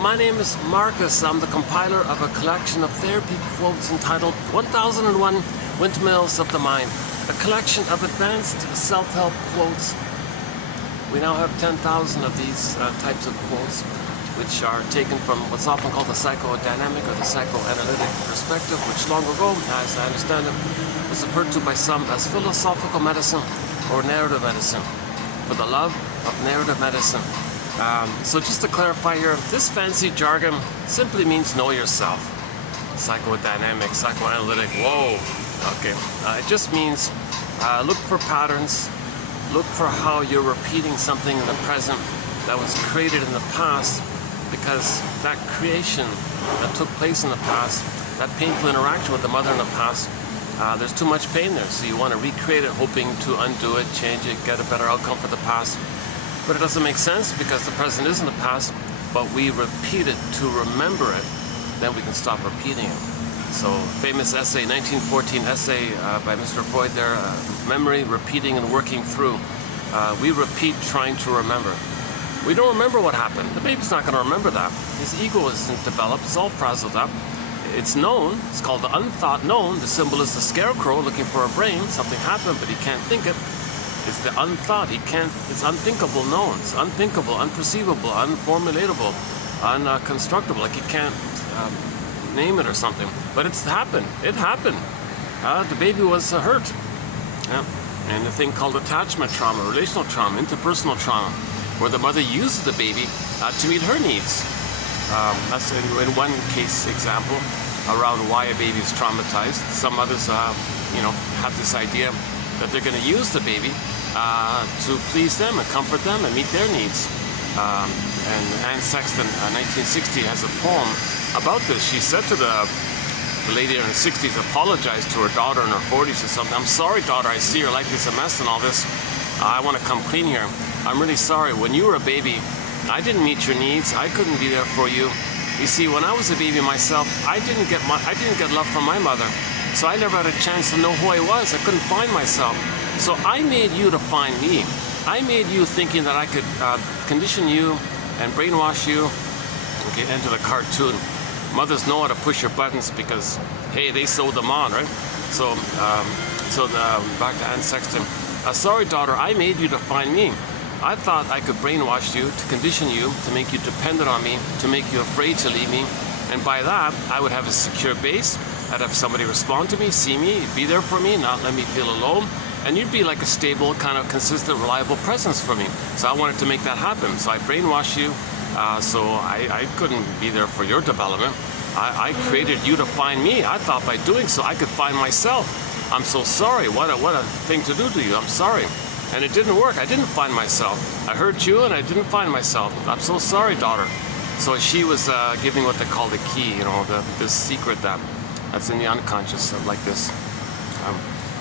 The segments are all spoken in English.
My name is Marcus. I'm the compiler of a collection of therapy quotes entitled 1001 Windmills of the Mind, a collection of advanced self-help quotes. We now have 10,000 of these types of quotes, which are taken from what's often called the psychodynamic or the psychoanalytic perspective, which long ago, as I understand it, was referred to by some as philosophical medicine or narrative medicine, for the love of narrative medicine. So just to clarify here, this fancy jargon simply means know yourself. Psychodynamic, psychoanalytic, whoa, okay. It just means look for patterns, look for how you're repeating something in the present that was created in the past, because that creation that took place in the past, that painful interaction with the mother in the past, there's too much pain there, so you want to recreate it, hoping to undo it, change it, get a better outcome for the past. But it doesn't make sense because the present is in the past, but we repeat it to remember it, then we can stop repeating it. So, famous essay, 1914 essay by Mr. Freud there, memory, repeating and working through. We repeat trying to remember. We don't remember what happened. The baby's not going to remember that. His ego isn't developed, it's all frazzled up. It's known, it's called the unthought known. The symbol is the scarecrow looking for a brain. Something happened, but he can't think it. It's the unthought, it's unthinkable known. It's unthinkable, unperceivable, unformulatable, unconstructible, like he can't name it or something. But it's happened, it happened. The baby was hurt. Yeah. And the thing called attachment trauma, relational trauma, interpersonal trauma, where the mother uses the baby to meet her needs. That's in one case example around why a baby is traumatized. Some others, have this idea that they're going to use the baby to please them and comfort them and meet their needs. And Anne Sexton, 1960, has a poem about this. She said to the lady in her 60s, apologized to her daughter in her 40s or something. I'm sorry, daughter, I see your life is a mess and all this. I want to come clean here. I'm really sorry. When you were a baby, I didn't meet your needs. I couldn't be there for you. You see, when I was a baby myself, I didn't get love from my mother. So I never had a chance to know who I was. I couldn't find myself. So I made you to find me. I made you thinking that I could condition you and brainwash you. Okay, enter the cartoon. Mothers know how to push your buttons because, hey, they sewed them on, right? So back to Anne Sexton. Sorry, daughter, I made you to find me. I thought I could brainwash you, to condition you, to make you dependent on me, to make you afraid to leave me. And by that, I would have a secure base. I'd have somebody respond to me, see me, be there for me, not let me feel alone. And you'd be like a stable, kind of consistent, reliable presence for me. So I wanted to make that happen. So I brainwashed you, so I couldn't be there for your development. I created you to find me. I thought by doing so, I could find myself. I'm so sorry. What a thing to do to you. I'm sorry. And it didn't work. I didn't find myself. I hurt you and I didn't find myself. I'm so sorry, daughter. So she was giving what they call the key, this secret that's in the unconscious, like this.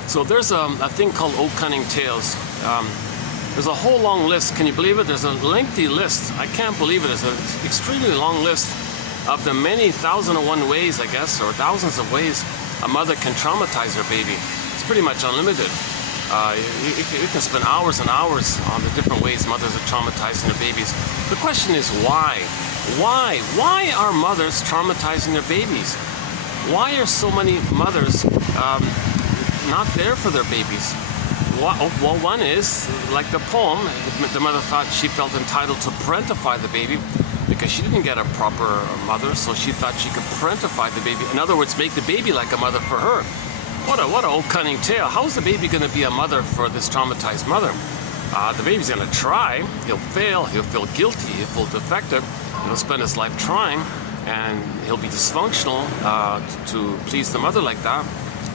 So there's a thing called Old Cunning Tales. There's a whole long list. Can you believe it? There's a lengthy list. I can't believe it. It's an extremely long list of the many 1,001 ways, I guess, or thousands of ways a mother can traumatize her baby. It's pretty much unlimited. You can spend hours and hours on the different ways mothers are traumatizing their babies. The question is why? Why? Why are mothers traumatizing their babies? Why are so many mothers not there for their babies? Well, one is, like the poem, the mother thought she felt entitled to parentify the baby because she didn't get a proper mother, so she thought she could parentify the baby. In other words, make the baby like a mother for her. What an old cunning tale. How is the baby going to be a mother for this traumatized mother? The baby's going to try. He'll fail. He'll feel guilty. He'll feel defective. He'll spend his life trying, and he'll be dysfunctional to please the mother like that.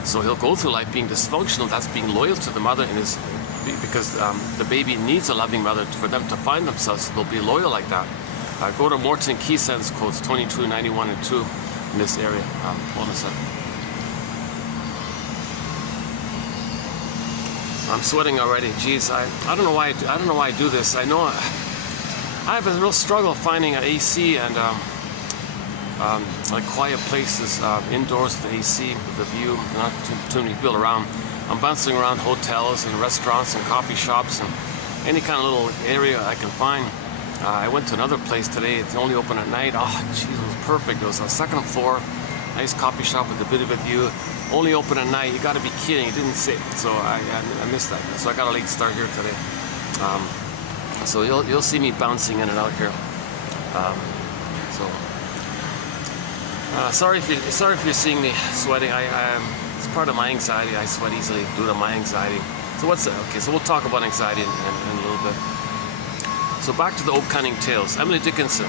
So he'll go through life being dysfunctional. That's being loyal to the mother, because the baby needs a loving mother for them to find themselves. So they'll be loyal like that. Go to Morton Keysense quotes 22, 91, and 2 in this area. Hold on a second. I'm sweating already. Jeez, I don't know why I do this. I know I have a real struggle finding an AC and like quiet places indoors with the AC, with the view, not too many people around. I'm bouncing around hotels and restaurants and coffee shops and any kind of little area I can find. I went to another place today. It's only open at night. Oh, jeez, it was perfect. It was a second floor, nice coffee shop with a bit of a view. Only open at night. You got to be kidding. It didn't say. So I missed that. So I got a late start here today. So you'll see me bouncing in and out here. Sorry if you're seeing me sweating. It's part of my anxiety. I sweat easily due to my anxiety. So what's that? Okay, so we'll talk about anxiety in a little bit. So back to the old cunning tales. Emily Dickinson.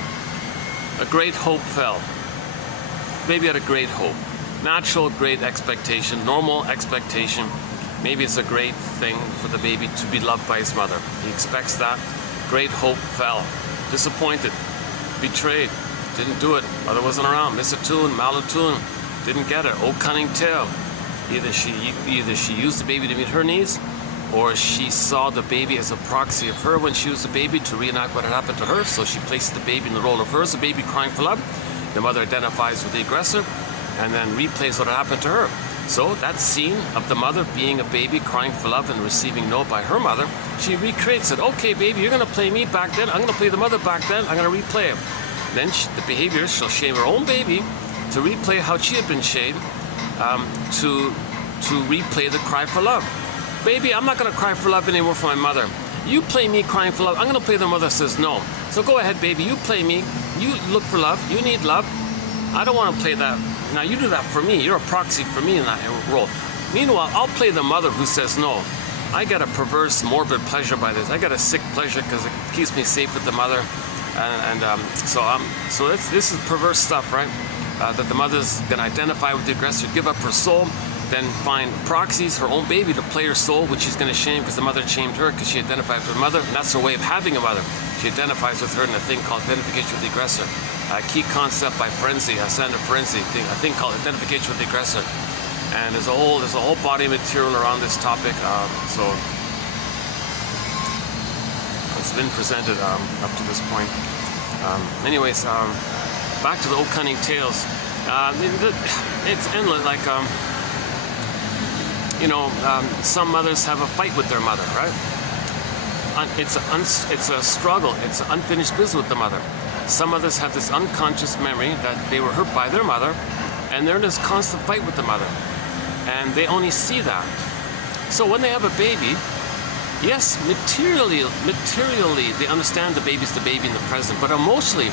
A great hope fell. Baby had a great hope. Natural great expectation, normal expectation. Maybe it's a great thing for the baby to be loved by his mother. He expects that. Great hope fell. Disappointed. Betrayed. Didn't do it. Mother wasn't around. Miss a tune, malatune. Didn't get it. Old cunning tale. Either she used the baby to meet her needs, or she saw the baby as a proxy of her when she was a baby to reenact what had happened to her. So she places the baby in the role of her as a baby crying for love. The mother identifies with the aggressor and then replays what had happened to her. So that scene of the mother being a baby crying for love and receiving no by her mother, she recreates it. Okay, baby, you're going to play me back then. I'm going to play the mother back then. I'm going to replay it. Then the behavior, she'll shame her own baby to replay how she had been shamed, to replay the cry for love. Baby, I'm not going to cry for love anymore for my mother. You play me crying for love. I'm going to play the mother says no. So go ahead, baby. You play me. You look for love. You need love. I don't want to play that. Now you do that for me. You're a proxy for me in that role. Meanwhile, I'll play the mother who says no. I get a perverse, morbid pleasure by this. I get a sick pleasure because it keeps me safe with the mother. So this is perverse stuff, right? That the mother's going to identify with the aggressor, give up her soul, then find proxies, her own baby, to play her soul, which she's going to shame because the mother shamed her because she identified with her mother, and that's her way of having a mother. She identifies with her in a thing called identification with the aggressor. A key concept by Ferenczi, Sandra Ferenczi, a thing called identification with the aggressor. And there's a whole body of material around this topic. So it's been presented up to this point. Anyways, back to the old cunning tales. It's endless. Like some mothers have a fight with their mother, right? It's a struggle. It's unfinished business with the mother. Some mothers have this unconscious memory that they were hurt by their mother, and they're in this constant fight with the mother, and they only see that. So when they have a baby, yes, materially, they understand the baby's the baby in the present, but emotionally,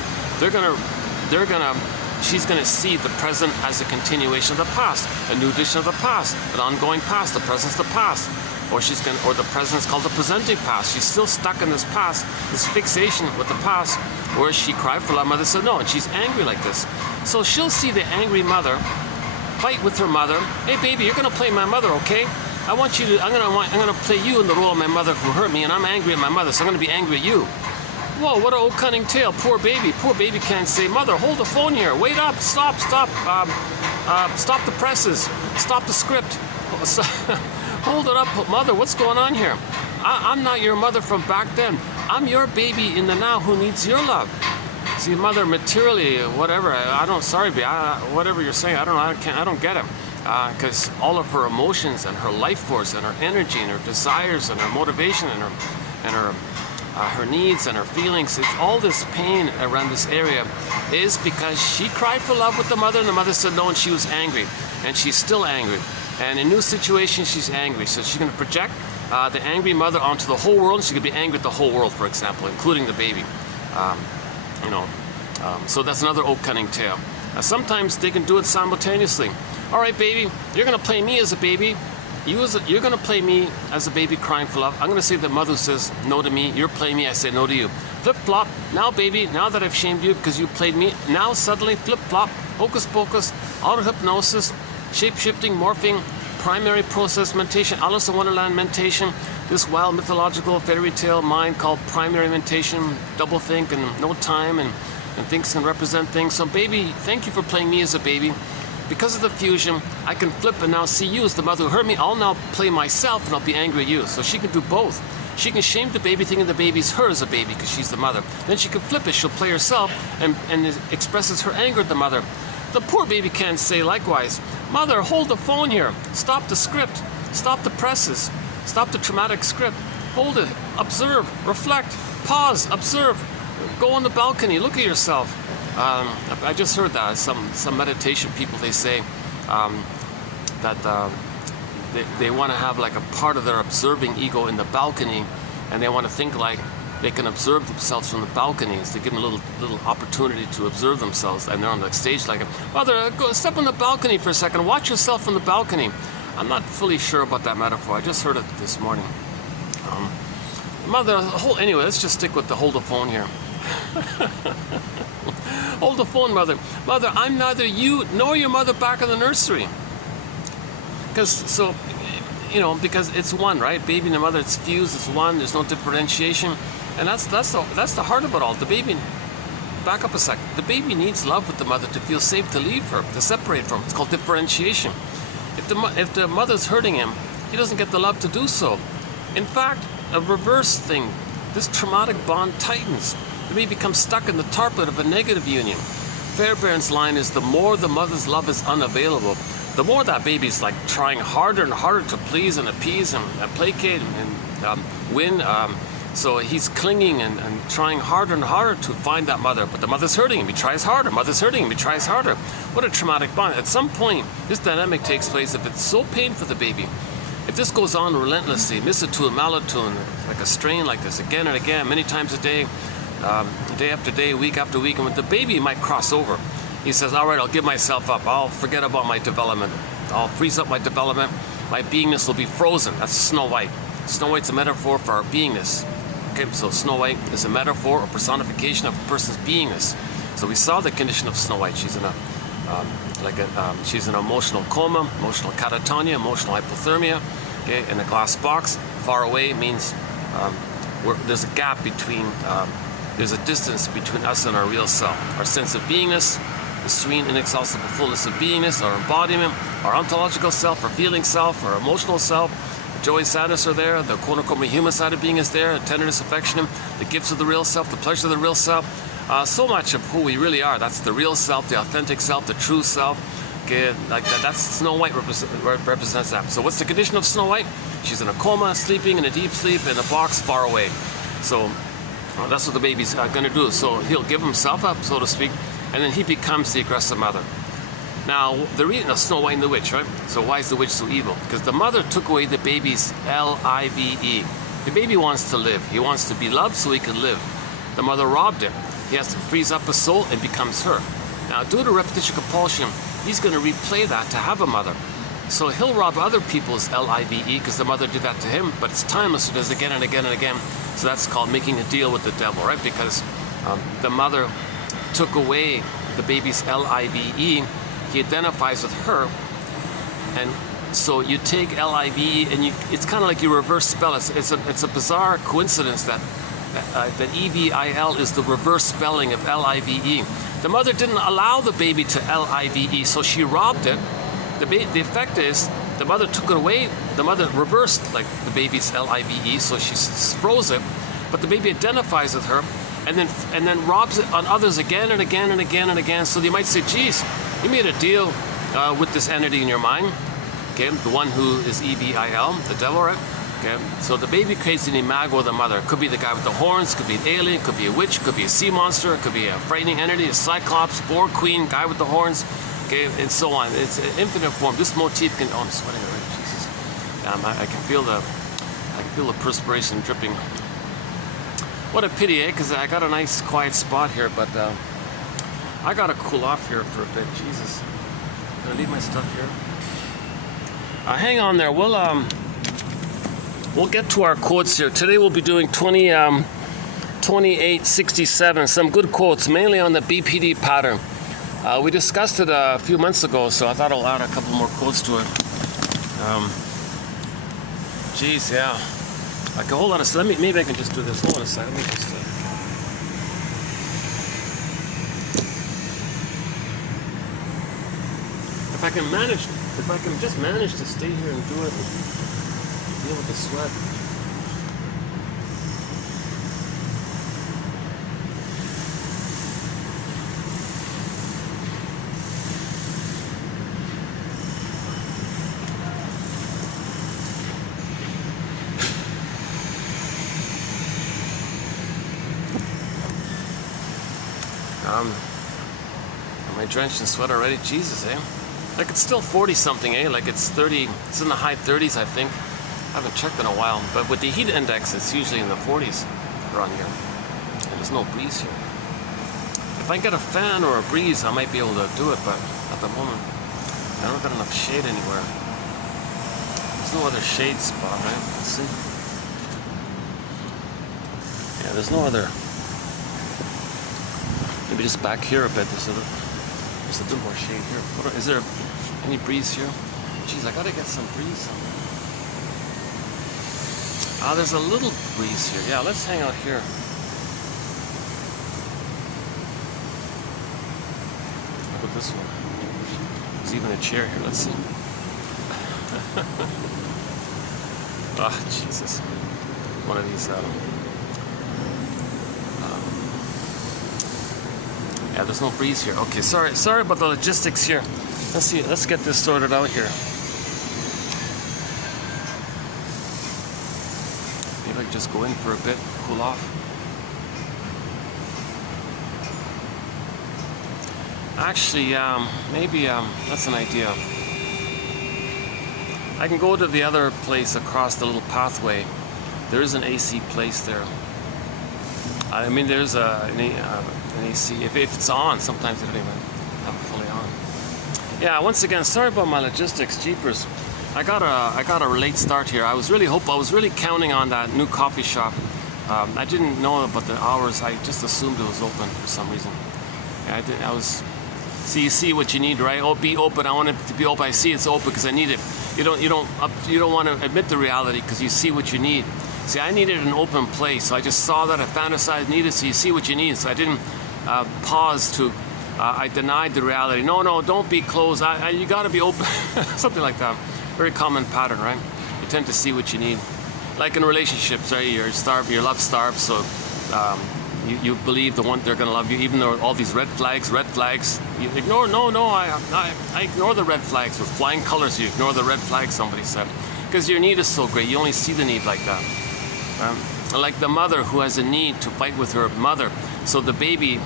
she's gonna see the present as a continuation of the past, a new edition of the past, an ongoing past. The present's the past, or the present's called the presenting past. She's still stuck in this past, this fixation with the past, where she cried for love, mother said no, and she's angry like this. So she'll see the angry mother fight with her mother. Hey, baby, you're gonna play my mother, okay? I'm gonna play you in the role of my mother who hurt me, and I'm angry at my mother, so I'm gonna be angry at you. Whoa, what an old cunning tale. Poor baby. Poor baby can't say, mother, hold the phone here. Wait up. Stop. Stop the presses. Stop the script. Hold it up, mother. What's going on here? I'm not your mother from back then. I'm your baby in the now who needs your love. See, mother, materially, whatever. Sorry, baby. Whatever you're saying, I don't know. I don't get it. Because all of her emotions and her life force and her energy and her desires and her motivation and her needs and her feelings, it's all this pain around this area is because she cried for love with the mother, and the mother said no, and she was angry, and she's still angry, and in new situations she's angry, so she's going to project the angry mother onto the whole world, and she's going to be angry at the whole world, for example, including the baby. So that's another old cunning tale. Sometimes they can do it simultaneously. All right, baby, you're going to play me as a baby. You're going to play me as a baby crying for love. I'm going to say the mother says no to me. You're playing me. I say no to you. Flip-flop. Now, baby, now that I've shamed you because you played me, now suddenly flip-flop, hocus-pocus, auto-hypnosis, shape-shifting, morphing, primary process mentation, Alice in Wonderland mentation, this wild mythological fairy tale mind called primary mentation, double think and no time, and things can represent things. So, baby, thank you for playing me as a baby. Because of the fusion, I can flip and now see you as the mother who hurt me. I'll now play myself and I'll be angry at you. So she can do both. She can shame the baby thinking the baby's her as a baby because she's the mother. Then she can flip it. She'll play herself and expresses her anger at the mother. The poor baby can't say likewise, mother, hold the phone here. Stop the script. Stop the presses. Stop the traumatic script. Hold it. Observe. Reflect. Pause. Observe. Go on the balcony, look at yourself. I just heard that some meditation people, they say that they want to have like a part of their observing ego in the balcony, and they want to think like they can observe themselves from the balconies. They give them a little opportunity to observe themselves, and they're on the stage like, Mother, go step on the balcony for a second, watch yourself from the balcony. I'm not fully sure about that metaphor. I just heard it this morning. Mother, anyway, let's just stick with the hold the phone here. Hold the phone, Mother. Mother, I'm neither you nor your mother back in the nursery. Because it's one, right? Baby and the mother, it's fused, it's one. There's no differentiation, and that's the heart of it all. The baby, back up a sec. The baby needs love with the mother to feel safe to leave her, to separate from. It's called differentiation. If the mother's hurting him, he doesn't get the love to do so. In fact, a reverse thing. This traumatic bond tightens. The baby becomes stuck in the target of a negative union. Fairbairn's line is, the more the mother's love is unavailable, the more that baby's like trying harder and harder to please and appease and placate and win. So he's clinging and trying harder and harder to find that mother. But the mother's hurting him, he tries harder. Mother's hurting him, he tries harder. What a traumatic bond. At some point, this dynamic takes place. If it's so painful for the baby, if this goes on relentlessly, misatune, malatune, like a strain like this, again and again, many times a day, day after day, week after week, and when the baby might cross over, he says, all right, I'll give myself up. I'll forget about my development. I'll freeze up my development. My beingness will be frozen. That's Snow White. Snow White's a metaphor for our beingness. Okay, so Snow White is a metaphor or personification of a person's beingness. So we saw the condition of Snow White. She's in she's in emotional coma, emotional catatonia, emotional hypothermia. Okay, in a glass box. Far away means there's a gap between. There's a distance between us and our real self. Our sense of beingness, the serene, inexhaustible fullness of beingness, our embodiment, our ontological self, our feeling self, our emotional self, joy, sadness are there, the quote-unquote human side of being is there, tenderness, affection, the gifts of the real self, the pleasure of the real self. So much of who we really are. That's the real self, the authentic self, the true self. Okay, like that's Snow White represents that. So what's the condition of Snow White? She's in a coma, sleeping in a deep sleep in a box far away. So that's what the baby's going to do. So he'll give himself up, so to speak, and then he becomes the aggressive mother. Now, the reason of Snow White and the witch, right? So why is the witch so evil? Because the mother took away the baby's L-I-V-E. The baby wants to live. He wants to be loved so he can live. The mother robbed him. He has to freeze up his soul and becomes her. Now, due to repetition compulsion, he's going to replay that to have a mother. So he'll rob other people's L-I-V-E because the mother did that to him, but it's timeless. He does it again and again and again. So that's called making a deal with the devil, right? Because the mother took away the baby's L-I-V-E. He identifies with her, and so you take L-I-V-E and it's kind of like you reverse spell. It's a bizarre coincidence that E-V-I-L is the reverse spelling of L-I-V-E. The mother didn't allow the baby to L-I-V-E, so she robbed it. The effect is the mother took it away. The mother reversed like the baby's L-I-V-E, so she froze it. But the baby identifies with her, and then robs it on others again and again and again and again. So they might say, "Geez, you made a deal with this entity in your mind." Okay, the one who is E-V-I-L, the devil, right? Okay, so the baby creates an imago of the mother. It could be the guy with the horns, could be an alien, could be a witch, could be a sea monster, it could be a frightening entity, a cyclops, boar queen, guy with the horns. Okay, and so on. It's an infinite form. This motif can. Oh, I'm sweating already. Jesus. I can feel the perspiration dripping. What a pity, eh? Because I got a nice quiet spot here, but I gotta cool off here for a bit. Jesus. Gonna leave my stuff here. Hang on there. We'll get to our quotes here. Today we'll be doing 2867. Some good quotes, mainly on the BPD pattern. We discussed it a few months ago, so I thought I'll add a couple more quotes to it. Geez, yeah. Okay, hold on a second. Maybe I can just do this. Hold on a second. Let me just. If I can just manage to stay here and do it, and deal with the sweat. Am I drenched in sweat already? Jesus, eh? Like it's still 40 something, eh? Like it's 30, it's in the high 30s, I think. I haven't checked in a while, but with the heat index, it's usually in the 40s around here. And there's no breeze here. If I get a fan or a breeze, I might be able to do it, but at the moment, I don't got enough shade anywhere. There's no other shade spot, right? Let's see. Yeah, there's no other. Maybe just back here a bit. There's a bit more shade here. Is there any breeze here? Jeez, I gotta get some breeze somewhere. Ah, there's a little breeze here. Yeah, let's hang out here. Look at this one. There's even a chair here. Let's see. Ah, Jesus. One of these. Yeah, there's no breeze here. Okay, sorry about the logistics here. Let's see. Let's get this sorted out here. Maybe I can just go in for a bit, cool off. Actually, maybe that's an idea. I can go to the other place across the little pathway. There is an AC place there. I mean, there's an AC. If it's on, sometimes they don't even have it fully on. Yeah. Once again, sorry about my logistics. Jeepers. I got a late start here. I was really counting on that new coffee shop. I didn't know about the hours. I just assumed it was open for some reason. Yeah, See, you see what you need, right? Oh, be open. I want it to be open. I see it's open because I need it. You don't want to admit the reality because you see what you need. See, I needed an open place, so I just saw that. I fantasized, needed. So you see what you need. So I didn't pause to. I denied the reality. No, don't be closed. You got to be open. Something like that. Very common pattern, right? You tend to see what you need. Like in relationships, right? You're starved. You're love starved, so. You believe the one they're going to love you, even though all these red flags, you ignore. No, I ignore the red flags with flying colors. You ignore the red flags, somebody said, because your need is so great. You only see the need like that. Like the mother who has a need to fight with her mother. So the baby,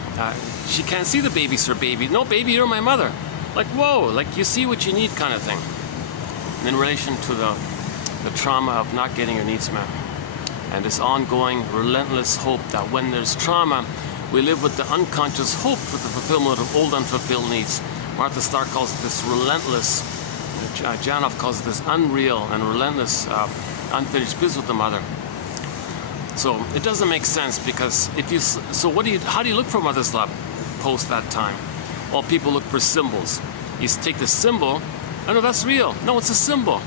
she can't see the baby's her baby. No, baby, you're my mother. Like, whoa, like you see what you need kind of thing. And in relation to the trauma of not getting your needs met. And this ongoing, relentless hope that when there's trauma, we live with the unconscious hope for the fulfillment of old unfulfilled needs. Martha Stark calls it this relentless, Janoff calls it this unreal and relentless unfinished business with the mother. So it doesn't make sense because how do you look for mother's love post that time? Well, people look for symbols. You take the symbol, oh no, that's real. No, it's a symbol.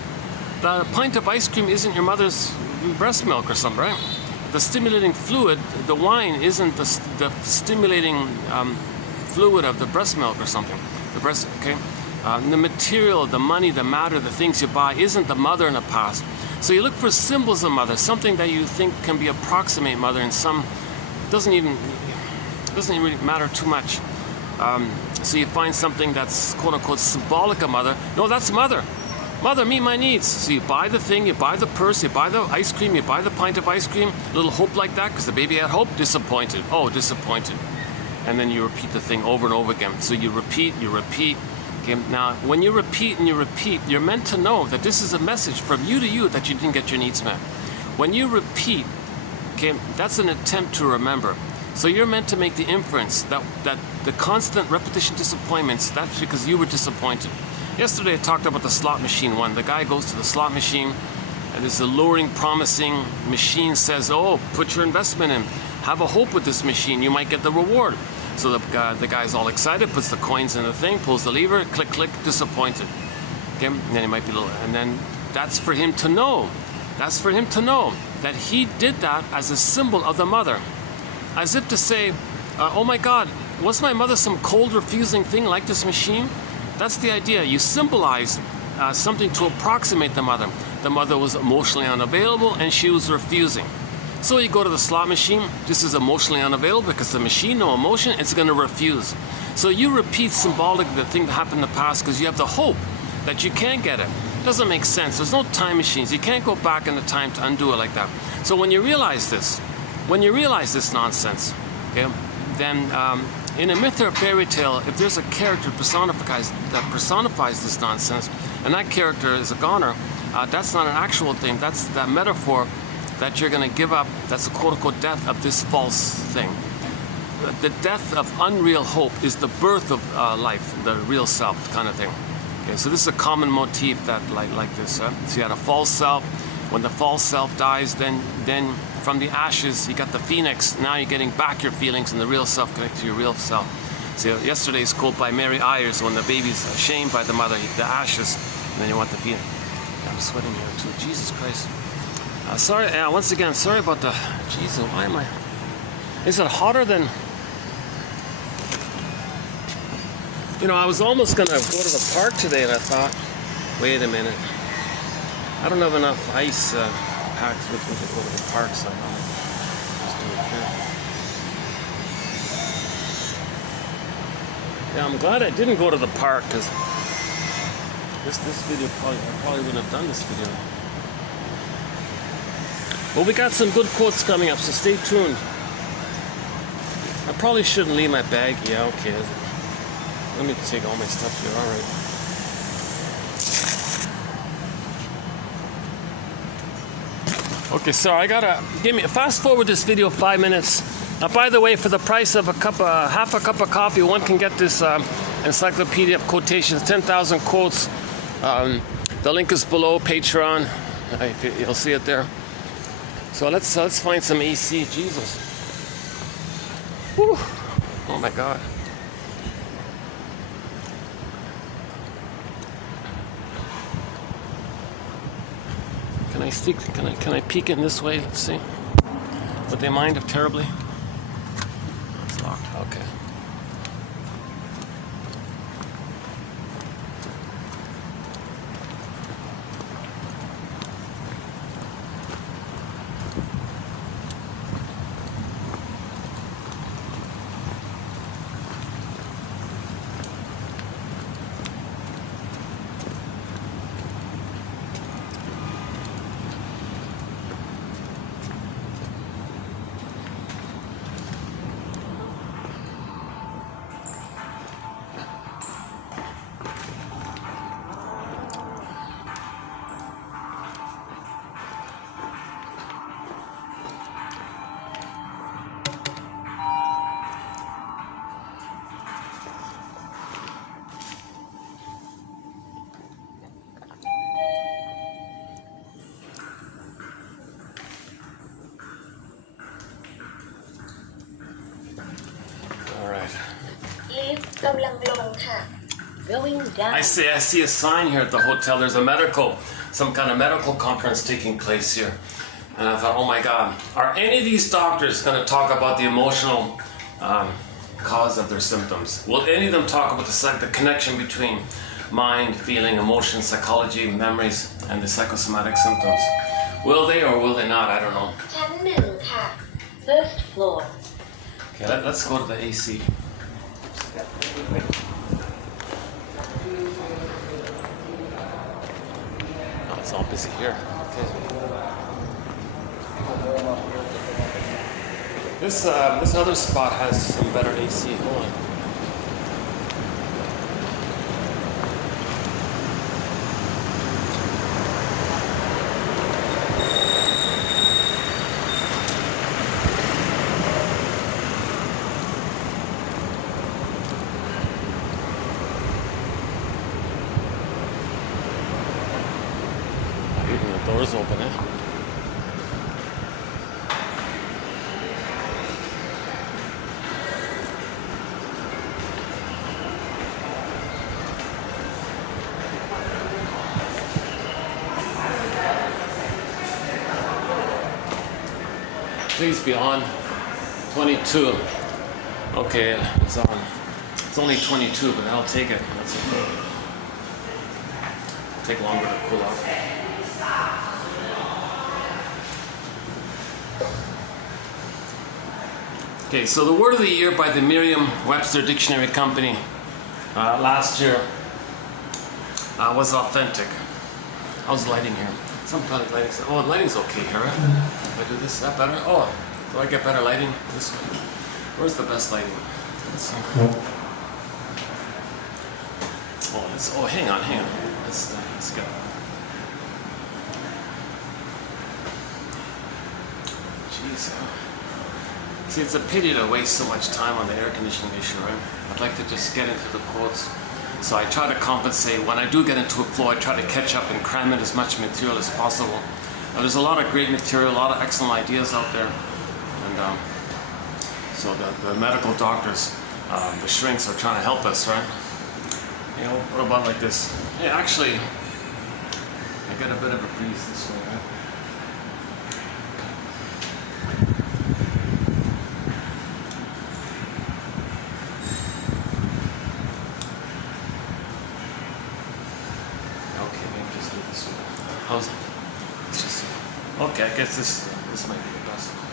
The pint of ice cream isn't your mother's breast milk or something, right? The stimulating fluid, the wine isn't the stimulating fluid of the breast milk or something. The breast, okay? The material, the money, the matter, the things you buy isn't the mother in the past. So you look for symbols of mother, something that you think can be approximate mother in some, doesn't even really matter too much. So you find something that's quote unquote symbolic of mother. No, that's mother. Mother, meet my needs. So you buy the thing, you buy the purse, you buy the ice cream, you buy the pint of ice cream, a little hope like that, because the baby had hope, disappointed. Oh, disappointed. And then you repeat the thing over and over again. So you repeat. Okay, now, when you repeat and you repeat, you're meant to know that this is a message from you to you that you didn't get your needs met. When you repeat, okay, that's an attempt to remember. So you're meant to make the inference that the constant repetition disappointments, that's because you were disappointed. Yesterday I talked about the slot machine one. The guy goes to the slot machine and this alluring, promising machine says, oh, put your investment in. Have a hope with this machine. You might get the reward. So the guy's all excited, puts the coins in the thing, pulls the lever, click, click, disappointed. Okay, and then he might be and then that's for him to know. That's for him to know that he did that as a symbol of the mother. As if to say, oh my God, was my mother some cold, refusing thing like this machine? That's the idea. You symbolize something to approximate the mother. The mother was emotionally unavailable and she was refusing. So you go to the slot machine. This is emotionally unavailable because the machine, no emotion, it's going to refuse. So you repeat symbolically the thing that happened in the past because you have the hope that you can get it. Doesn't make sense. There's no time machines. You can't go back in the time to undo it like that. So when you realize this nonsense, okay, then in a myth or a fairy tale, if there's a character that personifies this nonsense, and that character is a goner, that's not an actual thing. That's that metaphor that you're going to give up. That's the quote-unquote death of this false thing. The death of unreal hope is the birth of life, the real self kind of thing. Okay, so this is a common motif that like this. So you had a false self. When the false self dies, then from the ashes you got the phoenix. Now you're getting back your feelings, and the real self connected to your real self. So yesterday's quote by Mary Ayers, when the baby's shamed by the mother, the ashes, and then you want the phoenix. I'm sweating here too. Jesus Christ. Sorry, once again, sorry about the. Jesus, why am I? Is it hotter than? You know, I was almost gonna go to the park today, and I thought, wait a minute, I don't have enough ice packed with me to go to the park, so I'll just do it here. Yeah, I'm glad I didn't go to the park, because this video I probably wouldn't have done this video. Well, we got some good quotes coming up, so stay tuned. I probably shouldn't leave my bag. Yeah, okay. Let me take all my stuff here. All right. Okay, so I gotta fast forward this video 5 minutes. By the way, for the price of half a cup of coffee, one can get this encyclopedia of quotations, 10,000 quotes. The link is below. Patreon. You'll see it there. So let's find some AC. Jesus. Whew. Oh my God. Can I peek in this way? Let's see. Would they mind if terribly? It's locked. Okay. Going down. I see a sign here at the hotel. There's some kind of medical conference taking place here. And I thought, oh my God, are any of these doctors going to talk about the emotional cause of their symptoms? Will any of them talk about the connection between mind, feeling, emotion, psychology, memories, and the psychosomatic symptoms? Will they or will they not? I don't know. ชั้น 1 ค่ะ First floor. Okay, let's go to the AC. Oh, it's all busy here. Okay. This other spot has some better AC. Hold on. Even the door's open, eh? Please be on. 22. Okay, it's on. It's only 22, but I'll take it. That's okay. It'll take longer to cool off. Okay, so the word of the year by the Merriam-Webster Dictionary Company last year was authentic. How's the lighting here? Some kind of lighting. Oh, the lighting's okay here, right? If I do this, is that better? Oh, do I get better lighting this way? Where's the best lighting? Oh, hang on. Let's go. Jeez. See, it's a pity to waste so much time on the air conditioning issue, right? I'd like to just get into the quotes. So I try to compensate. When I do get into a flow, I try to catch up and cram in as much material as possible. There's a lot of great material, a lot of excellent ideas out there. And so the medical doctors, the shrinks are trying to help us, right? You know, what about like this? Yeah, actually, I get a bit of a breeze this way, right? Okay, maybe just do this way. How's it? Let's just see. Okay, I guess this might be the best one.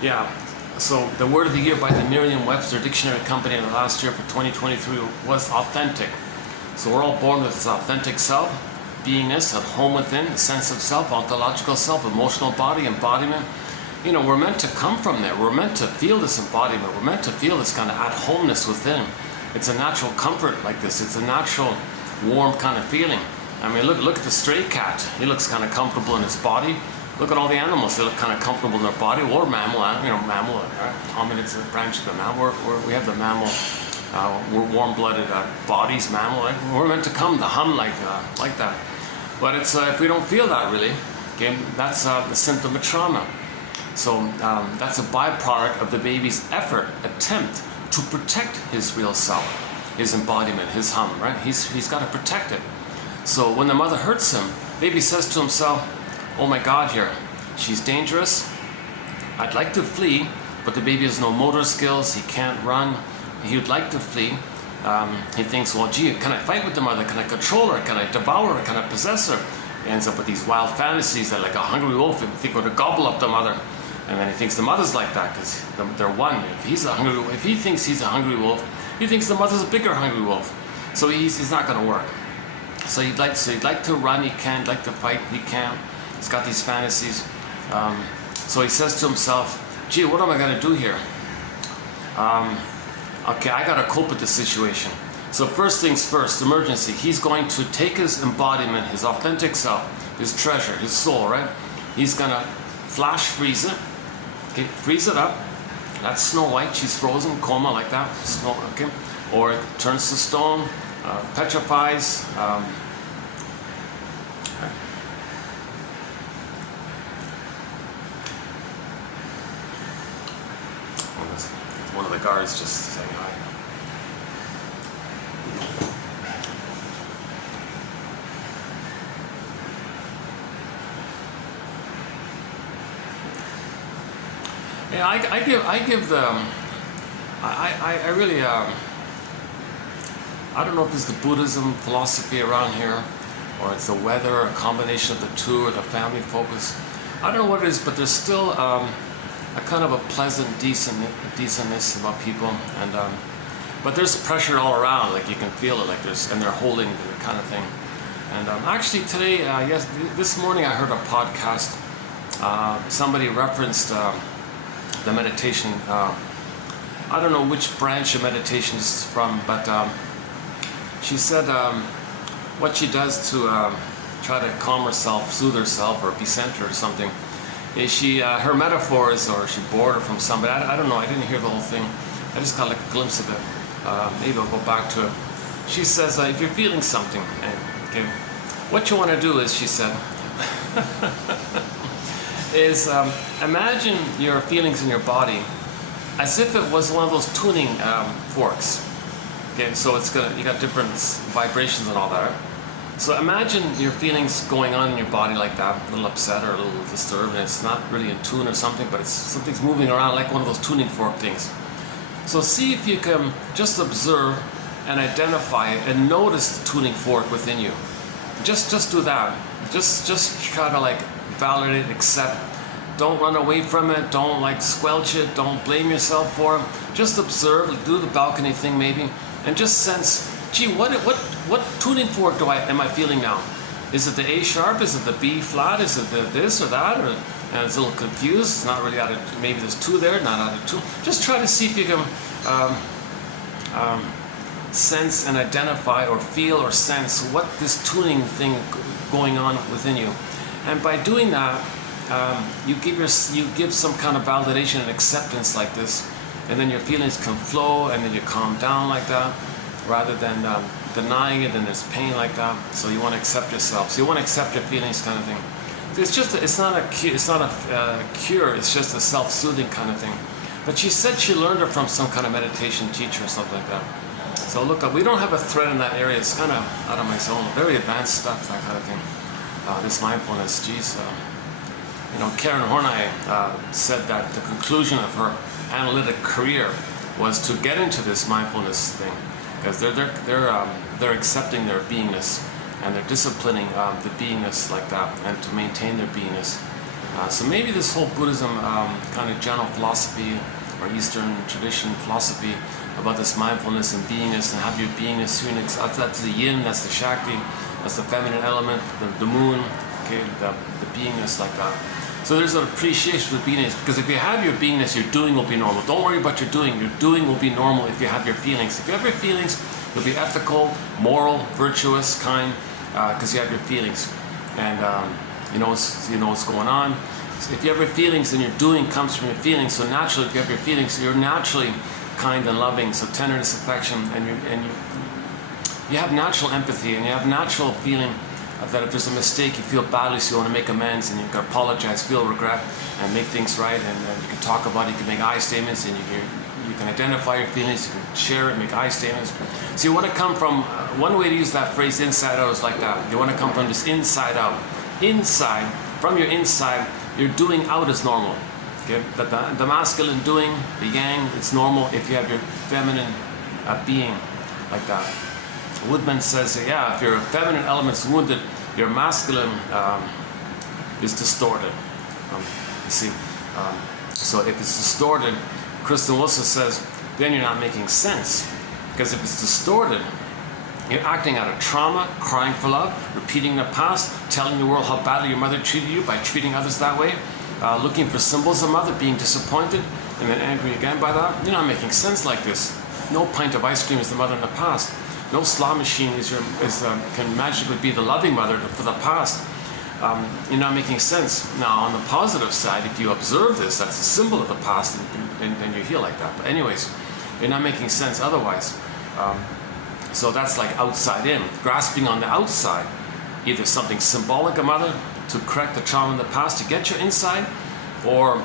Yeah. So the word of the year by the Merriam-Webster Dictionary Company in the last year for 2023 was authentic. So we're all born with this authentic self, beingness, at home within, the sense of self, ontological self, emotional body, embodiment. You know, we're meant to come from there. We're meant to feel this embodiment. We're meant to feel this kind of at-homeness within. It's a natural comfort like this. It's a natural, warm kind of feeling. I mean, look at the stray cat. He looks kind of comfortable in his body. Look at all the animals. They look kind of comfortable in their body. Or mammal, mammal. Hominids, a branch of the mammal. We have the mammal. We're warm-blooded bodies, mammal. Right? We're meant to come to hum like that. But it's if we don't feel that really, okay, that's the symptom of trauma. So that's a byproduct of the baby's attempt to protect his real self, his embodiment, his hum. Right? He's got to protect it. So when the mother hurts him, baby says to himself, "Oh my God, here, she's dangerous. I'd like to flee, but the baby has no motor skills. He can't run. He would like to flee." He thinks, well, gee, can I fight with the mother? Can I control her? Can I devour her? Can I possess her? He ends up with these wild fantasies that like a hungry wolf, he think going to gobble up the mother. And then he thinks the mother's like that because they're one. If he thinks he's a hungry wolf, he thinks the mother's a bigger hungry wolf. So he's not going to work. So he'd like to run, he can't. He'd like to fight, he can't. He's got these fantasies. So he says to himself, gee, what am I going to do here? Okay, I got to cope with the situation. So first things first, emergency. He's going to take his embodiment, his authentic self, his treasure, his soul, right? He's going to flash freeze it. Okay, freeze it up. That's Snow White. She's frozen, coma like that. Snow, okay. Or it turns to stone, petrifies. One of the guards just saying hi. Yeah, I really I don't know if it's the Buddhism philosophy around here, or it's the weather, or a combination of the two, or the family focus. I don't know what it is, but there's still a kind of a pleasant decentness about people, and but there's pressure all around. Like you can feel it, like they're holding the kind of thing. And actually today, yes, this morning I heard a podcast. Somebody referenced the meditation. I don't know which branch of meditation this is from, but she said what she does to try to calm herself, soothe herself, or be centered or something. Is her metaphor is, or she borrowed it from somebody. I don't know. I didn't hear the whole thing. I just got like a glimpse of it. Maybe I'll go back to it. She says, if you're feeling something, okay, what you want to do is, she said, is imagine your feelings in your body as if it was one of those tuning forks. Okay, so you got different vibrations and all that. So imagine your feelings going on in your body like that, a little upset or a little disturbed, and it's not really in tune or something, but something's moving around like one of those tuning fork things. So see if you can just observe and identify it and notice the tuning fork within you. Just do that. Just try to like validate, accept. Don't run away from it. Don't like squelch it. Don't blame yourself for it. Just observe. Do the balcony thing maybe, and just sense. Gee, what tuning fork am I feeling now? Is it the A sharp? Is it the B flat? Is it the this or that? and it's a little confused. It's not really out of, maybe there's 2 there, not out of 2. Just try to see if you can sense and identify or feel or sense what this tuning thing going on within you. And by doing that, you give some kind of validation and acceptance like this, and then your feelings can flow, and then you calm down like that, rather than denying it and there's pain like that. So you want to accept yourself. So you want to accept your feelings, kind of thing. It's not a cure. It's just a self-soothing kind of thing. But she said she learned it from some kind of meditation teacher or something like that. So look up. We don't have a thread in that area. It's kind of out of my zone. Very advanced stuff, that kind of thing. This mindfulness, geez. You know, Karen Horney said that the conclusion of her analytic career was to get into this mindfulness thing, because they're accepting their beingness, and they're disciplining the beingness like that, and to maintain their beingness. So maybe this whole Buddhism kind of general philosophy or Eastern tradition philosophy about this mindfulness and beingness, and have your beingness, that's the yin, that's the shakti, that's the feminine element, the moon, okay, the beingness like that. So there's an appreciation of beingness, because if you have your beingness, your doing will be normal. Don't worry about your doing. Your doing will be normal if you have your feelings. If you have your feelings, you'll be ethical, moral, virtuous, kind, because you have your feelings, and you know what's going on. So if you have your feelings, then your doing comes from your feelings. So naturally, if you have your feelings, you're naturally kind and loving. So tenderness, affection, and you have natural empathy, and you have natural feeling that if there's a mistake, you feel badly, so you want to make amends, and you can apologize, feel regret, and make things right. And you can talk about it. You can make I statements, and you can identify your feelings. You can share it, make I statements. So you want to come from one way to use that phrase, inside out, is like that. You want to come from this inside out. Inside, from your inside, your doing out is normal. Okay, the masculine doing, the yang, it's normal if you have your feminine being like that. Woodman says, yeah, if your feminine element's wounded, your masculine is distorted. You see, so if it's distorted, Kristen Wilson says, then you're not making sense. Because if it's distorted, you're acting out of trauma, crying for love, repeating the past, telling the world how badly your mother treated you by treating others that way, looking for symbols of mother, being disappointed, and then angry again by that. You're not making sense like this. No pint of ice cream is the mother in the past. No slot machine can magically be the loving mother for the past. You're not making sense. Now, on the positive side, if you observe this, that's a symbol of the past, and you heal like that. But anyways, you're not making sense otherwise. So that's like outside in, grasping on the outside, either something symbolic of mother to correct the trauma in the past to get your inside, or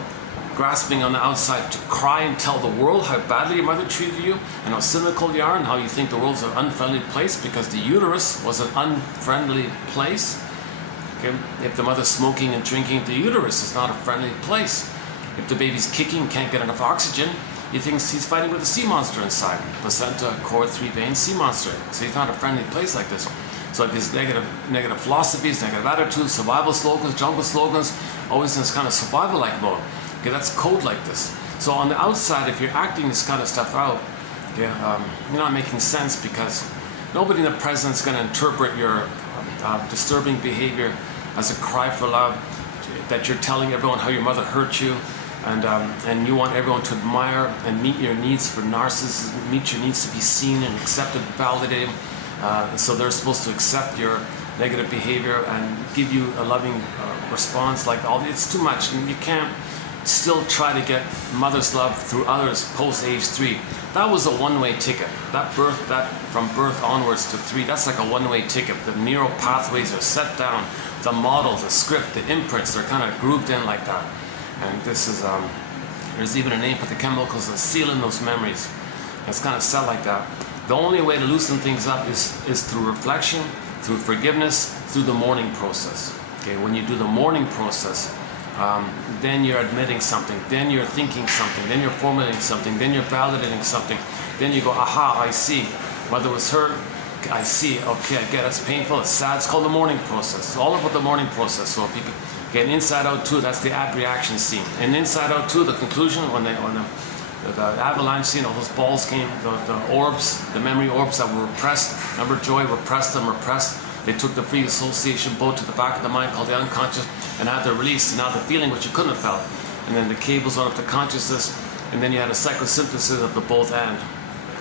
grasping on the outside to cry and tell the world how badly your mother treated you and how cynical you are and how you think the world's an unfriendly place because the uterus was an unfriendly place. Okay? If the mother's smoking and drinking, the uterus is not a friendly place. If the baby's kicking, can't get enough oxygen, he thinks he's fighting with a sea monster inside. Placenta, cord, 3 veins, sea monster. So he's not a friendly place like this. So if there's negative philosophies, negative attitudes, survival slogans, jungle slogans, always in this kind of survival-like mode. Okay, that's code like this. So on the outside, if you're acting this kind of stuff out, okay, you're not making sense, because nobody in the present is going to interpret your disturbing behavior as a cry for love, that you're telling everyone how your mother hurt you, and you want everyone to admire and meet your needs for narcissism, meet your needs to be seen and accepted, validated. So they're supposed to accept your negative behavior and give you a loving response. Like it's too much, and you can't still try to get mother's love through others post age 3. That was a one-way ticket. That from birth onwards to 3, that's like a one-way ticket. The neural pathways are set down. The model, the script, the imprints, they're kind of grouped in like that. And this is, there's even a name for the chemicals that seal in those memories. It's kind of set like that. The only way to loosen things up is through reflection, through forgiveness, through the mourning process. Okay, when you do the mourning process, then you're admitting something, then you're thinking something, then you're formulating something, then you're validating something, then you go, aha, I see. Mother was hurt, I see, okay, I get it, it's painful, it's sad, it's called the mourning process. It's all about the mourning process. So if you get inside out 2, that's the ab reaction scene. And inside out 2, the conclusion, when the avalanche scene, all those balls came, the orbs, the memory orbs that were repressed. Remember, Joy repressed them, repressed. They took the free association boat to the back of the mind called the unconscious and had the release, and now the feeling which you couldn't have felt. And then the cables went up to consciousness, and then you had a psychosynthesis of the both and.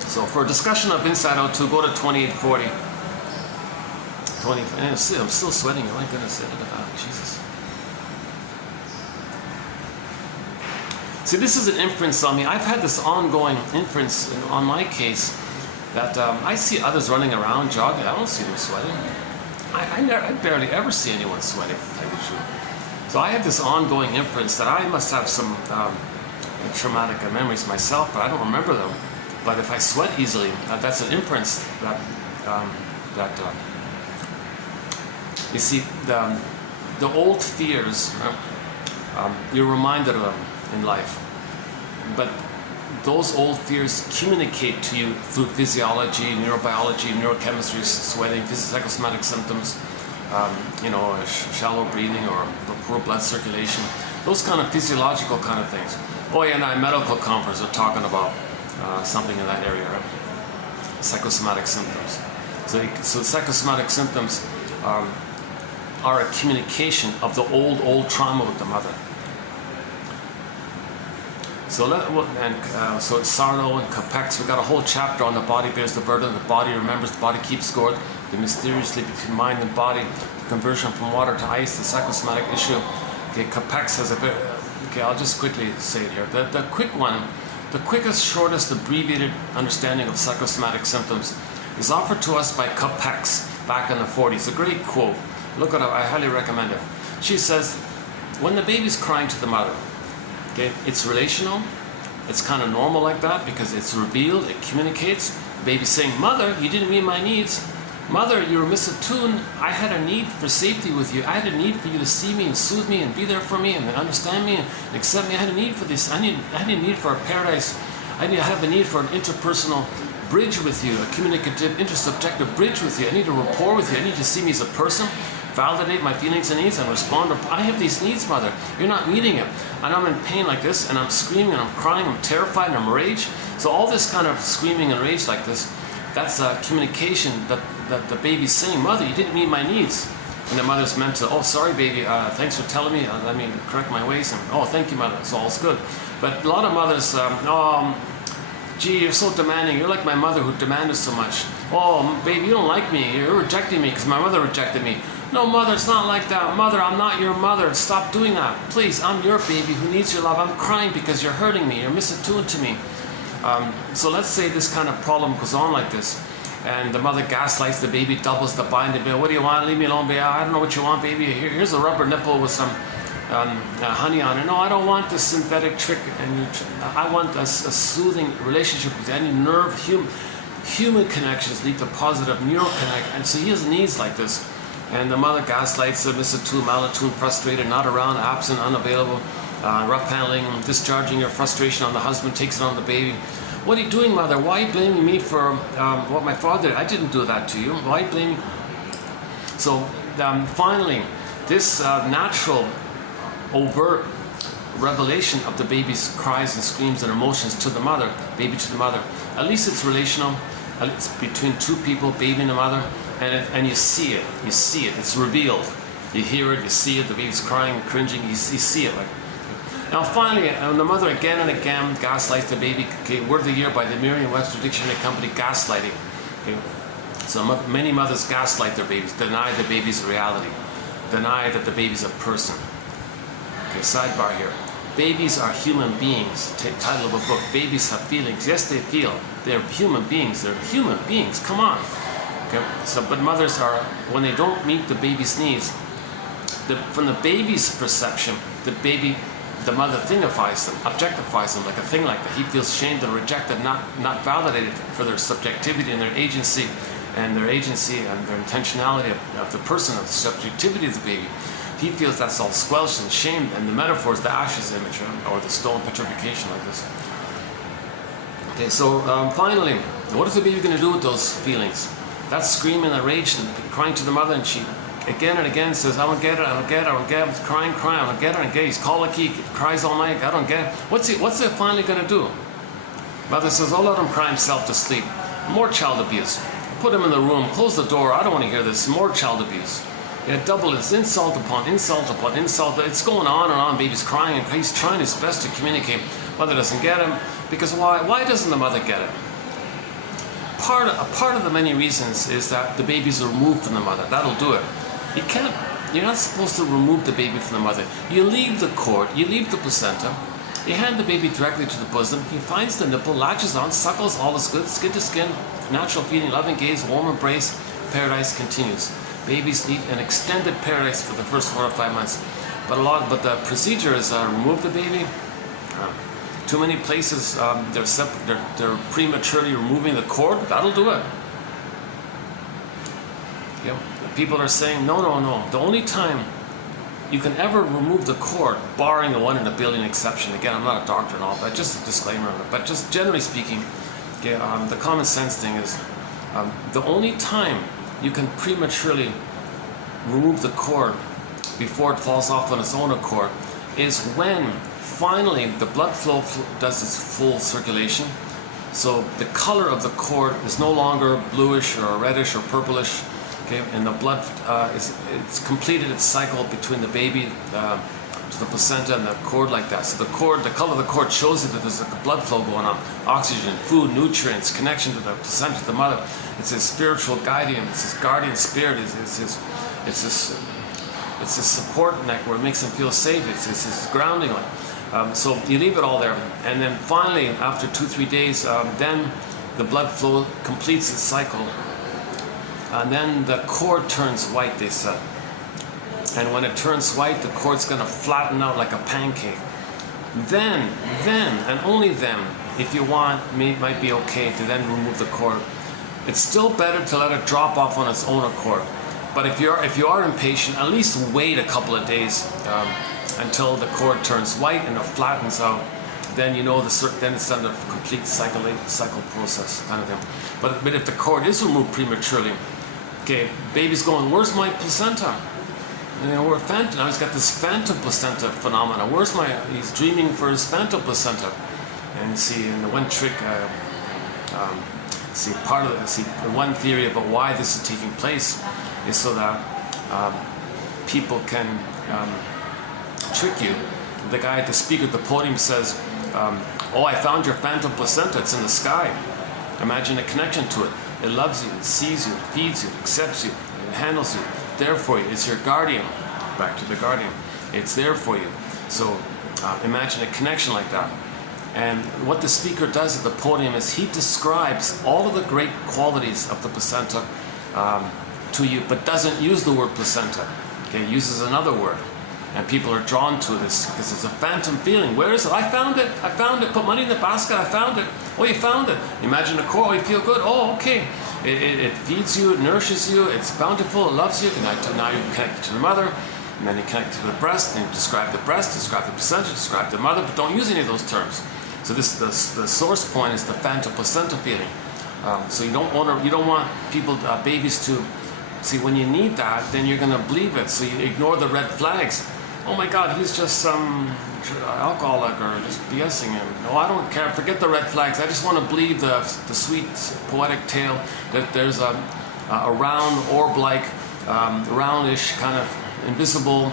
So for a discussion of Inside Out 2, go to 2840. I'm still sweating. Oh my goodness, look at that. Jesus. See, this is an inference on me. I've had this ongoing inference on my case that I see others running around, jogging. I don't see them sweating. I barely ever see anyone sweating, to tell you the truth. So I have this ongoing inference that I must have some traumatic memories myself, but I don't remember them. But if I sweat easily, that's an inference that you see, the old fears, you're reminded of them in life. But those old fears communicate to you through physiology, neurobiology, neurochemistry, sweating, psychosomatic symptoms, shallow breathing or poor blood circulation, those kind of physiological kind of things. Oh yeah, and at a medical conference are talking about something in that area, right? Psychosomatic symptoms. So psychosomatic symptoms are a communication of the old trauma with the mother. So it's Sarno and Capex. We got a whole chapter on the body bears the burden, the body remembers, the body keeps score, the mysteriously between mind and body, the conversion from water to ice, the psychosomatic issue. Okay, Capex has a bit. Okay, I'll just quickly say it here. The quick one, the quickest, shortest, abbreviated understanding of psychosomatic symptoms is offered to us by Capex back in the 40s. A great quote. Look it up. I highly recommend it. She says, when the baby's crying to the mother, okay, it's relational. It's kind of normal like that because it's revealed, it communicates. The baby's saying, mother, you didn't meet my needs. Mother, you were misattuned. I had a need for safety with you. I had a need for you to see me and soothe me and be there for me and understand me and accept me. I had a need for this. I had a need for a paradise. I have a need for an interpersonal bridge with you, a communicative, intersubjective bridge with you. I need a rapport with you. I need to see me as a person, validate my feelings and needs, and respond. I have these needs, mother. You're not meeting it. And I'm in pain like this, and I'm screaming, and I'm crying, I'm terrified, and I'm rage. So all this kind of screaming and rage like this, that's a communication that the baby's saying, mother, you didn't meet my needs. And the mother's meant to, oh, sorry, baby, thanks for telling me, let me correct my ways. And, oh, thank you, mother, so all's good. But a lot of mothers, gee, you're so demanding. You're like my mother who demanded so much. Oh, baby, you don't like me. You're rejecting me because my mother rejected me. No, mother, it's not like that. Mother, I'm not your mother. Stop doing that. Please, I'm your baby who needs your love. I'm crying because you're hurting me. You're misattuned to me. So let's say this kind of problem goes on like this. And the mother gaslights the baby, doubles the binding. What do you want? Leave me alone, baby. I don't know what you want, baby. Here's a rubber nipple with some honey on it. No, I don't want this synthetic trick. And I want a soothing relationship with you. I need nerve, human connections lead to positive neural connect. And so he has needs like this. And the mother gaslights him, misattuned, malattuned, frustrated, not around, absent, unavailable, rough handling, discharging your frustration on the husband, takes it on the baby. What are you doing, mother? Why are you blaming me for what my father did? I didn't do that to you. Why are you blaming? So finally, this natural, overt revelation of the baby's cries and screams and emotions to the mother, baby to the mother. At least it's relational. It's between two people, baby and the mother, and you see it. You see it. It's revealed. You hear it. You see it. The baby's crying, cringing. You see it. Now finally, the mother again and again gaslights the baby. Okay, word of the year by the Merriam-Webster Dictionary Company, gaslighting. Okay. So many mothers gaslight their babies, deny the baby's reality, deny that the baby's a person. Okay, sidebar here. Babies are human beings. Title of a book. Babies have feelings. Yes, they feel. They're human beings. They're human beings. Come on. Okay. So, but mothers are, when they don't meet the baby's needs, from the baby's perception, the mother thingifies them, objectifies them like a thing like that. He feels shamed and rejected, not validated for their subjectivity and their agency and their intentionality of the person, of the subjectivity of the baby. He feels that's all squelched and shamed, and the metaphor is the ashes image or the stone petrification like this. Okay, so finally, what is the baby going to do with those feelings? That's screaming and rage and crying to the mother, and she again and again says, I don't get it, I don't get it, I don't get it. He's crying, I don't get it, I don't get it. He's colicky, cries all night, I don't get it. What's it finally going to do? Mother says, oh, let him cry himself to sleep. More child abuse. put him in the room, close the door, I don't want to hear this, more child abuse. Yeah, double it's insult upon insult upon insult. It's going on and on. Baby's crying, and he's trying his best to communicate. Mother doesn't get him, because why? Why doesn't the mother get it? Part of the many reasons is that the baby's removed from the mother. That'll do it. You're not supposed to remove the baby from the mother. You leave the cord, you leave the placenta, you hand the baby directly to the bosom, he finds the nipple, latches on, suckles, all is good, skin to skin, natural feeding, loving gaze, warm embrace, paradise continues. Babies need an extended paradise for the first 4 to 5 months. But the procedure is remove the baby. Too many places they're prematurely removing the cord. That'll do it. You know, people are saying no. The only time you can ever remove the cord, barring the 1 in a billion exception. Again, I'm not a doctor and all, but just a disclaimer on it. But just generally speaking, okay, the common sense thing is the only time you can prematurely remove the cord before it falls off on its own accord is when finally the blood flow does its full circulation. So the color of the cord is no longer bluish or reddish or purplish, okay, and the blood it's completed its cycle between the baby to the placenta and the cord like that. So the color of the cord shows you that there's a blood flow going on, oxygen, food, nutrients, connection to the placenta, to the mother. It's his spiritual guardian, it's his guardian spirit, it's his support neck where it makes him feel safe, it's his grounding line. So you leave it all there, and then finally after 2-3 days, then the blood flow completes its cycle, and then the cord turns white, they said. And when it turns white, the cord's going to flatten out like a pancake. Then, and only then, if you want, might be okay to then remove the cord. It's still better to let it drop off on its own accord. But if you are impatient, at least wait a couple of days until the cord turns white and it flattens out. Then you know then it's done the complete cycle process kind of thing. But if the cord is removed prematurely, okay, baby's going, where's my placenta? You know, now he's got this phantom placenta phenomenon. He's dreaming for his phantom placenta. And see, in the one trick, the one theory about why this is taking place is so that people can trick you. The guy at the speaker at the podium says, oh, I found your phantom placenta, it's in the sky. Imagine a connection to it. It loves you, it sees you, it feeds you, it accepts you, it handles you, there for you. It's your guardian. Back to the guardian. It's there for you. So imagine a connection like that. And what the speaker does at the podium is he describes all of the great qualities of the placenta to you, but doesn't use the word placenta. Okay, he uses another word. And people are drawn to this because it's a phantom feeling. Where is it? I found it. I found it. Put money in the basket. I found it. Oh, you found it. Imagine a core. Oh, you feel good. Oh, okay. It feeds you. It nourishes you. It's bountiful. It loves you. Now you're connected to the mother. And then you connect to the breast. And you describe the breast, describe the placenta, describe the mother, but don't use any of those terms. So the source point is the phantom placenta feeling. So you don't want people, babies to see when you need that. Then you're going to believe it. So you ignore the red flags. Oh my God, he's just some alcoholic or just BSing him. No, I don't care. Forget the red flags. I just want to believe the sweet poetic tale that there's a round orb-like, roundish kind of invisible,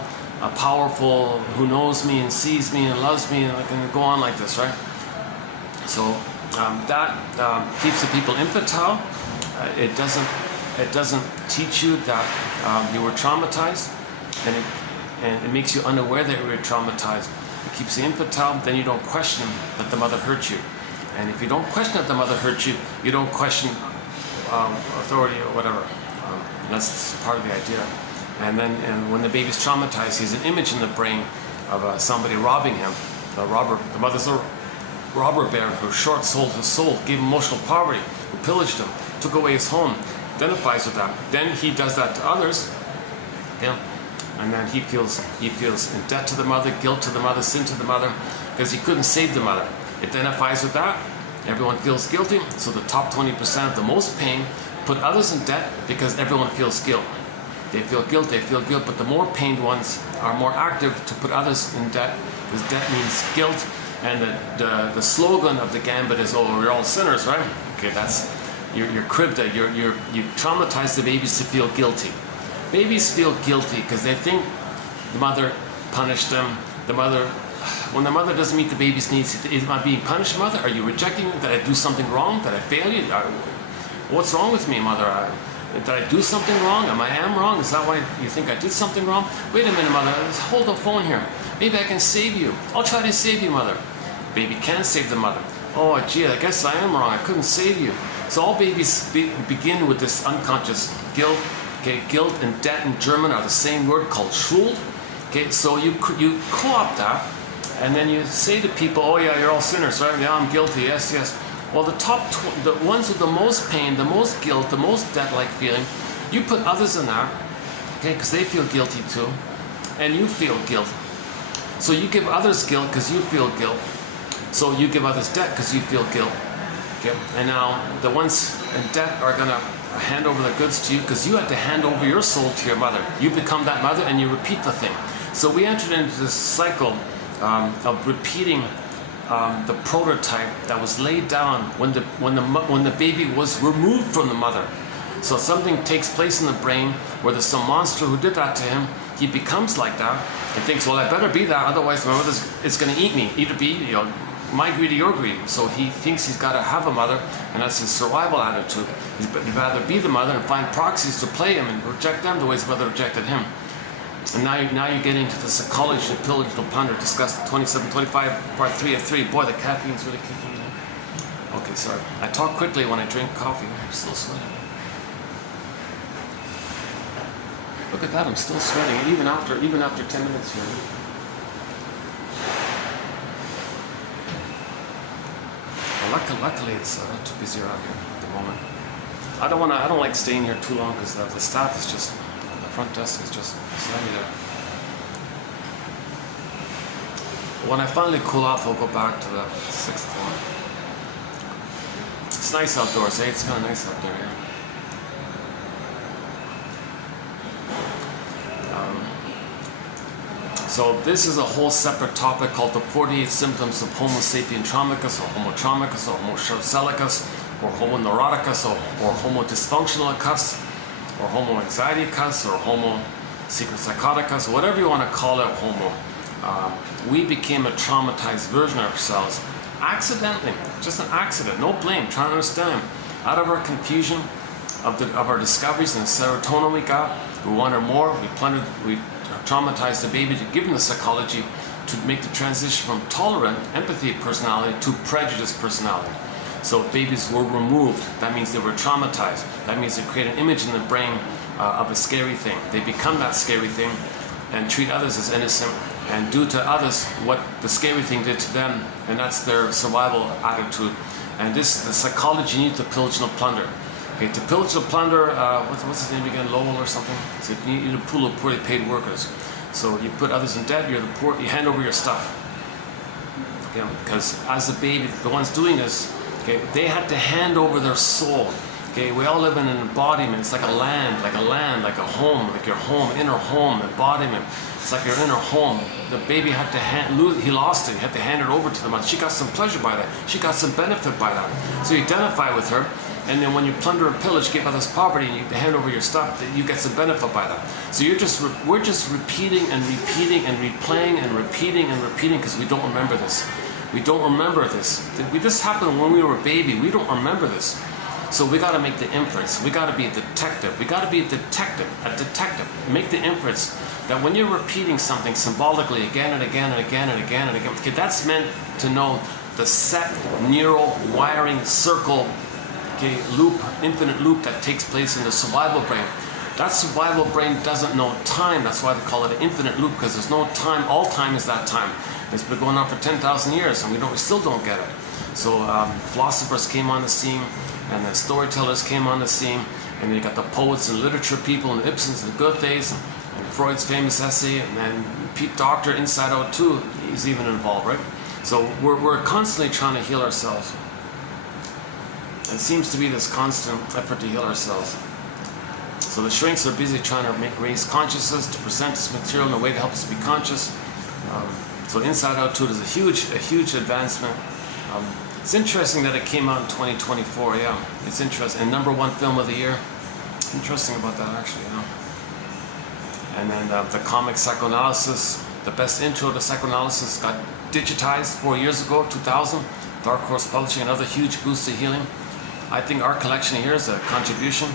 powerful, who knows me and sees me and loves me, and I can go on like this, right? So that keeps the people infantile. It doesn't teach you that you were traumatized, and it makes you unaware that you were traumatized. It keeps you infantile. Then you don't question that the mother hurt you, and if you don't question that the mother hurt you, you don't question authority or whatever. That's part of the idea. And when the baby's traumatized, he's an image in the brain of somebody robbing him. The mother's a robber baron who short-sold his soul, gave him emotional poverty, who pillaged him, took away his home, identifies with that. Then he does that to others, and then he feels in debt to the mother, guilt to the mother, sin to the mother, because he couldn't save the mother. Identifies with that. Everyone feels guilty, so the top 20% of the most pain put others in debt because everyone feels guilt. They feel guilt, but the more pained ones are more active to put others in debt, because debt means guilt, and the slogan of the gambit is, oh, we're all sinners, right? Okay, you're cribbed at, you traumatize the babies to feel guilty. Babies feel guilty because they think the mother punished them. When the mother doesn't meet the baby's needs, am I being punished, mother? Are you rejecting me? Did I do something wrong? Did I fail you? What's wrong with me, mother? Did I do something wrong? Am I wrong? Is that why you think I did something wrong? Wait a minute, mother. Let's hold the phone here. Maybe I can save you. I'll try to save you, mother. Baby can't save the mother. Oh, gee, I guess I am wrong. I couldn't save you. So all babies begin with this unconscious guilt. Okay, guilt and debt in German are the same word called Schuld. Okay, so you co-opt that, and then you say to people, oh yeah, you're all sinners, right? Yeah, I'm guilty, yes, yes. Well, the ones with the most pain, the most guilt, the most debt-like feeling, you put others in there, okay, because they feel guilty too, and you feel guilt. So you give others guilt because you feel guilt. So you give others debt because you feel guilt. Okay, and now the ones in debt are gonna hand over the goods to you because you had to hand over your soul to your mother. You become that mother and you repeat the thing. So we entered into this cycle of repeating the prototype that was laid down when the baby was removed from the mother. So something takes place in the brain where there's some monster who did that to him. He becomes like that and thinks, well, I better be that, otherwise my mother's it's going to eat me. Either be, my greed or your greed. So he thinks he's got to have a mother, and that's his survival attitude. He'd rather be the mother and find proxies to play him and reject them the way his mother rejected him. And now you get into the psychology of pillage and plunder, discussed 2725, part 3 of 3. Boy, the caffeine's really kicking in. Okay, sorry. I talk quickly when I drink coffee. I'm still sweating. Look at that, I'm still sweating, even after 10 minutes here. Well, luckily it's not too busy around here at the moment. I don't like staying here too long because the staff is just, the front desk is just standing there. When I finally cool off, I'll go back to the 6th floor. It's nice outdoors, eh? It's kind of nice out there, yeah. So this is a whole separate topic called the 48 symptoms of Homo sapien traumicus, or Homo traumicus, or Homo scherzelicus, or Homo neuroticus, or Homo dysfunctionalicus, or Homo anxieticus, or Homo secret psychoticus, whatever you want to call it, Homo. We became a traumatized version of ourselves, accidentally, just an accident, no blame, trying to understand. Out of our confusion of our discoveries and the serotonin we got, we wanted more, we traumatized the baby to give him the psychology to make the transition from tolerant, empathy personality to prejudice personality. So babies were removed. That means they were traumatized. That means they create an image in the brain of a scary thing. They become that scary thing and treat others as innocent and do to others what the scary thing did to them, and that's their survival attitude. And this, the psychology needs to pillage and plunder. Okay, to pillage and plunder, what's his name again, Lowell or something? So you need a pool of poorly paid workers. So you put others in debt, you're the poor, you hand over your stuff. Okay, because as a baby, the ones doing this, okay, they had to hand over their soul. Okay, we all live in an embodiment. It's like a land, like a home, like your home, inner home, embodiment. It's like your inner home. The baby had to he lost it. He had to hand it over to the mother. She got some pleasure by that. She got some benefit by that. So you identify with her, and then when you plunder and pillage, give others property, and you hand over your stuff, you get some benefit by that. So we're just repeating and repeating and replaying and repeating and repeating because we don't remember this. We don't remember this. This happened when we were a baby. We don't remember this. So we got to make the inference. We got to be a detective. We got to be a detective. Make the inference that when you're repeating something symbolically again and again and again and again and again, okay, that's meant to know the set neural wiring circle, okay, loop, infinite loop that takes place in the survival brain. That survival brain doesn't know time. That's why they call it an infinite loop, because there's no time. All time is that time. It's been going on for 10,000 years, and we still don't get it. So philosophers came on the scene, and the storytellers came on the scene, and you got the poets and literature people, and Ibsen's The Good Days, and Freud's famous essay, and then Pete Docter, Inside Out too, he's even involved, right? So we're constantly trying to heal ourselves. It seems to be this constant effort to heal ourselves. So the shrinks are busy trying to raise consciousness, to present this material in a way to help us be conscious. So Inside Out too is a huge advancement. It's interesting that it came out in 2024. Yeah, it's interesting. And #1 film of the year. Interesting about that, actually. You know. And then the comic Psychoanalysis, the best intro to psychoanalysis, got digitized 4 years ago, 2000. Dark Horse Publishing, another huge boost to healing. I think our collection here is a contribution.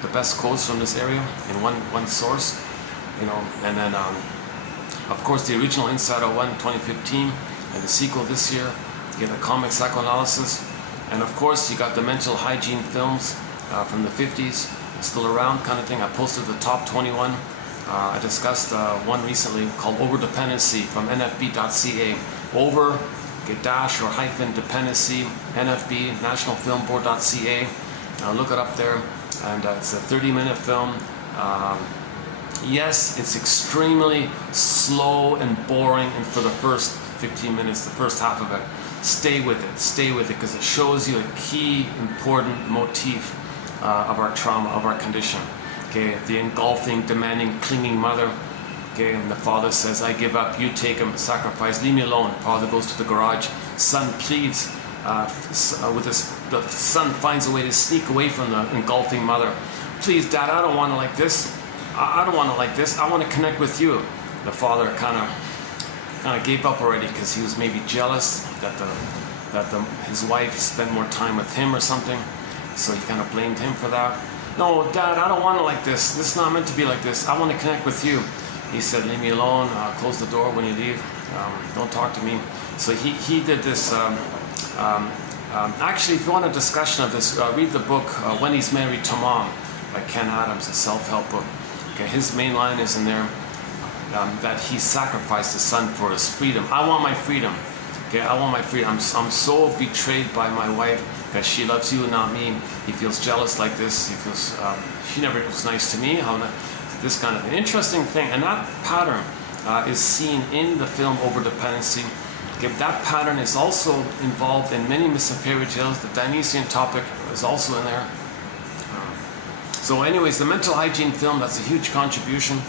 The best quotes from this area in one source, you know. And then, of course, the original Inside Out 1, 2015, and the sequel this year. You get the comic Psychoanalysis, and of course, you got the mental hygiene films from the 50s, still around kind of thing. I posted the top 21. I discussed one recently called Overdependency from nfb.ca. Over, get dash or hyphen dependency, NFB, nationalfilmboard.ca. Look it up there, and it's a 30-minute film. Yes, it's extremely slow and boring, and for the first 15 minutes, the first half of it, stay with it, because it shows you a key, important motif of our trauma, of our condition. Okay, the engulfing, demanding, clinging mother. Okay, and the father says, I give up, you take him, sacrifice, leave me alone. Father goes to the garage. Son pleads the son finds a way to sneak away from the engulfing mother. Please, Dad, I don't want to like this. I don't want to like this. I want to connect with you. The father kind of gave up already because he was maybe jealous that his wife spent more time with him or something. So he kind of blamed him for that. No, Dad, I don't want to like this. This is not meant to be like this. I want to connect with you. He said, leave me alone. Close the door when you leave. Don't talk to me. So he did this. Actually, if you want a discussion of this, read the book When He's Married to Mom by Ken Adams, a self-help book. Okay, his main line is in there that he sacrificed his son for his freedom. I want my freedom. Okay, I want my freedom. I'm so betrayed by my wife because she loves you, not me. He feels jealous like this. He feels she never was nice to me. This kind of an interesting thing, and that pattern is seen in the film Overdependency. Okay, that pattern is also involved in many myths and fairy tales. The Dionysian topic is also in there. So, anyways, the mental hygiene film, that's a huge contribution.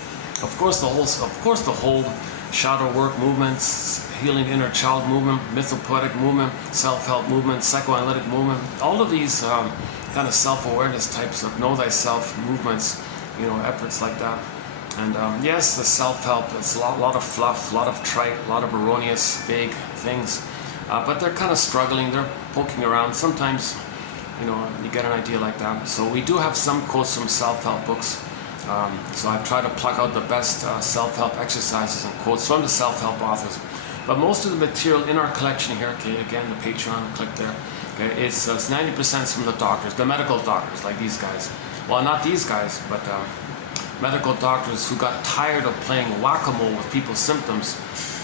Of course, the whole shadow work movements, healing inner child movement, mythopoetic movement, self-help movement, psychoanalytic movement. All of these kind of self-awareness types of know thyself movements, you know, efforts like that. And yes, the self-help, it's a lot of fluff, a lot of trite, a lot of erroneous, vague things. But they're kind of struggling, they're poking around. Sometimes, you know, you get an idea like that. So we do have some quotes from self-help books. So I've tried to pluck out the best self-help exercises and quotes from the self-help authors. But most of the material in our collection here, okay, again, the Patreon, click there, okay, it's 90% from the doctors, the medical doctors, like these guys. Well, not these guys, but medical doctors who got tired of playing whack-a-mole with people's symptoms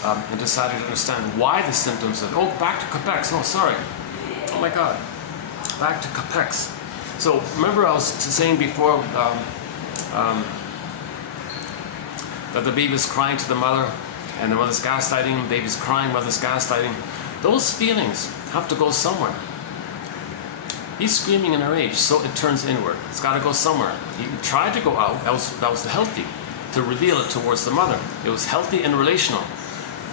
and decided to understand why the symptoms are, oh, back to Capex, oh, sorry, oh my God, back to Capex. So remember I was saying before that the baby's crying to the mother, and the mother's gaslighting, baby's crying, mother's gaslighting. Those feelings have to go somewhere. He's screaming in a rage, so it turns inward. It's got to go somewhere. He tried to go out, that was healthy, to reveal it towards the mother. It was healthy and relational,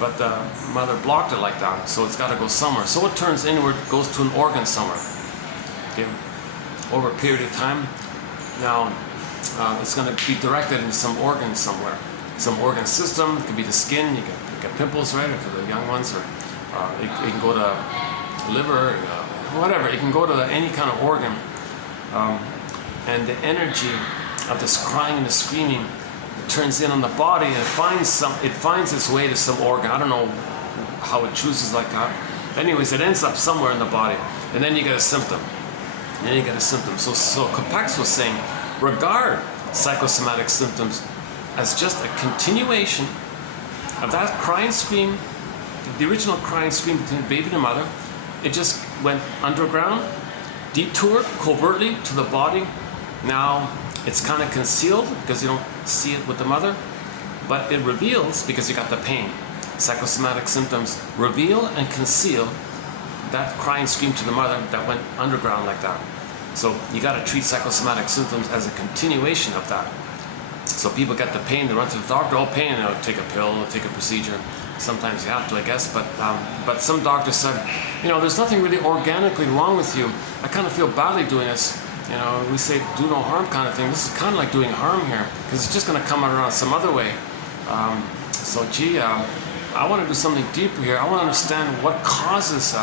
but the mother blocked it like that, so it's got to go somewhere. So it turns inward, goes to an organ somewhere. Okay. Over a period of time, now it's going to be directed into some organ somewhere. Some organ system. It could be the skin. You get pimples, right? For the young ones, or it can go to liver, whatever. It can go to any kind of organ, and the energy of this crying and the screaming turns in on the body, and it finds its way to some organ. I don't know how it chooses like that. Anyways, it ends up somewhere in the body, and then you get a symptom. So Capex was saying, regard psychosomatic symptoms as just a continuation of that crying scream, the original crying scream between the baby and the mother. It just went underground, detoured covertly to the body. Now it's kind of concealed because you don't see it with the mother, but it reveals because you got the pain. Psychosomatic symptoms reveal and conceal that crying scream to the mother that went underground like that. So you got to treat psychosomatic symptoms as a continuation of that. So people get the pain, they run to the doctor, oh, pain, and they'll take a pill, they'll take a procedure. Sometimes you have to, I guess, but some doctors said, you know, there's nothing really organically wrong with you. I kind of feel badly doing this. You know, we say do no harm kind of thing. This is kind of like doing harm here, because it's just going to come around some other way. So gee, I want to do something deeper here. I want to understand what causes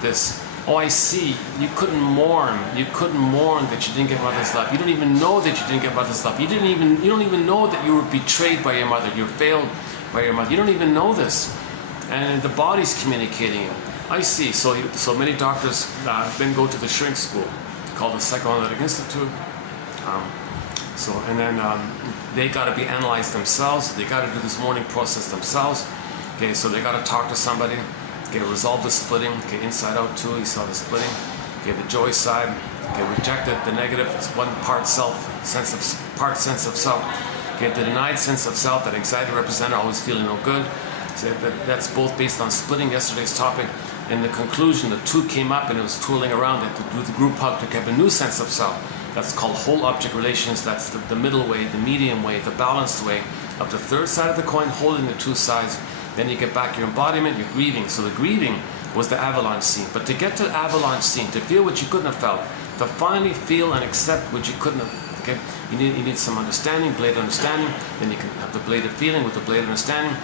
this. Oh, I see. You couldn't mourn. You couldn't mourn that you didn't get mother's love. You don't even know that you didn't get mother's love. You don't even know that you were betrayed by your mother. You were failed by your mother. You don't even know this, and the body's communicating it. I see. So many doctors then go to the shrink school, called the Psychoanalytic Institute. And then they got to be analyzed themselves. They got to do this mourning process themselves. Okay, so they got to talk to somebody. Okay, resolve the splitting. Okay, inside out too. You saw the splitting. Okay, the joy side. Okay, rejected the negative. It's one part self, sense of self. Okay, the denied sense of self, that anxiety representative, always feeling no good. So that's both based on splitting, yesterday's topic. In the conclusion, the two came up and it was twirling around it to do the group hug to get a new sense of self. That's called whole object relations. That's the middle way, the medium way, the balanced way. Of the third side of the coin, holding the two sides. Then you get back your embodiment, your grieving. So the grieving was the avalanche scene. But to get to the avalanche scene, to feel what you couldn't have felt, to finally feel and accept what you couldn't have, okay? You need some understanding, bladed understanding. Then you can have the bladed feeling with the bladed understanding.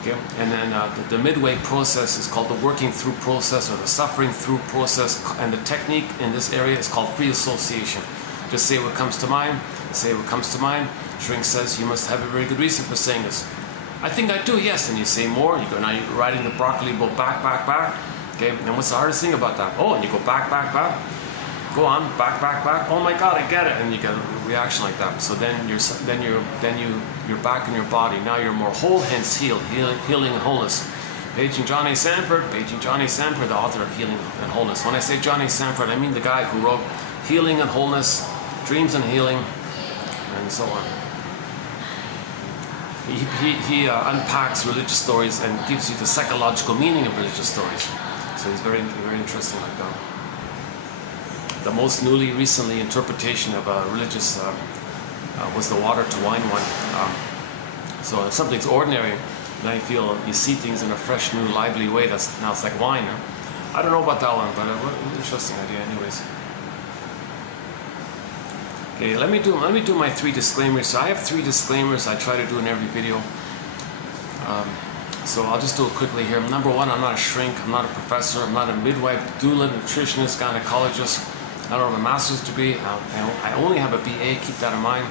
Okay? And then the midway process is called the working through process, or the suffering through process. And the technique in this area is called free association. Just say what comes to mind, say what comes to mind. Shrink says, you must have a very good reason for saying this. I think I do, yes. And you say more, you go, now you're riding the broccoli boat back. Okay, and what's the hardest thing about that? Oh, and you go back. Go on, back. Oh my God, I get it. And you get a reaction like that. So then you're back in your body. Now you're more whole, hence healed, healing and wholeness. Paging Johnny Sanford, the author of Healing and Wholeness. When I say Johnny Sanford, I mean the guy who wrote Healing and Wholeness, Dreams and Healing, and so on. He unpacks religious stories and gives you the psychological meaning of religious stories. So he's very, very interesting like that. The most recently interpretation of a religious was the water to wine one. So if something's ordinary, now you see things in a fresh, new, lively way. Now it's like wine. I don't know about that one, but an interesting idea, anyways. Okay, let me do my 3 disclaimers. So I have 3 disclaimers I try to do in every video. So I'll just do it quickly here. Number 1, I'm not a shrink, I'm not a professor, I'm not a midwife, doula, nutritionist, gynecologist. I don't have a master's degree. I only have a BA, keep that in mind.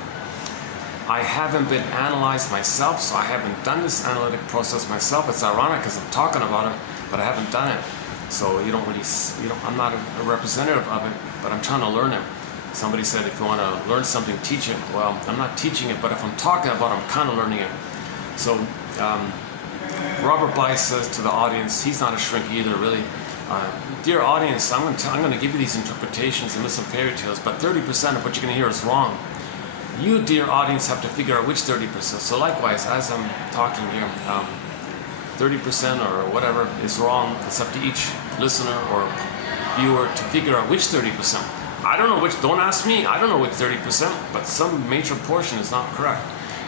I haven't been analyzed myself, so I haven't done this analytic process myself. It's ironic because I'm talking about it, but I haven't done it. So I'm not a representative of it, but I'm trying to learn it. Somebody said, if you want to learn something, teach it. Well, I'm not teaching it, but if I'm talking about it, I'm kind of learning it. So Robert Blythe says to the audience, he's not a shrink either, really. Dear audience, I'm going to give you these interpretations and some fairy tales, but 30% of what you're going to hear is wrong. You, dear audience, have to figure out which 30%. So likewise, as I'm talking here, 30% or whatever is wrong. It's up to each listener or viewer to figure out which 30%. I don't know which, don't ask me, I don't know which 30%, but some major portion is not correct.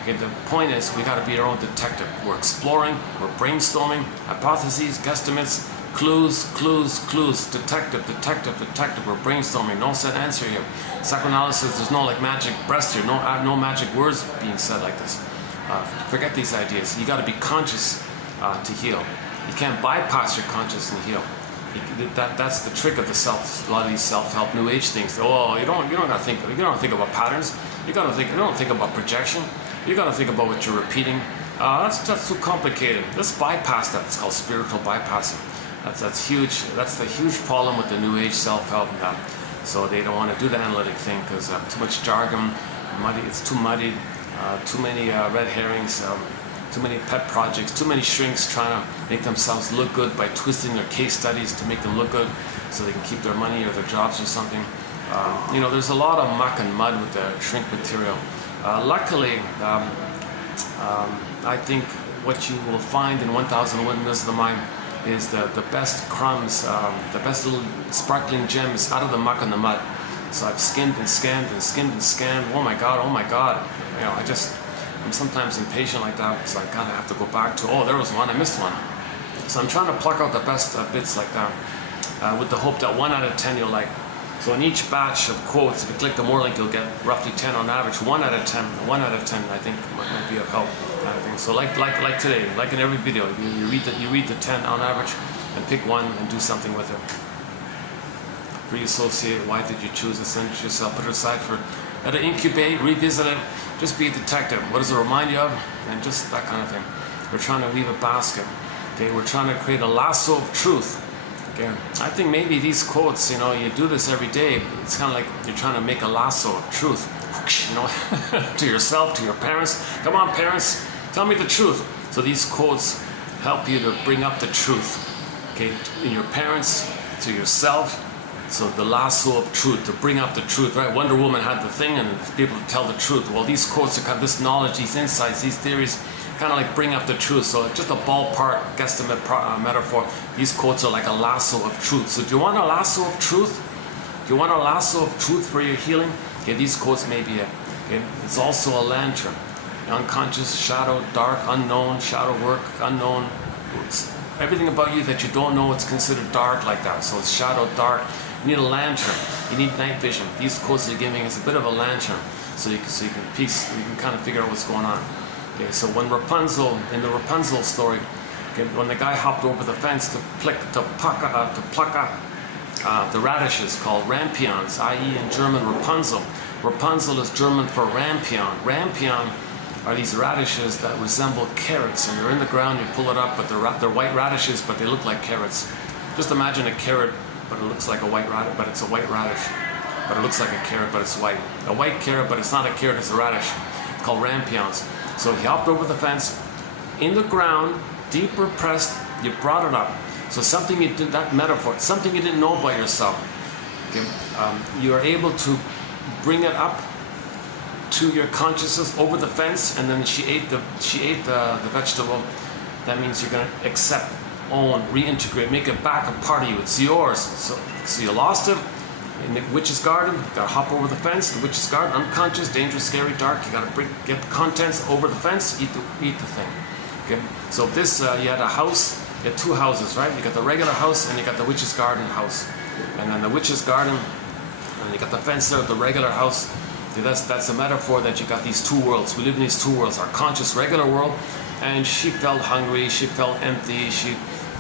Okay, the point is, we got to be our own detective. We're exploring, we're brainstorming, hypotheses, guesstimates, clues, detective, we're brainstorming, no set answer here. Psychoanalysis, there's no like magic breast here, no magic words being said like this. Forget these ideas. You got to be conscious to heal. You can't bypass your conscious and heal. That's the trick of the self. A lot of these self-help, new age things. Oh, you don't gotta think. You don't think about patterns. You don't think about projection. You gotta think about what you're repeating. That's too complicated. Let's bypass that. It's called spiritual bypassing. That's huge. That's the huge problem with the new age self-help. So they don't want to do the analytic thing because too much jargon, muddy. It's too muddy. Too many red herrings. Too many pet projects, too many shrinks trying to make themselves look good by twisting their case studies to make them look good so they can keep their money or their jobs or something. There's a lot of muck and mud with the shrink material. Luckily, I think what you will find in 1,000 Windmills of the Mind is the best crumbs, the best little sparkling gems out of the muck and the mud. So I've skimmed and scanned and skimmed and scanned. Oh my God. I'm sometimes impatient like that, so I kind of have to go back to, oh, there was one, I missed one. So I'm trying to pluck out the best bits like that, with the hope that 1 out of 10 you'll like. So in each batch of quotes, if you click the more link, you'll get roughly 10 on average. 1 out of 10, 1 out of 10, I think might be of help. I think so. Like today, like in every video, you read the 10 on average, and pick one and do something with it. Reassociate. Why did you choose it? Send it to yourself. Put it aside for. Let it incubate. Revisit it. Just be a detective. What does it remind you of? And just that kind of thing. We're trying to weave a basket. Okay. We're trying to create a lasso of truth. Okay. I think maybe these quotes, you know, you do this every day. It's kind of like you're trying to make a lasso of truth. You know, to yourself, to your parents. Come on, parents. Tell me the truth. So these quotes help you to bring up the truth. Okay. In your parents, to yourself. So the lasso of truth, to bring up the truth, right? Wonder Woman had the thing and people to tell the truth. Well, these quotes are kind of this knowledge, these insights, these theories, kind of like bring up the truth. So just a ballpark guesstimate metaphor. These quotes are like a lasso of truth. So do you want a lasso of truth? Do you want a lasso of truth for your healing? Okay, these quotes may be it. Okay, it's also a lantern. Unconscious, shadow, dark, unknown, shadow work, unknown. Everything about you that you don't know, it's considered dark like that. So it's shadow, dark. You need a lantern. You need night vision. These quotes are giving us a bit of a lantern, so you can kind of figure out what's going on. Okay, so when Rapunzel, in the Rapunzel story, okay, when the guy hopped over the fence to pluck the radishes called rampions, i.e. in German Rapunzel. Rapunzel is German for rampion. Rampion are these radishes that resemble carrots, and they're in the ground. You pull it up, but they're white radishes, but they look like carrots. Just imagine a carrot, but it looks like a white radish, but it's a white radish. But it looks like a carrot, but it's white. A white carrot, but it's not a carrot, it's a radish. It's called rampions. So he hopped over the fence, in the ground, deep repressed, you brought it up. So something you did, that metaphor, something you didn't know about yourself. Okay? You are able to bring it up to your consciousness over the fence, and then she ate the vegetable. That means you're going to accept, own, reintegrate, make it back a part of you. It's yours. So you lost it in the witch's garden. You got to hop over the fence. The witch's garden, unconscious, dangerous, scary, dark. You got to get the contents over the fence. Eat the thing. Okay. So this you had a house. You had two houses, right? You got the regular house and you got the witch's garden house. And then the witch's garden, and you got the fence there, the regular house. See, that's a metaphor that you got these two worlds. We live in these two worlds, our conscious regular world, and she felt hungry, she felt empty,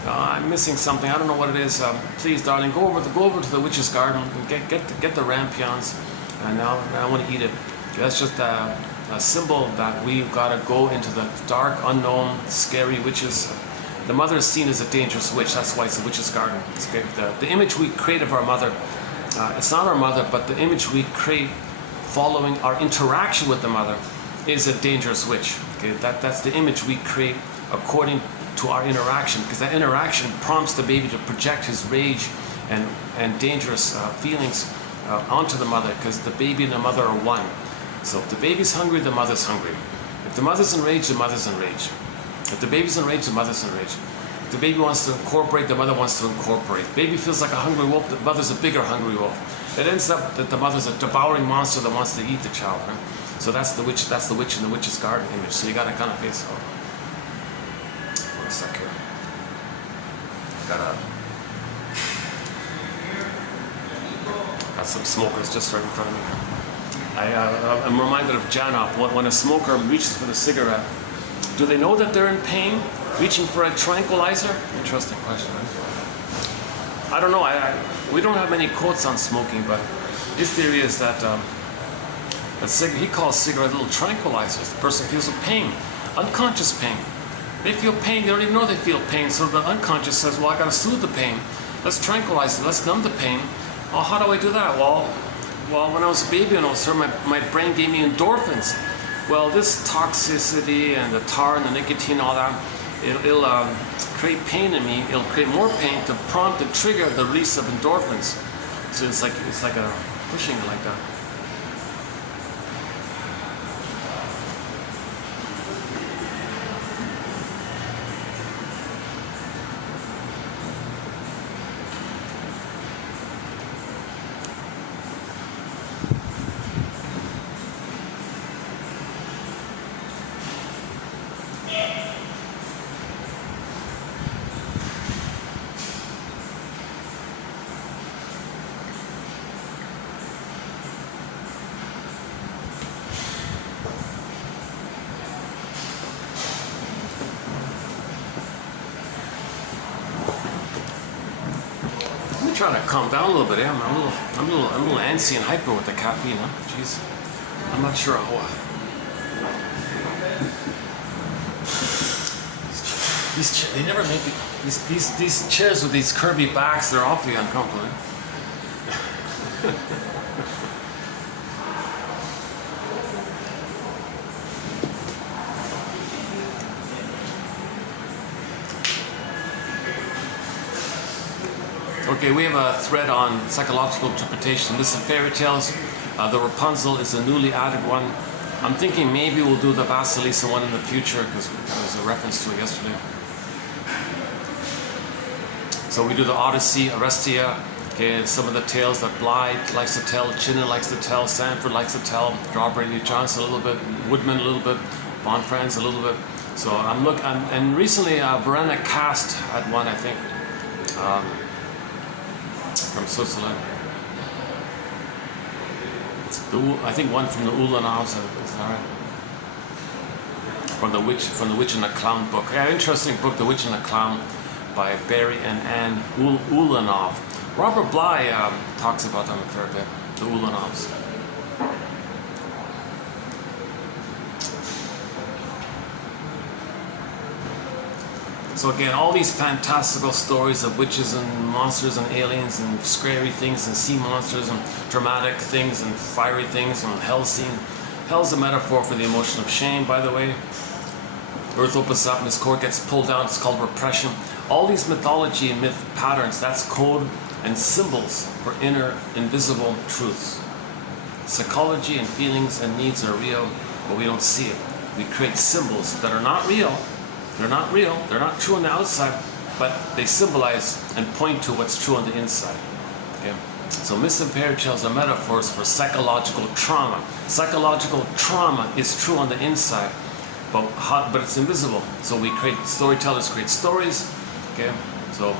I'm missing something, I don't know what it is. Please, darling, go over to the witch's garden and get the rampions, and now I want to eat it. Okay, that's just a symbol that we've got to go into the dark, unknown, scary witches. The mother is seen as a dangerous witch. That's why it's a witch's garden. Okay? The image we create of our mother, it's not our mother, but the image we create following our interaction with the mother is a dangerous witch. Okay? That's the image we create according to our interaction, because that interaction prompts the baby to project his rage and dangerous feelings onto the mother, because the baby and the mother are one. So if the baby's hungry, the mother's hungry. If the mother's enraged, the mother's enraged. If the baby's enraged, the mother's enraged. If the baby wants to incorporate, the mother wants to incorporate. Baby feels like a hungry wolf, the mother's a bigger hungry wolf. It ends up that the mother's a devouring monster that wants to eat the child. Right? So that's the witch in the witch's garden image. So you gotta kind of face it. Hold a sec here. Got some smokers just right in front of me. I'm reminded of Janop. When a smoker reaches for the cigarette, do they know that they're in pain, reaching for a tranquilizer? Interesting question. Right? I don't know. We don't have many quotes on smoking, but his theory is that he calls cigarette little tranquilizers. The person feels a pain, unconscious pain. They feel pain. They don't even know they feel pain. So the unconscious says, well, I got to soothe the pain. Let's tranquilize it. Let's numb the pain. Oh, how do I do that? Well, when I was a baby and I was hurt, my brain gave me endorphins. Well, this toxicity and the tar and the nicotine and all that, it'll create pain in me. It'll create more pain to prompt and trigger the release of endorphins. So it's like a pushing like that. trying to calm down a little bit. I'm a little antsy and hyper with the caffeine. Huh? Jeez, I'm not sure how. They never make it. These chairs with these curvy backs. They're awfully uncomfortable. Okay, we have a thread on psychological interpretation. This is fairy tales. The Rapunzel is a newly added one. I'm thinking maybe we'll do the Vasilisa one in the future because there was a reference to it yesterday. So we do the Odyssey, Orestia, okay, some of the tales that Blythe likes to tell, Chinna likes to tell, Sanford likes to tell, Drawbridge Johnson a little bit, Woodman a little bit, Von Franz a little bit. So I'm looking, and recently Verena Cast had one, I think, from Switzerland. I think one from the Ulanovs, is that right? From the Witch and the Clown book. Yeah, interesting book, The Witch and the Clown, by Barry and Anne Ulanov. Robert Bly talks about them a fair bit, the Ulanovs. So again, all these fantastical stories of witches and monsters and aliens and scary things and sea monsters and dramatic things and fiery things and hell scene. Hell's a metaphor for the emotion of shame, by the way. Earth opens up and his core gets pulled down. It's called repression. All these mythology and myth patterns, that's code and symbols for inner invisible truths. Psychology and feelings and needs are real, but we don't see it. We create symbols that are not real. They're not real, they're not true on the outside, but they symbolize and point to what's true on the inside. Okay? So myths and fairy tales are metaphors for psychological trauma. Psychological trauma is true on the inside, but it's invisible. So storytellers create stories. Okay? So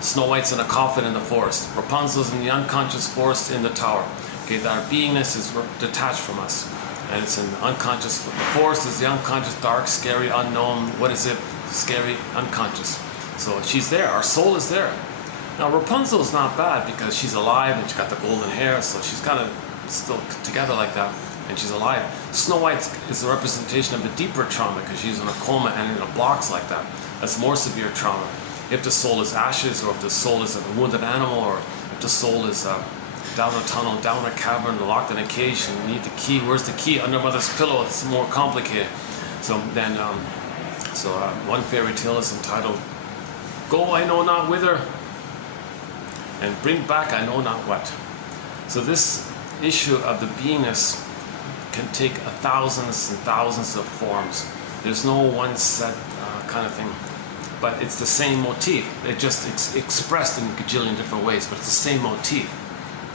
Snow White's in a coffin in the forest. Rapunzel's in the unconscious forest in the tower. Okay, that our beingness is detached from us. And it's an unconscious. The forest is the unconscious, dark, scary, unknown. What is it? Scary, unconscious. So she's there. Our soul is there. Now Rapunzel is not bad because she's alive and she's got the golden hair, so she's kind of still together like that, and she's alive. Snow White is a representation of the deeper trauma because she's in a coma and in a box like that. That's more severe trauma. If the soul is ashes, or if the soul is a wounded animal, or if the soul is down a tunnel, down a cavern, locked in a cage, and you need the key. Where's the key? Under mother's pillow. It's more complicated. So then, one fairy tale is entitled, "Go I know not whither, and bring back I know not what." So this issue of the beingness can take thousands and thousands of forms. There's no one set kind of thing, but it's the same motif. It's expressed in a gajillion different ways, but it's the same motif.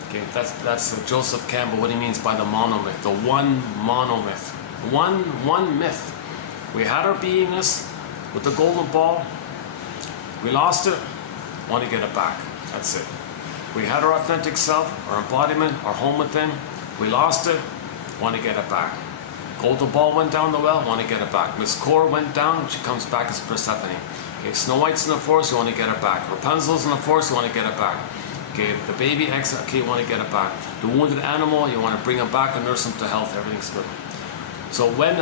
Okay, that's Joseph Campbell, what he means by the monomyth, the one monomyth. One myth. We had our beingness with the golden ball. We lost it, want to get it back. That's it. We had our authentic self, our embodiment, our home within. We lost it, want to get it back. Golden ball went down the well, want to get it back. Miss Core went down, she comes back as Persephone. Okay, Snow White's in the forest, you want to get it back. Rapunzel's in the forest, you want to get it back. Okay, the baby exit, okay, you want to get it back. The wounded animal, you want to bring him back and nurse him to health, everything's good. So in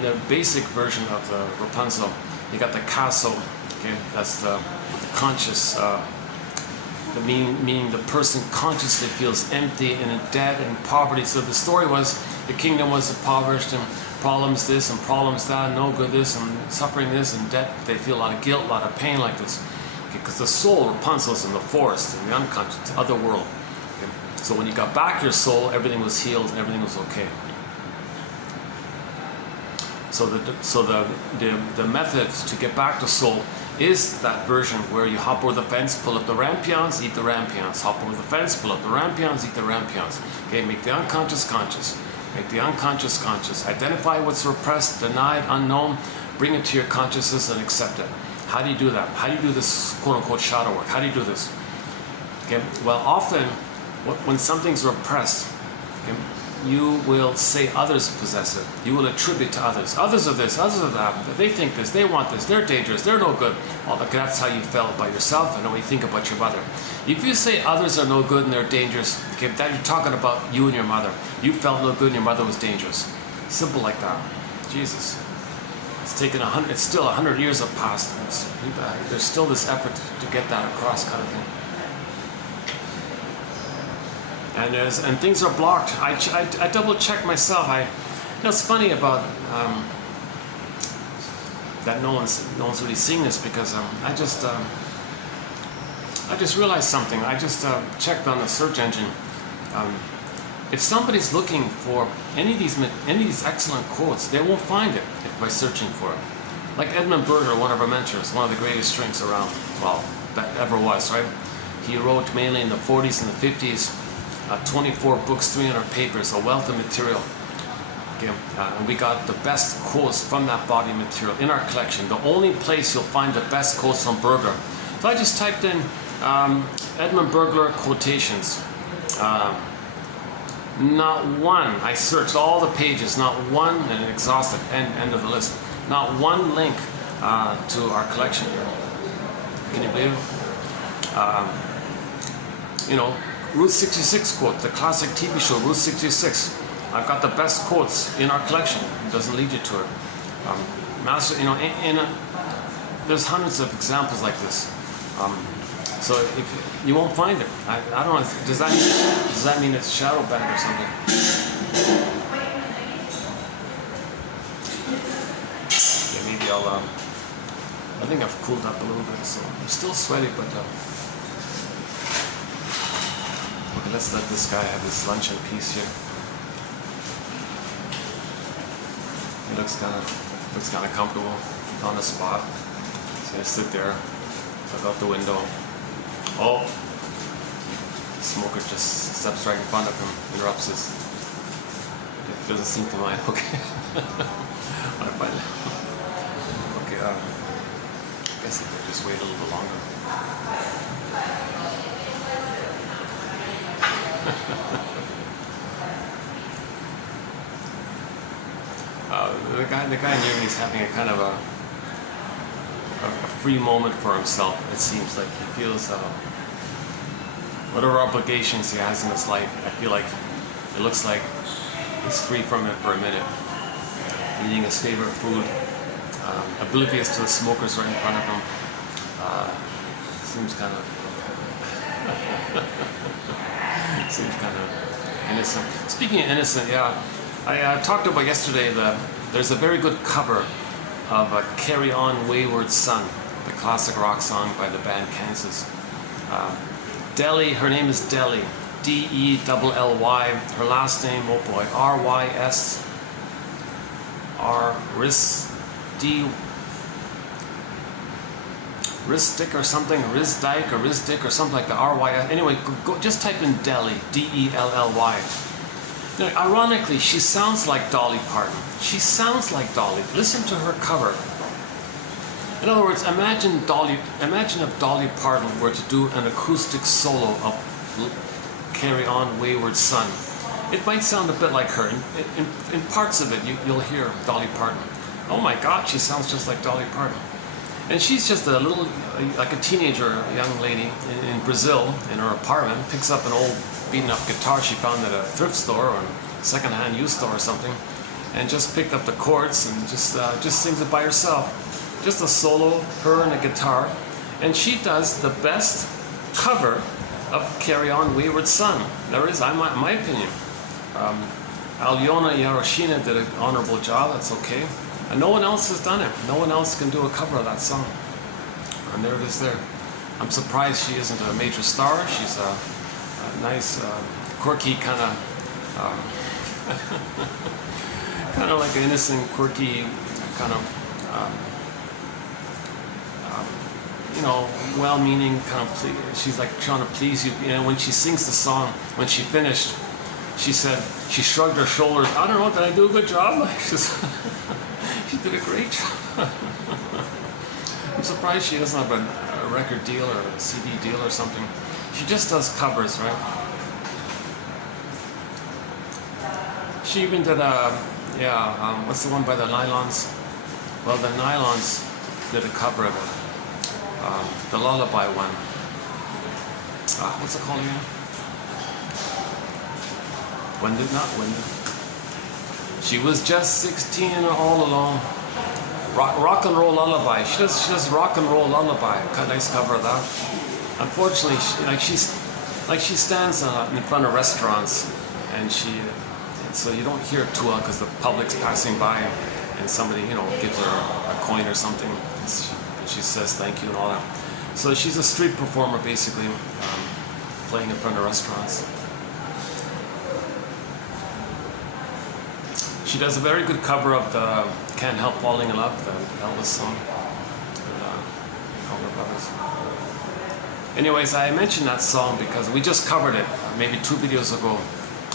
the basic version of the Rapunzel, you got the castle, okay, that's the conscious, meaning the person consciously feels empty and in debt and poverty. So the story was the kingdom was impoverished and problems this and problems that, no good this and suffering this and debt. They feel a lot of guilt, a lot of pain like this. Because the soul, Rapunzel's in the forest, in the unconscious, the other world. Okay? So when you got back your soul, everything was healed and everything was okay. So the method to get back to soul is that version where you hop over the fence, pull up the rampions, eat the rampions. Hop over the fence, pull up the rampions, eat the rampions. Okay, make the unconscious conscious. Make the unconscious conscious. Identify what's repressed, denied, unknown. Bring it to your consciousness and accept it. How do you do that? How do you do this quote-unquote shadow work? How do you do this? Okay. Well, often when something's repressed, okay, you will say others possess it. You will attribute to others. Others are this, others are that. They think this, they want this, they're dangerous, they're no good. Well, look, that's how you felt about yourself and what you think about your mother. If you say others are no good and they're dangerous, okay, that you're talking about you and your mother. You felt no good and your mother was dangerous. Simple like that. Jesus. It's taken it's still 100 years have passed. There's still this effort to get that across, kind of thing. And things are blocked. I double check myself. It's funny about that no one's really seeing this, because I just realized something. I just checked on the search engine. If somebody's looking for any of these excellent quotes, they won't find it by searching for it. Like Edmund Burger, one of our mentors, one of the greatest shrinks around, well, that ever was, right? He wrote mainly in the 40s and the 50s, 24 books, 300 papers, a wealth of material. Okay, and we got the best quotes from that body of material in our collection. The only place you'll find the best quotes from Burger. So I just typed in Edmund Burger quotations. Not one, I searched all the pages, not one, and exhausted, end of the list, not one link to our collection. Can you believe it? You know, Route 66 quote, the classic TV show, Route 66. I've got the best quotes in our collection. It doesn't lead you to it. Master, you know, there's hundreds of examples like this. So if you won't find it, I don't know. Does that mean it's shadow banned or something? Yeah, maybe I'll. I think I've cooled up a little bit, so I'm still sweaty, but. Okay, let's let this guy have his lunch in peace here. He looks kind of comfortable on the spot. So I sit there, look out the window. Oh, the smoker just steps right in front of him, interrupts us. It doesn't seem to mind. Okay. Okay, I guess I could just wait a little bit longer. The guy near me is having a kind of a free moment for himself. It seems like he feels whatever obligations he has in his life. I feel like it looks like he's free from it for a minute, eating his favorite food, oblivious to the smokers right in front of him. Seems kind of innocent. Speaking of innocent, yeah, I talked about yesterday that there's a very good cover of Carry On Wayward Son, the classic rock song by the band Kansas. Delly, her name is Delly, D-E-L-L-Y. Her last name, oh boy, R-Y-S, Risdick or something, Rizdyke or Rizdick or something like that, R-Y-S. Anyway, just type in Delly, D-E-L-L-Y. Now, ironically, she sounds like Dolly Parton. She sounds like Dolly. Listen to her cover. In other words, imagine if Dolly Parton were to do an acoustic solo of Carry On Wayward Son. It might sound a bit like her. In parts of it, you'll hear Dolly Parton. Oh my God, she sounds just like Dolly Parton. And she's just a little, like a teenager, a young lady in Brazil, in her apartment, picks up an old beaten up guitar she found at a thrift store or a second-hand used store or something, and just picked up the chords and just sings it by herself. Just a solo, her and a guitar, and she does the best cover of Carry On Wayward Son there is, in my opinion. Alyona Yaroshina did an honorable job, that's okay. And no one else has done it. No one else can do a cover of that song. And there it is there. I'm surprised she isn't a major star. She's a nice, quirky kind of, kind of like an innocent, quirky, kind of, you know, well-meaning kind of. She's like trying to please you. You know, when she sings the song, when she finished, she said she shrugged her shoulders. I don't know, did I do a good job? She did a great job. I'm surprised she doesn't have a record deal or a CD deal or something. She just does covers, right? She even did what's the one by the Nylons? Well, the Nylons did a cover of it. The lullaby one. What's it called again? Not Winded. She was just 16 all along. Rock and roll lullaby. She does rock and roll lullaby. A nice cover of that. Unfortunately, she stands in front of restaurants, and so you don't hear it too well because the public's passing by, and somebody gives her a coin or something, and she says thank you and all that. So she's a street performer basically, playing in front of restaurants. She does a very good cover of the Can't Help Falling in Love, the Elvis song, with Elmer Brothers. Anyways, I mentioned that song because we just covered it maybe 2 videos ago.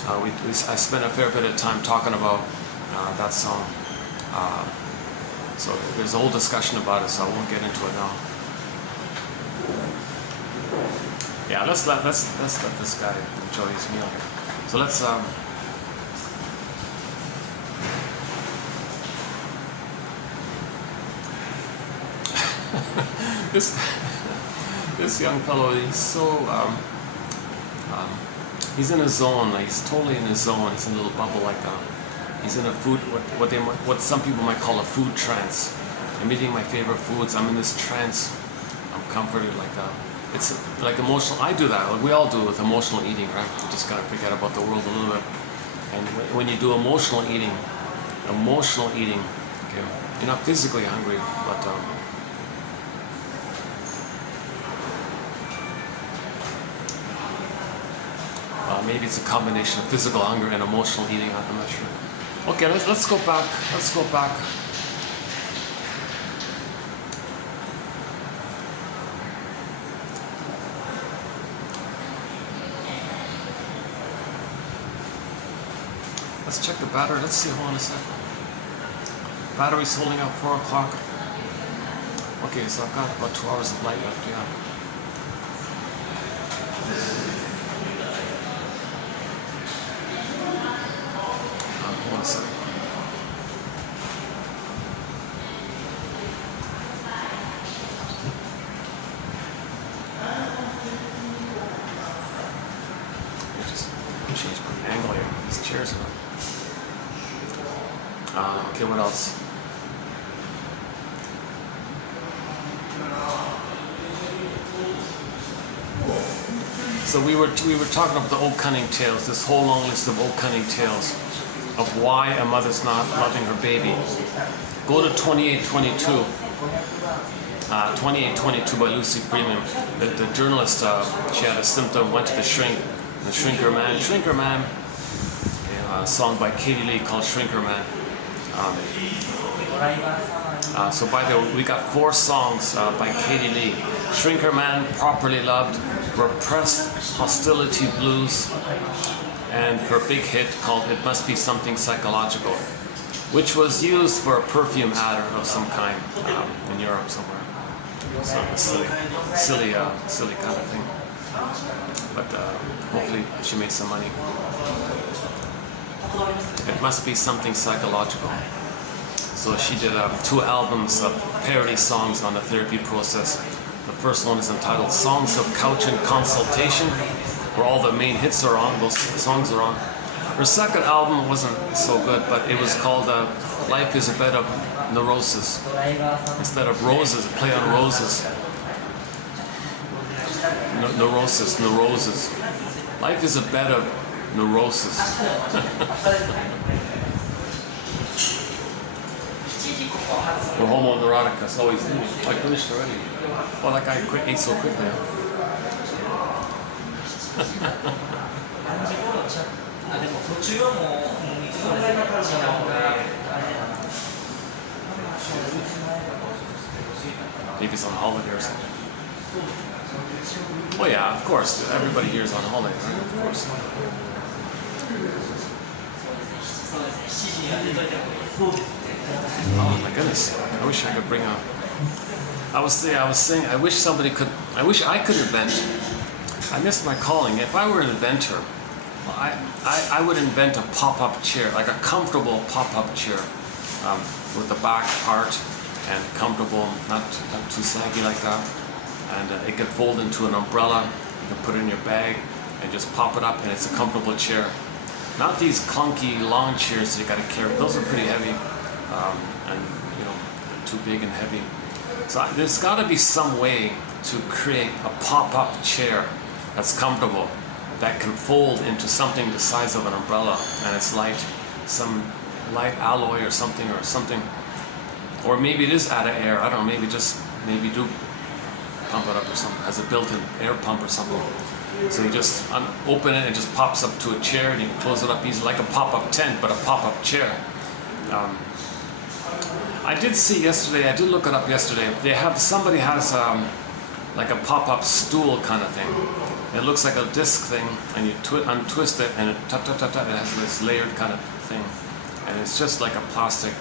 I spent a fair bit of time talking about that song. So there's a whole discussion about it, so I won't get into it now. Yeah, let's let this guy enjoy his meal here. So let's this young fellow, he's so he's in a zone. He's totally in his zone. He's in a little bubble like that. He's in a food, what some people might call a food trance. I'm eating my favorite foods. I'm in this trance. I'm comforted like that. It's like emotional. I do that. Like we all do with emotional eating, right? You just gotta forget about the world a little bit. And when you do emotional eating, okay, you're not physically hungry, but maybe it's a combination of physical hunger and emotional eating. I'm not sure. Okay, let's go back. Let's go back. Let's check the battery. Let's see. Hold on a second. Battery's holding up 4 o'clock. Okay, so I've got about 2 hours of light left. Yeah. One second. Change my angle here. These chairs are. Okay, what else? So we were talking about the old cunning tales. This whole long list of old cunning tales of why a mother's not loving her baby. Go to 2822. 2822 by Lucy Freeman. The journalist, she had a symptom, went to the shrink. The Shrinker Man, a song by Katie Lee called Shrinker Man. So by the way, we got 4 songs by Katie Lee. Shrinker Man, Properly Loved, Repressed Hostility Blues, and her big hit called It Must Be Something Psychological, which was used for a perfume ad of some kind in Europe somewhere. So a silly kind of thing. But hopefully she made some money. It must be something psychological. So she did 2 albums of parody songs on the therapy process. The first one is entitled Songs of Couch and Consultation, where all the main hits are on, those songs are on. Her second album wasn't so good, but it was called Life is a Bed of Neurosis. Instead of roses, play on roses. Neurosis. Life is a bed of neurosis. We're homoneuroticus. Oh, I finished already. Oh, that guy ate so quickly. Maybe it's on holiday or something. Oh yeah, of course. Everybody here is on holiday, right? Of course. Oh my goodness! I wish I could bring a. I was saying. I wish I could invent. I missed my calling. If I were an inventor, I would invent a pop-up chair, like a comfortable pop-up chair with the back part and comfortable, not too saggy like that. And it can fold into an umbrella. You can put it in your bag and just pop it up, and it's a comfortable chair. Not these clunky lawn chairs that you got to carry. Those are pretty heavy, and you know, they're too big and heavy. So there's got to be some way to create a pop-up chair that's comfortable, that can fold into something the size of an umbrella, and it's light, some light alloy or something, or maybe it is out of air. I don't know. Maybe do pump it up or something. Has a built-in air pump or something. So you just open it and it just pops up to a chair, and you can close it up easily, like a pop-up tent, but a pop-up chair. I did see yesterday. I did look it up yesterday. Somebody has like a pop-up stool kind of thing. It looks like a disc thing, and you untwist it, and it has this layered kind of thing, and it's just like a plastic,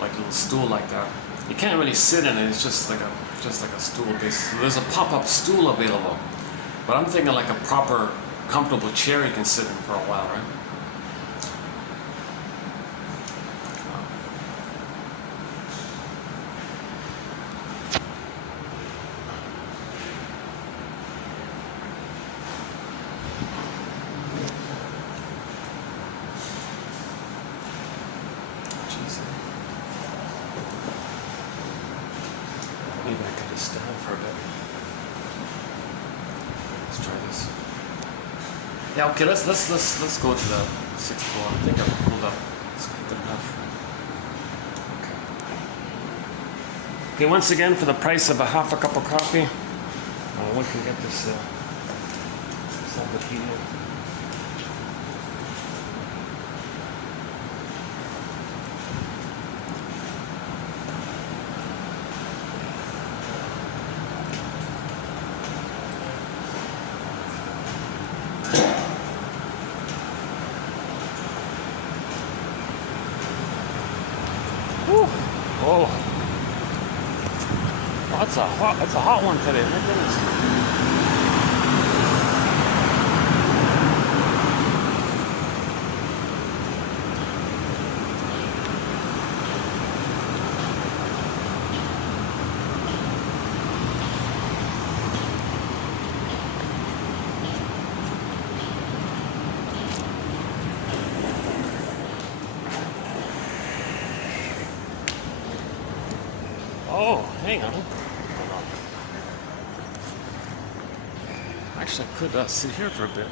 like little stool like that. You can't really sit in it. It's just like a stool. So there's a pop-up stool available, but I'm thinking like a proper, comfortable chair you can sit in for a while, right? Maybe I can just stand for a bit. Let's try this. Yeah, okay, let's go to the 6th floor. I think I've pulled up. It's good enough. Okay, once again, for the price of a half a cup of coffee, one can get this solid heating. Oh, that's a hot one today. My goodness. Oh, hang on. Actually, I could sit here for a bit.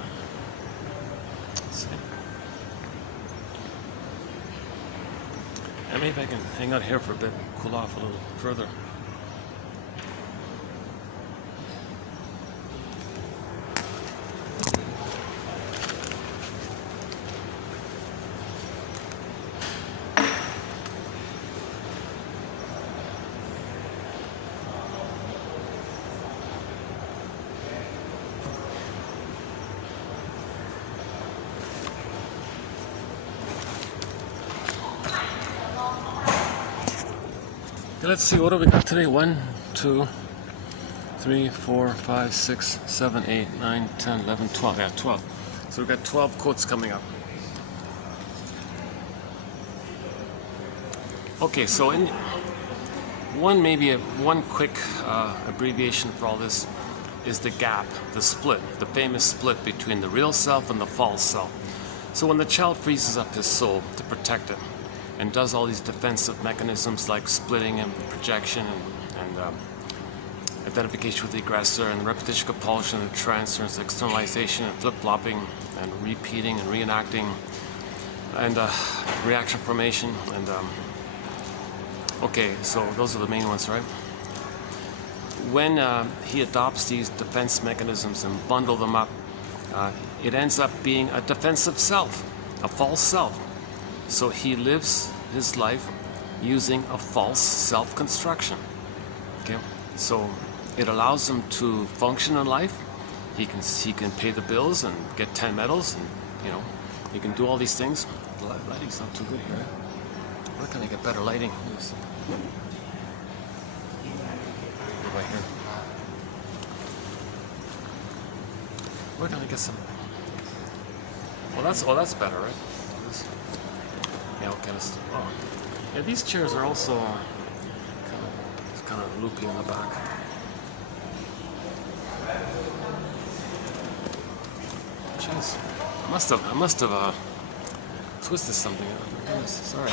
Let's see. And maybe I can hang out here for a bit and cool off a little further. Let's see, what do we got today? 1, 2, 3, 4, 5, 6, 7, 8, 9, 10, 11, 12. Yeah, 12. So we've got 12 quotes coming up. Okay, so in one quick abbreviation for all this is the gap, the split, the famous split between the real self and the false self. So when the child freezes up his soul to protect it, and does all these defensive mechanisms like splitting and projection and identification with the aggressor and repetition, compulsion and transference, externalization and flip-flopping and repeating and reenacting and reaction formation and okay, so those are the main ones, right? When he adopts these defense mechanisms and bundle them up, it ends up being a defensive self, a false self. So he lives his life using a false self-construction. Okay, so it allows him to function in life. He can pay the bills and get 10 medals, and you know, he can do all these things. The lighting's not too good here. Where can I get better lighting? Right here. Where can I get some? That's better, right? Yeah, okay. Yeah, these chairs are also kind of loopy in the back. Jeez, I must have twisted something. Oh my goodness, sorry.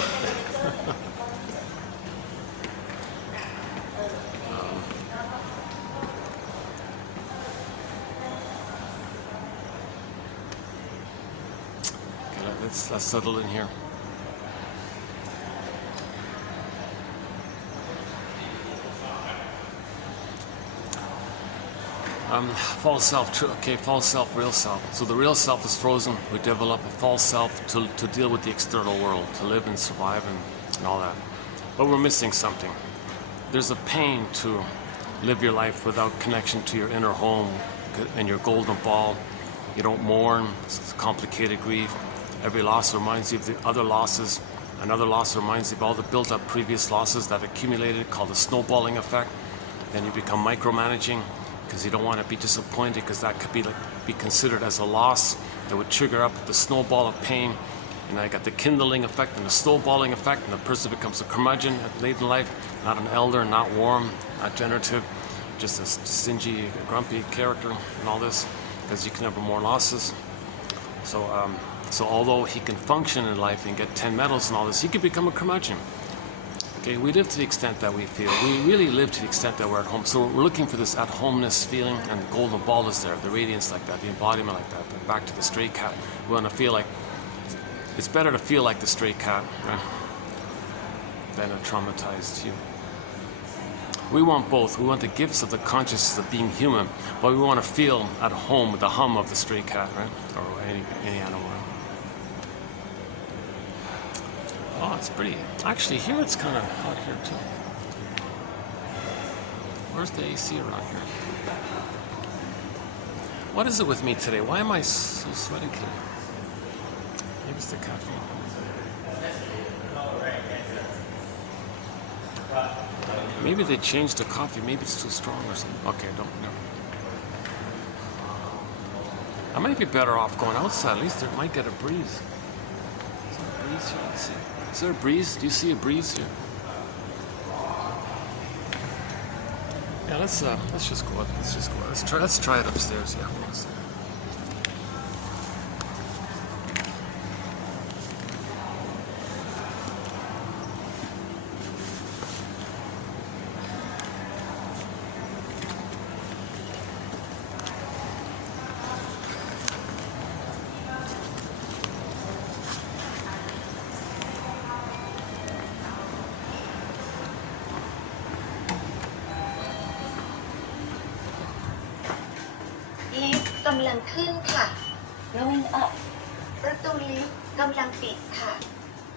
Let's settle in here. False self, false self, real self. So the real self is frozen. We develop a false self to deal with the external world, to live and survive and all that. But we're missing something. There's a pain to live your life without connection to your inner home and your golden ball. You don't mourn. It's complicated grief. Every loss reminds you of the other losses. Another loss reminds you of all the built-up previous losses that accumulated, called the snowballing effect. Then you become micromanaging because you don't want to be disappointed, because that could be considered as a loss that would trigger up the snowball of pain. And I got the kindling effect and the snowballing effect, and the person becomes a curmudgeon late in life, not an elder, not warm, not generative, just a stingy, grumpy character and all this, because you can have more losses. So although he can function in life and get 10 medals and all this, he could become a curmudgeon. Okay, we live to the extent that we feel. We really live to the extent that we're at home. So we're looking for this at-homeness feeling, and the golden ball is there, the radiance like that, the embodiment like that. But back to the stray cat. We want to feel like, it's better to feel like the stray cat than a traumatized human. We want both. We want the gifts of the consciousness of being human, but we want to feel at home with the hum of the stray cat, right? Or any animal. Oh, it's pretty. Actually, here it's kind of hot here too. Where's the AC around here? What is it with me today? Why am I so sweaty today? Maybe it's the caffeine. Maybe they changed the coffee. Maybe it's too strong or something. Okay, don't know. I might be better off going outside. At least there might get a breeze. Is there a breeze here? Let's see. Is there a breeze? Do you see a breeze here? Yeah, let's just go up. Let's try it upstairs. Yeah. Lift กำลังขึ้นค่ะ Going up ประตูลิฟต์กำลังปิดค่ะ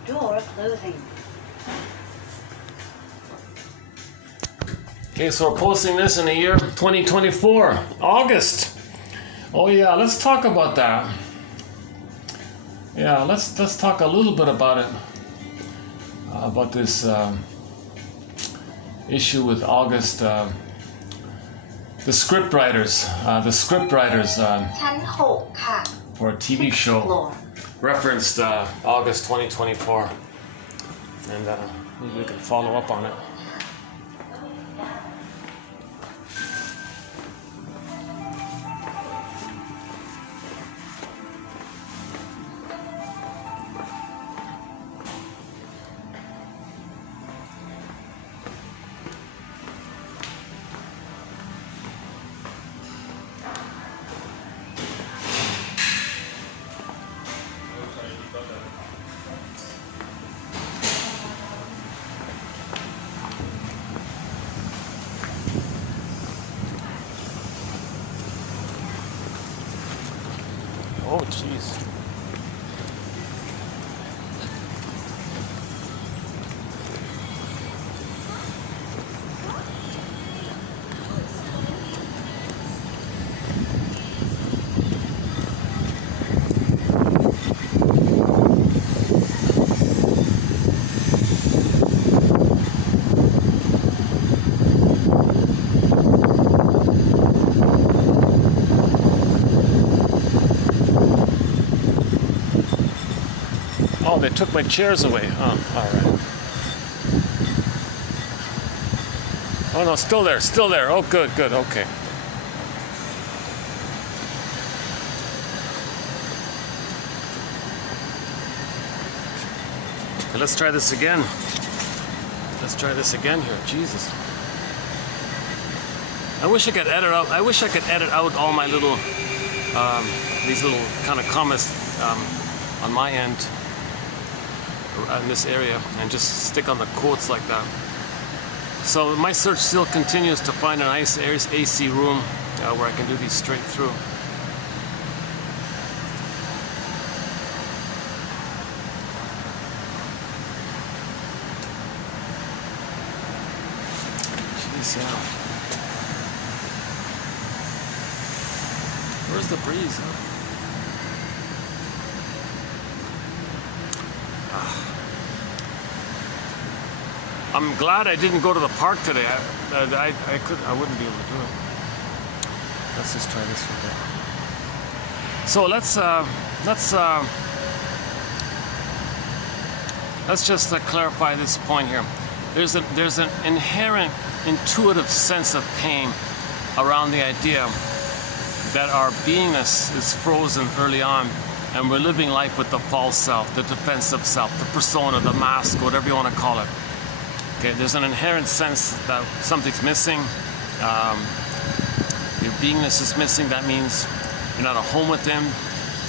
Door closing. Okay, so we're posting this in the year 2024, August. Oh yeah, let's talk about that. Yeah, let's talk a little bit about it, about this issue with August. The scriptwriters, ชั้น6ค่ะ for a TV show referenced August 2024, and maybe we can follow up on it. Oh, jeez. Oh, they took my chairs away. Oh, all right. Oh no, still there, still there. Oh, good, good, okay. Okay, let's try this again. Let's try this again here. Jesus. I wish I could edit out. I wish I could edit out all my little, these little kind of comments on my end in this area, and just stick on the quotes like that. So my search still continues to find a nice AC room where I can do these straight through. Jeez, yeah. Where's the breeze, huh? I'm glad I didn't go to the park today. I wouldn't be able to do it. Let's just try this for a bit. So let's just clarify this point here. There's an inherent intuitive sense of pain around the idea that our beingness is frozen early on, and we're living life with the false self, the defensive self, the persona, the mask, whatever you want to call it. Okay, there's an inherent sense that something's missing. Your beingness is missing. That means you're not at home with them.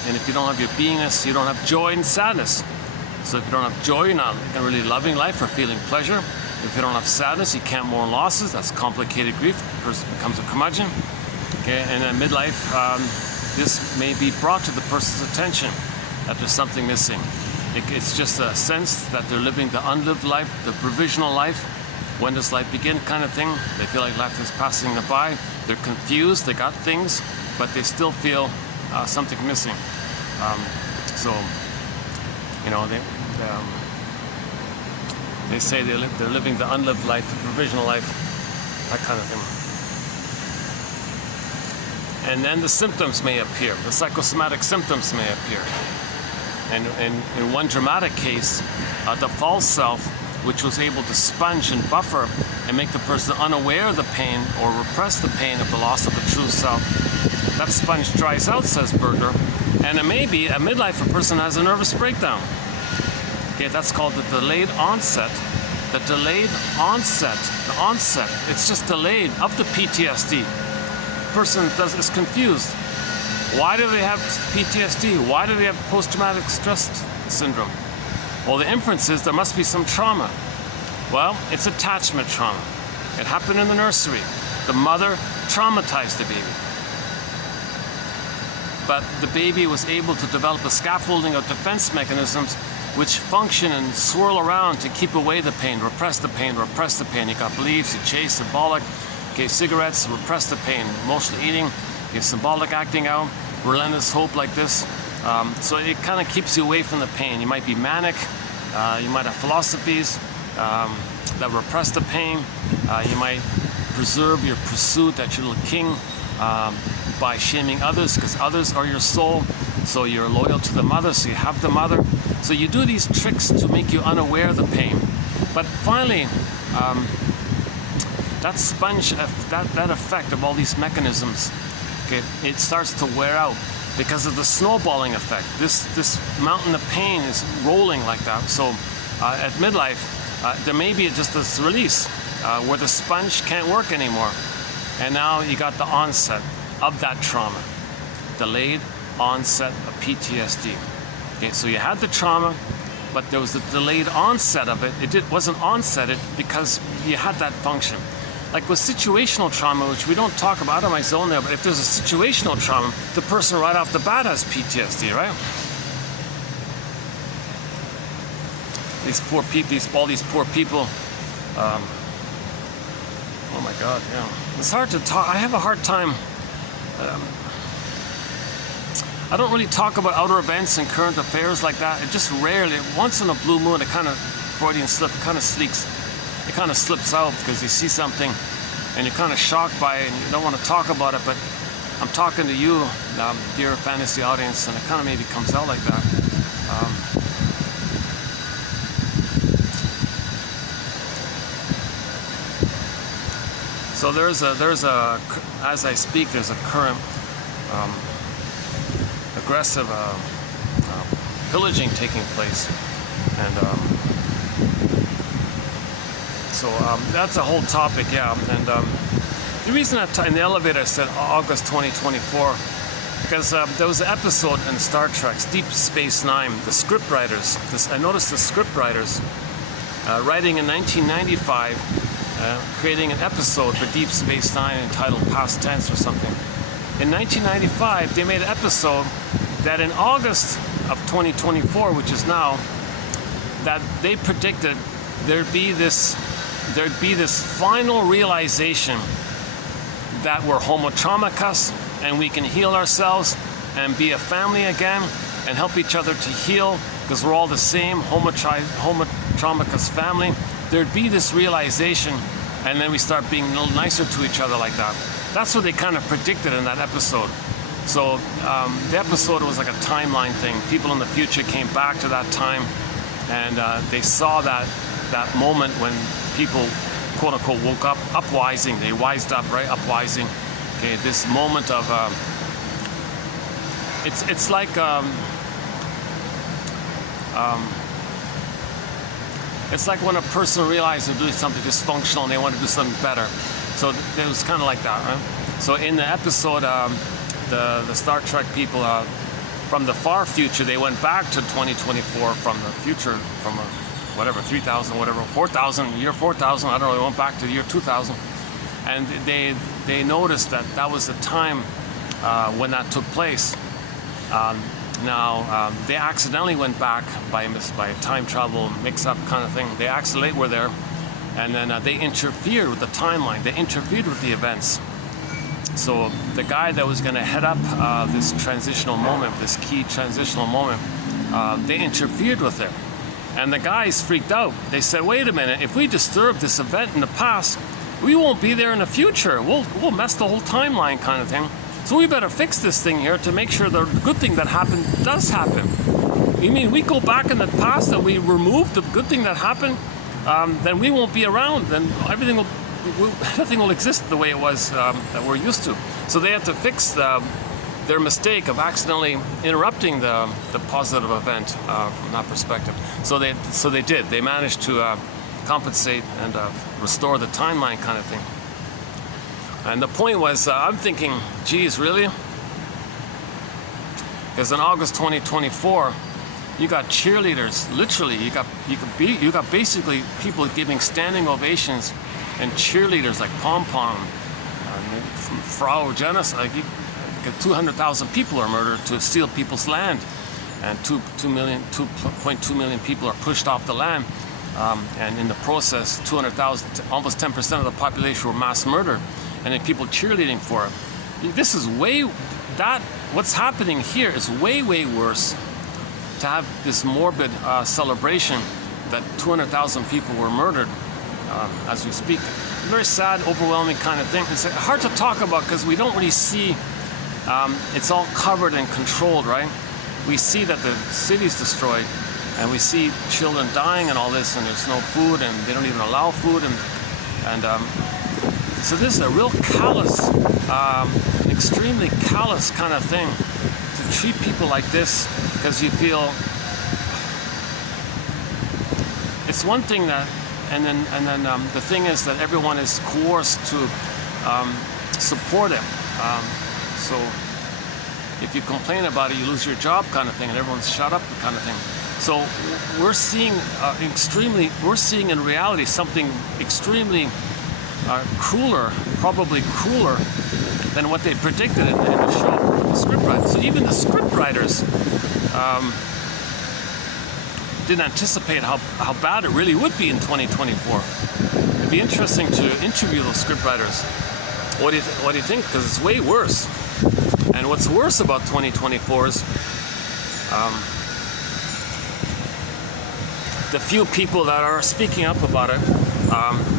And if you don't have your beingness, you don't have joy and sadness. So if you don't have joy, you're not really loving life or feeling pleasure. If you don't have sadness, you can't mourn losses. That's complicated grief. The person becomes a curmudgeon. Okay, and in midlife, this may be brought to the person's attention that there's something missing. It's just a sense that they're living the unlived life, the provisional life. When does life begin kind of thing. They feel like life is passing them by. They're confused, they got things, but they still feel something missing. So, you know, they say they're living the unlived life, the provisional life, that kind of thing. And then the symptoms may appear, the psychosomatic symptoms may appear. And in one dramatic case, the false self, which was able to sponge and buffer and make the person unaware of the pain or repress the pain of the loss of the true self, that sponge dries out, says Berger, and it may be a midlife person has a nervous breakdown. Okay, that's called the delayed onset. The delayed onset, the onset, it's just delayed of the PTSD. The person is confused. Why do they have PTSD? Why do they have post-traumatic stress syndrome? Well, the inference is there must be some trauma. Well, it's attachment trauma. It happened in the nursery. The mother traumatized the baby. But the baby was able to develop a scaffolding of defense mechanisms which function and swirl around to keep away the pain, repress the pain, repress the pain. You got beliefs, you chase, symbolic. Okay, cigarettes, repress the pain. Emotional eating, okay, symbolic acting out, relentless hope like this. So it kind of keeps you away from the pain. You might be manic, you might have philosophies that repress the pain. You might preserve your pursuit, that you're a king, by shaming others, because others are your soul. So you're loyal to the mother, so you have the mother. So you do these tricks to make you unaware of the pain. But finally, that sponge, that effect of all these mechanisms, okay, it starts to wear out because of the snowballing effect. This mountain of pain is rolling like that. So at midlife, there may be just this release where the sponge can't work anymore. And now you got the onset of that trauma, delayed onset of PTSD. Okay, so you had the trauma, but there was a delayed onset of it. It wasn't onsetted because you had that function. Like with situational trauma, which we don't talk about, out of my zone there, but if there's a situational trauma, the person right off the bat has PTSD, right? These poor people, all these poor people. Oh my God, yeah. It's hard to talk. I have a hard time. I don't really talk about outer events and current affairs like that. It just rarely, once in a blue moon, it kind of, Freudian slip, it kind of slips out because you see something and you're kind of shocked by it and you don't want to talk about it, but I'm talking to you, dear fantasy audience, and it kind of maybe comes out like that. So there's a as I speak, there's a current aggressive pillaging taking place, and so that's a whole topic, yeah. And the reason in the elevator I said August 2024, because there was an episode in Star Trek's Deep Space Nine. The script writers, I noticed the script writers writing in 1995, creating an episode for Deep Space Nine entitled Past Tense or something. In 1995, they made an episode that in August of 2024, which is now, that they predicted there'd be this final realization that we're homotraumacus and we can heal ourselves and be a family again and help each other to heal because we're all the same homotraumacus family. There'd be this realization, and then we start being a little nicer to each other like that. That's what they kind of predicted in that episode. So the episode was like a timeline thing. People in the future came back to that time, and they saw that moment when people, quote unquote, woke up, upwising. They wised up, right? Upwising. Okay, this moment of it's like it's like when a person realizes they're doing something dysfunctional and they want to do something better. So it was kind of like that, right? So in the episode, the Star Trek people from the far future, they went back to 2024 from the future, from whatever, 3,000, whatever, 4,000, year 4,000, I don't know, they went back to the year 2000. And they noticed that was the time when that took place. Now, they accidentally went back by time travel mix-up kind of thing. They accidentally were there, and then they interfered with the timeline. They interfered with the events. So the guy that was going to head up this transitional moment, this key transitional moment, they interfered with it. And the guys freaked out. They said, wait a minute, if we disturb this event in the past, we won't be there in the future. We'll mess the whole timeline kind of thing. So we better fix this thing here to make sure the good thing that happened does happen. You mean we go back in the past and we remove the good thing that happened, then we won't be around. Then nothing will exist the way it was that we're used to. So they had to fix their mistake of accidentally interrupting the positive event from that perspective. So they did. They managed to compensate and restore the timeline kind of thing. And the point was, I'm thinking, geez, really? Because in August 2024, you got cheerleaders. Literally, you got basically people giving standing ovations and cheerleaders like pom pom, Frau genocide. Like 200,000 people are murdered to steal people's land, and 2.2 million people are pushed off the land. And in the process, 200,000, almost 10% of the population were mass murdered. And then people cheerleading for it. This is what's happening here is way, way worse. To have this morbid celebration that 200,000 people were murdered as we speak. Very sad, overwhelming kind of thing. It's hard to talk about because we don't really see, it's all covered and controlled, right? We see that the city's destroyed, and we see children dying and all this, and there's no food, and they don't even allow food, and so this is a real callous, extremely callous kind of thing to treat people like this, because you feel it's one thing that, and then the thing is that everyone is coerced to support it. So if you complain about it, you lose your job kind of thing, and everyone's shut up kind of thing. So we're seeing we're seeing in reality something extremely crueler, probably crueler than what they predicted in the show, the scriptwriters. So even the scriptwriters didn't anticipate how bad it really would be in 2024. It'd be interesting to interview those scriptwriters. What do you think? Because it's way worse. And what's worse about 2024 is the few people that are speaking up about it.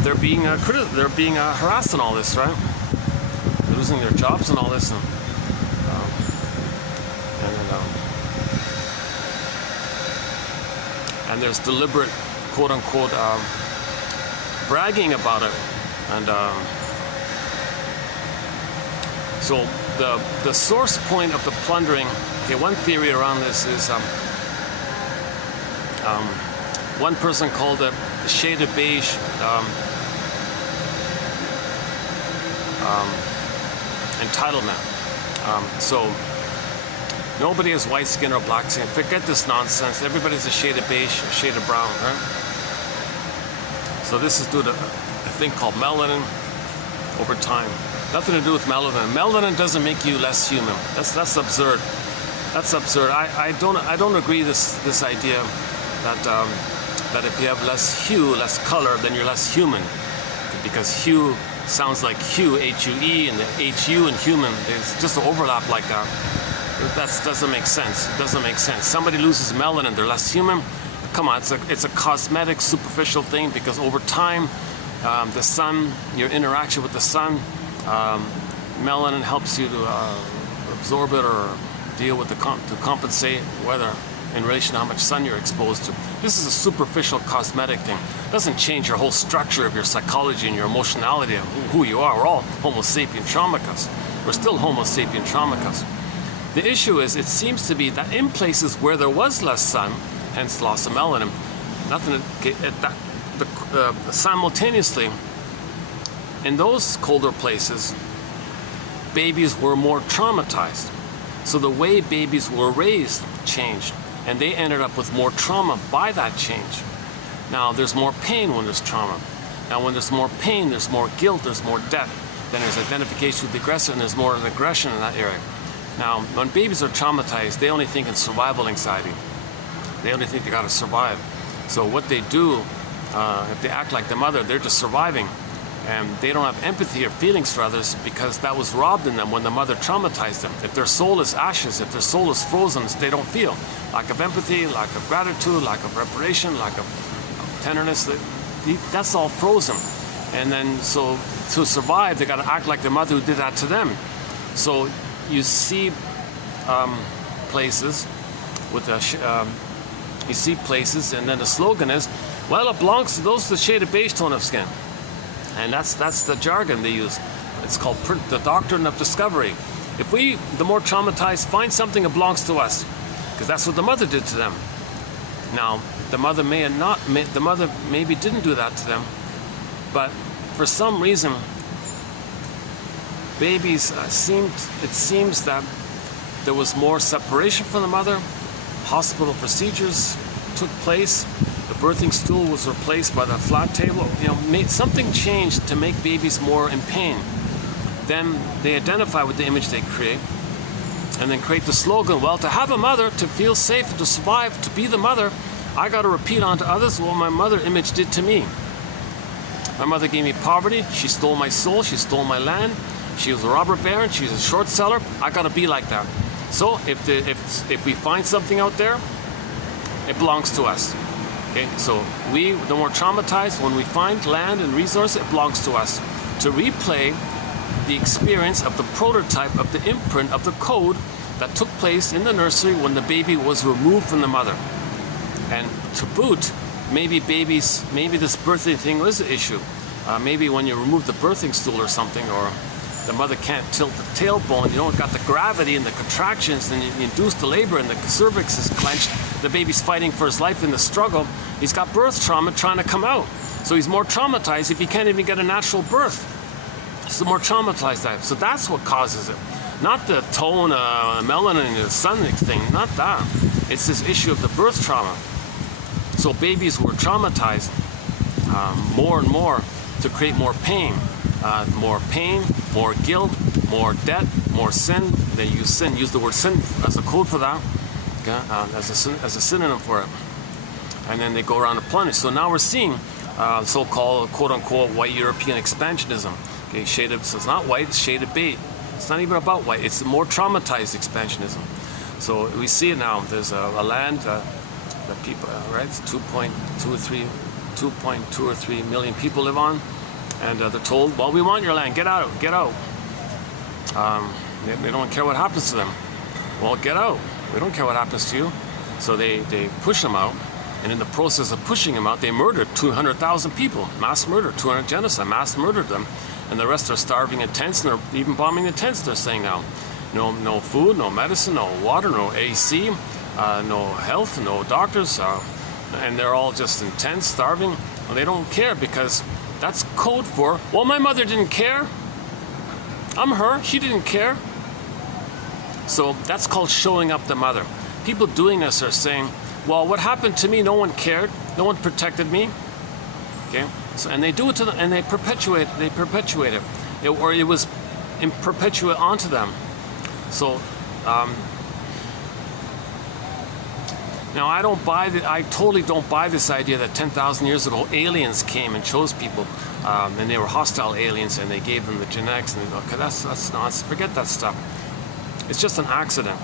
They're being harassed and all this, right? They're losing their jobs and all this, and there's deliberate, quote unquote, bragging about it, and So the source point of the plundering, okay, one theory around this is one person called it the shaded beige entitlement. So nobody has white skin or black skin. Forget this nonsense. Everybody's a shade of beige, a shade of brown, right? So this is due to a thing called melanin over time. Nothing to do with melanin. Melanin doesn't make you less human. That's absurd. That's absurd. I don't agree this idea that if you have less hue, less color, then you're less human. Because hue sounds like hue, H-U-E, and the H-U and human. It's just an overlap like that. That doesn't make sense. It doesn't make sense. Somebody loses melanin, they're less human. Come on, it's a cosmetic, superficial thing, because over time, the sun, your interaction with the sun, melanin helps you to absorb it or deal with to compensate weather in relation to how much sun you're exposed to. This is a superficial cosmetic thing. It doesn't change your whole structure of your psychology and your emotionality of who you are. We're all Homo sapien traumicus. We're still Homo sapien traumicus. The issue is, it seems to be that in places where there was less sun, hence loss of melanin, simultaneously, in those colder places, babies were more traumatized. So the way babies were raised changed, and they ended up with more trauma by that change. Now, there's more pain when there's trauma. Now, when there's more pain, there's more guilt, there's more debt. Then there's identification with the aggressor, and there's more aggression in that area. Now, when babies are traumatized, they only think in survival anxiety. They only think they gotta survive. So what they do, if they act like the mother, they're just surviving. And they don't have empathy or feelings for others because that was robbed in them when the mother traumatized them. If their soul is ashes, if their soul is frozen, they don't feel. Lack of empathy, lack of gratitude, lack of reparation, lack of tenderness, that's all frozen. And then, so to survive, they gotta act like the mother who did that to them. So you see places with you see places, and then the slogan is, well, it belongs to those with the shade of beige tone of skin. And that's the jargon they use. It's called the doctrine of discovery. If we, the more traumatized, find something that belongs to us, because that's what the mother did to them. Now, the mother maybe didn't do that to them, but for some reason, babies it seems that there was more separation from the mother. Hospital procedures took place. The birthing stool was replaced by the flat table. You know, something changed to make babies more in pain. Then they identify with the image they create, and then create the slogan, well, to have a mother, to feel safe, to survive, to be the mother, I got to repeat onto others what my mother image did to me. My mother gave me poverty. She stole my soul. She stole my land. She was a robber baron. She's a short seller. I got to be like that. So if we find something out there, it belongs to us. Okay, so the more traumatized, when we find land and resource, it belongs to us. To replay the experience of the prototype of the imprint of the code that took place in the nursery when the baby was removed from the mother. And to boot, maybe this birthing thing was an issue. Maybe when you remove the birthing stool or something, or the mother can't tilt the tailbone, you don't got the gravity and the contractions, and you induce the labor and the cervix is clenched, the baby's fighting for his life in the struggle, he's got birth trauma trying to come out. So he's more traumatized if he can't even get a natural birth. It's the more traumatized type. So that's what causes it. Not the tone, melanin, the sun thing, not that. It's this issue of the birth trauma. So babies were traumatized more and more to create more pain. More guilt, more debt, more sin. They use the word sin as a code for that, okay? As a synonym for it. And then they go around to plunge. So now we're seeing so-called quote-unquote white European expansionism. Okay, so it's not white, it's shaded beige. It's not even about white, it's more traumatized expansionism. So we see it now. There's a land that people, right, 2.2 or 3 million people live on. And they're told, well, we want your land, get out, get out. They don't care what happens to them. Well, get out. We don't care what happens to you. So they push them out. And in the process of pushing them out, they murdered 200,000 people. Mass murder, 200 genocide, mass murdered them. and the rest are starving in tents, and they're even bombing the tents, they're saying now. No food, no medicine, no water, no AC, no health, no doctors, and they're all just in tents, starving. Well, they don't care because that's code for, well, my mother didn't care. I'm her, she didn't care. So that's called showing up the mother. People doing this are saying, well, what happened to me, no one cared, no one protected me. Okay, so, and they do it to them, and they perpetuate it, or it was in perpetuate onto them. So now I totally don't buy this idea that 10,000 years ago aliens came and chose people, and they were hostile aliens, and they gave them the genetics, and okay, that's nonsense. Forget that stuff. It's just an accident.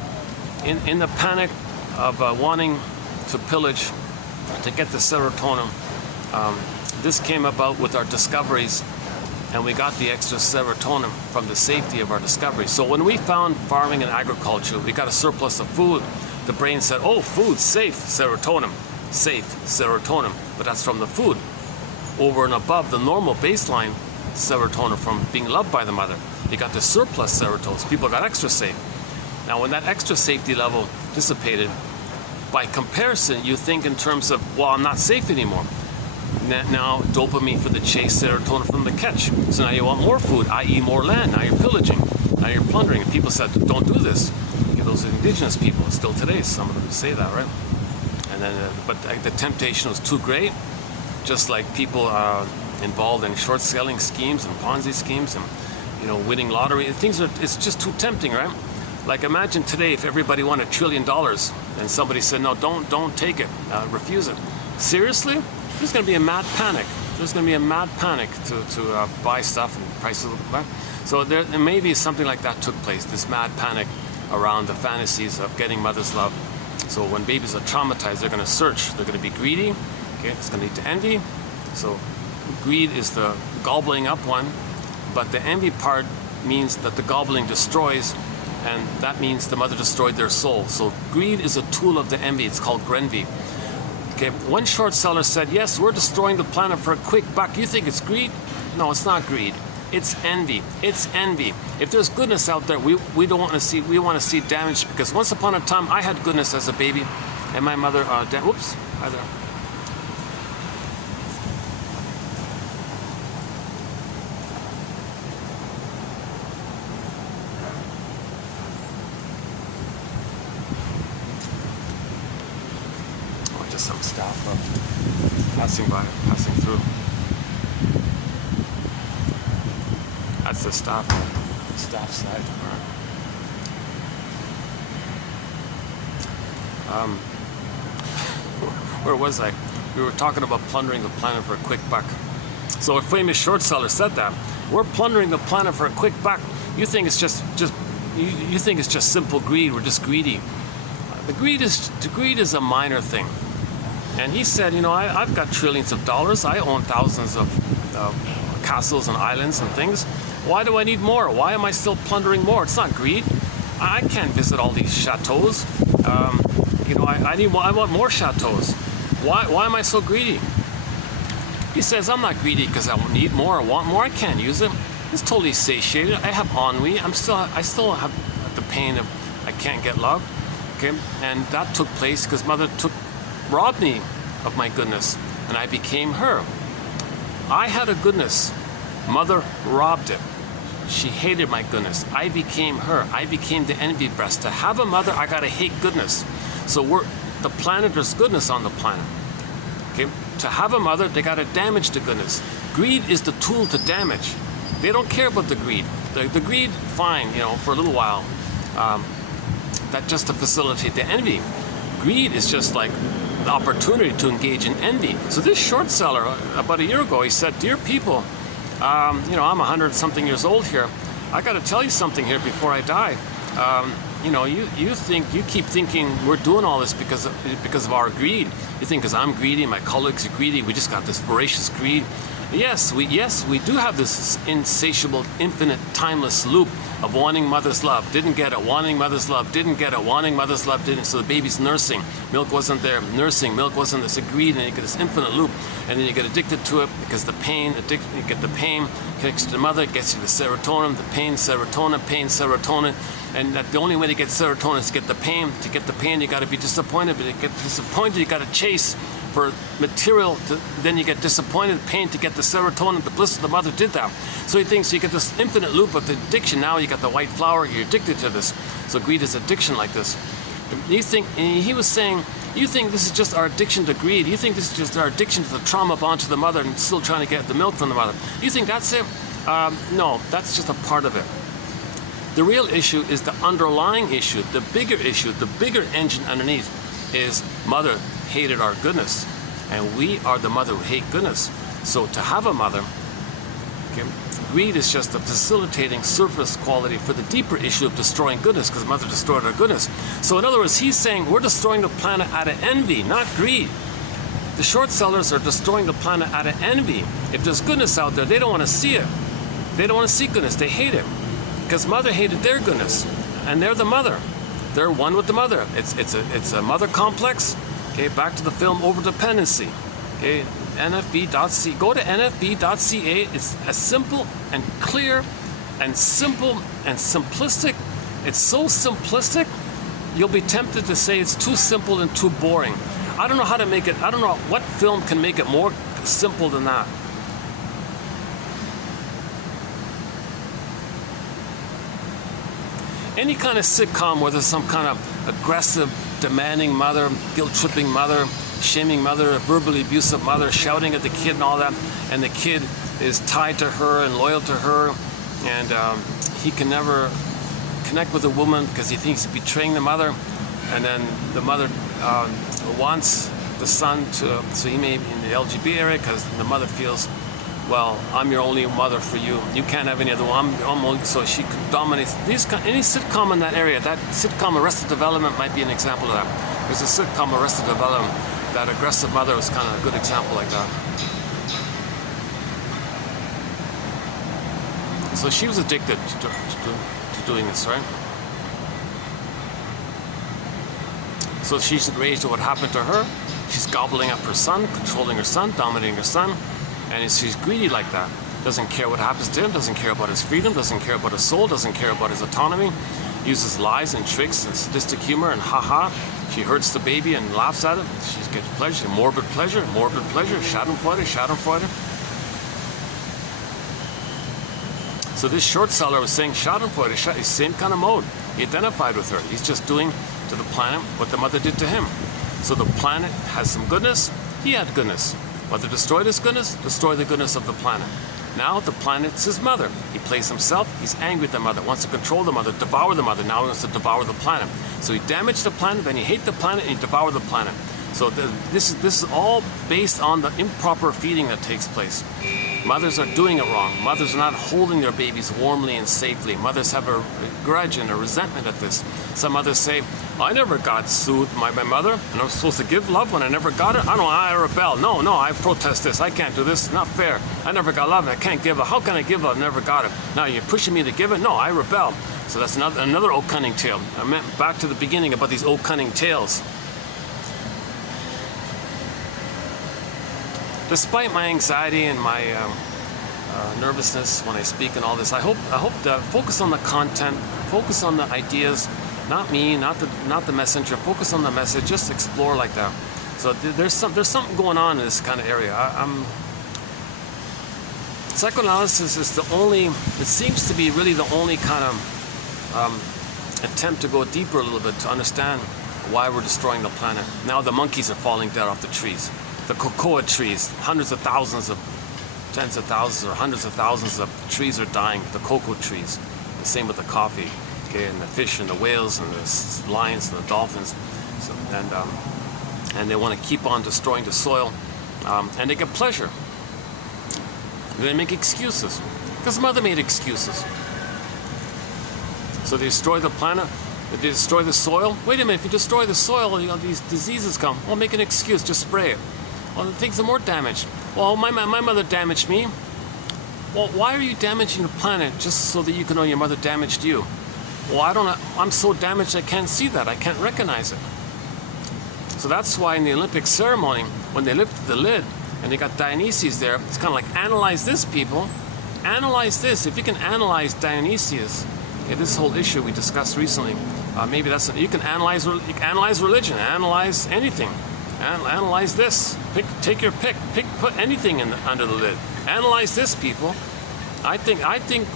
In the panic of wanting to pillage, to get the serotonin, this came about with our discoveries, and we got the extra serotonin from the safety of our discovery. So when we found farming and agriculture, we got a surplus of food. The brain said, oh, food, safe, serotonin, but that's from the food, over and above the normal baseline serotonin from being loved by the mother. You got the surplus serotonin, people got extra safe. Now when that extra safety level dissipated, by comparison, you think in terms of, well, I'm not safe anymore. Now dopamine for the chase, serotonin from the catch. So now you want more food, i.e. more land. Now you're pillaging, now you're plundering. And people said, don't do this. Okay, those are indigenous people, still today, some of them say that, right? And then, but the temptation was too great, just like people involved in short selling schemes and Ponzi schemes and, winning lottery. It's just too tempting, right? Like imagine today if everybody won $1 trillion and somebody said, no, don't take it, refuse it. Seriously? There's going to be a mad panic. There's going to be a mad panic to buy stuff and prices will go back. So there may be something like that took place, this mad panic around the fantasies of getting mother's love. So when babies are traumatized, they're going to search. They're going to be greedy. Okay, it's going to lead to envy. So greed is the gobbling up one, but the envy part means that the gobbling destroys, and that means the mother destroyed their soul. So greed is a tool of the envy. It's called grenvy. Okay, one short seller said, yes, we're destroying the planet for a quick buck. You think it's greed? No, it's not greed. It's envy. It's envy. If there's goodness out there, we don't want to see. We want to see damage, because once upon a time I had goodness as a baby, and my mother. Whoops. Hi there. Oh, just some staff passing through. That's the staff side. Where was I? We were talking about plundering the planet for a quick buck. So a famous short seller said that we're plundering the planet for a quick buck. You think it's just you think it's just simple greed. We're just greedy. The greed is a minor thing. And he said, I've got trillions of dollars. I own thousands of castles and islands and things. Why do I need more? Why am I still plundering more? It's not greed. I can't visit all these chateaus. I want more chateaus. Why am I so greedy? He says, I'm not greedy because I need more or want more. I can't use it. It's totally satiated. I have ennui. I still have the pain of I can't get love. Okay, and that took place because mother robbed me of my goodness, and I became her. I had a goodness. Mother robbed it. She hated my goodness. I became her. I became the envy breast. To have a mother, I gotta hate goodness. So the planet, there's goodness on the planet. Okay? To have a mother, they gotta damage the goodness. Greed is the tool to damage. They don't care about the greed. The greed, fine, for a little while. That's just to facilitate the envy. Greed is just like the opportunity to engage in envy. So this short seller, about a year ago, he said, dear people, I'm 100-something years old here. I got to tell you something here before I die. You keep thinking we're doing all this because of our greed. You think because I'm greedy, my colleagues are greedy, we just got this voracious greed. Yes, we do have this insatiable, infinite, timeless loop of wanting mother's love, didn't get it, wanting mother's love, didn't get it, wanting mother's love, didn't. So the baby's nursing, milk wasn't there, nursing, milk wasn't this, agreed, and you get this infinite loop, and then you get addicted to it because the pain, you get the pain, connects to the mother, gets you the serotonin, the pain, serotonin, and that the only way to get serotonin is to get the pain. To get the pain, you got to be disappointed, but to get disappointed, you got to chase for material, then you get disappointed, pain to get the serotonin. The bliss of the mother did that. So he thinks you get this infinite loop of addiction. Now you got the white flower, you're addicted to this. So greed is addiction like this. You think, and he was saying, you think this is just our addiction to greed. You think this is just our addiction to the trauma bond to the mother and still trying to get the milk from the mother. You think that's it? No, that's just a part of it. The real issue is the underlying issue, the bigger issue, the bigger engine underneath is mother hated our goodness, and we are the mother who hate goodness. So to have a mother, okay, greed is just a facilitating surface quality for the deeper issue of destroying goodness, because mother destroyed our goodness. So in other words, he's saying we're destroying the planet out of envy, not greed. The short sellers are destroying the planet out of envy. If there's goodness out there, they don't want to see it. They don't want to see goodness, they hate it. Because mother hated their goodness, and they're the mother. They're one with the mother. It's a mother complex. Okay, back to the film Overdependency. Okay, NFB.ca. Go to NFB.ca. It's as simple and clear and simple and simplistic. It's so simplistic, you'll be tempted to say it's too simple and too boring. I don't know how to make it. I don't know what film can make it more simple than that. Any kind of sitcom where there's some kind of aggressive, demanding mother, guilt-tripping mother, shaming mother, verbally abusive mother, shouting at the kid and all that, and the kid is tied to her and loyal to her, and he can never connect with a woman because he thinks he's betraying the mother, and then the mother wants the son to, so he may be in the LGBT area because the mother feels, well, I'm your only mother for you. You can't have any other one. I'm only, so she dominates. Any sitcom in that area, that sitcom Arrested Development might be an example of that. There's a sitcom Arrested Development. That aggressive mother was kind of a good example like that. So she was addicted to doing this, right? So she's enraged at what happened to her. She's gobbling up her son, controlling her son, dominating her son. And she's greedy like that. Doesn't care what happens to him, doesn't care about his freedom, doesn't care about his soul, doesn't care about his autonomy. Uses lies and tricks and sadistic humor and ha-ha. She hurts the baby and laughs at it. She gets pleasure, morbid pleasure, Schadenfreude, Schadenfreude. So this short seller was saying Schadenfreude, same kind of mode. He identified with her. He's just doing to the planet what the mother did to him. So the planet has some goodness, he had goodness. Mother destroyed his goodness, destroy the goodness of the planet. Now the planet's his mother. He plays himself, he's angry at the mother, wants to control the mother, devour the mother. Now he wants to devour the planet. So he damaged the planet, then he hate the planet, and he devour the planet. So this is all based on the improper feeding that takes place. Mothers are doing it wrong. Mothers are not holding their babies warmly and safely. Mothers have a grudge and a resentment at this. Some mothers say, I never got soothed by my mother, and I'm supposed to give love when I never got it? I rebel. No, I protest this. I can't do this. It's not fair. I never got love, and I can't give it. How can I give love? I never got it. Now you're pushing me to give it? No, I rebel. So that's another old cunning tale. I meant back to the beginning about these old cunning tales. Despite my anxiety and my nervousness when I speak and all this, I hope to focus on the content, focus on the ideas, not me, not the messenger. Focus on the message. Just explore like that. So there's something going on in this kind of area. Psychoanalysis is the only. It seems to be really the only kind of attempt to go deeper a little bit to understand why we're destroying the planet. Now the monkeys are falling dead off the trees. The cocoa trees, hundreds of thousands of, tens of thousands or hundreds of thousands of trees are dying. The cocoa trees. The same with the coffee, okay, and the fish and the whales and the lions and the dolphins. So, and they want to keep on destroying the soil, and they get pleasure. They make excuses because mother made excuses. So they destroy the planet. They destroy the soil. Wait a minute, if you destroy the soil, these diseases come. Well, make an excuse, just spray it. Well, it takes more damage. Well, my mother damaged me. Well, why are you damaging the planet just so that you can know your mother damaged you? Well, I'm so damaged I can't see that. I can't recognize it. So that's why in the Olympic ceremony, when they lifted the lid and they got Dionysius there, it's kind of like, analyze this, people. Analyze this. If you can analyze Dionysius, okay, this whole issue we discussed recently, maybe you can analyze religion, analyze anything. Analyze this. Take your pick. Put anything under the lid. Analyze this, people. I think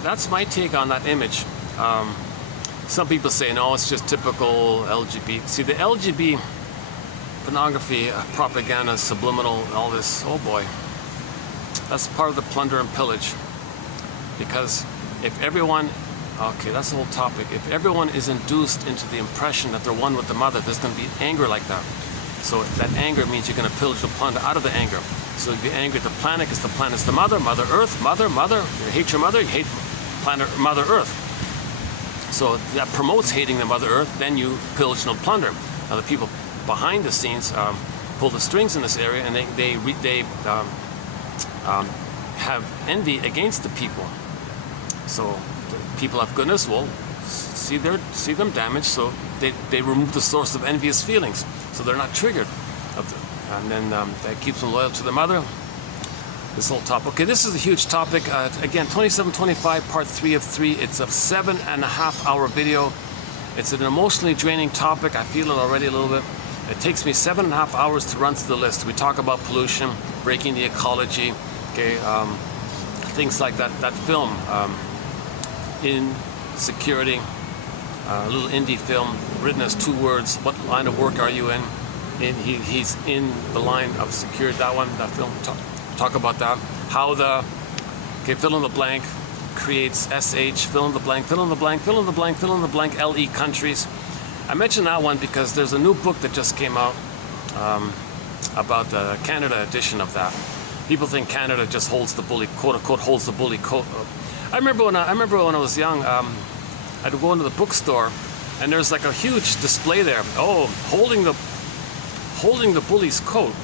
that's my take on that image. Some people say, no, it's just typical LGBT. See, the LGBT pornography, propaganda, subliminal, all this, oh boy. That's part of the plunder and pillage. Because if everyone, okay, that's the whole topic. If everyone is induced into the impression that they're one with the mother, there's going to be anger like that. So that anger means you're going to pillage the plunder out of the anger. So if you're angry at the planet, because the planet's the mother, Mother Earth, mother. You hate your mother, you hate planet Mother Earth. So that promotes hating the Mother Earth, then you pillage and plunder. Now the people behind the scenes pull the strings in this area, and they have envy against the people. So the people of goodness will see them damaged, so they remove the source of envious feelings, so they're not triggered. And then that keeps them loyal to the mother. This whole topic. Okay, this is a huge topic. Again, 2725, part 3 of 3. It's a 7.5-hour video. It's an emotionally draining topic. I feel it already a little bit. It takes me 7.5 hours to run through the list. We talk about pollution, breaking the ecology, okay, things like that. That film, Insecurity, a little indie film, written as 2 words. What line of work are you in? He's in the line of security. That film. Talk about that. How the fill in the blank creates SH, fill in the blank, fill in the blank, fill in the blank, fill in the blank, LE countries. I mentioned that one because there's a new book that just came out about the Canada edition of that. People think Canada just holds the bully, quote unquote, holds the bully coat. I remember when I was young, I'd go into the bookstore and there's like a huge display there. Oh, holding the bully's coat.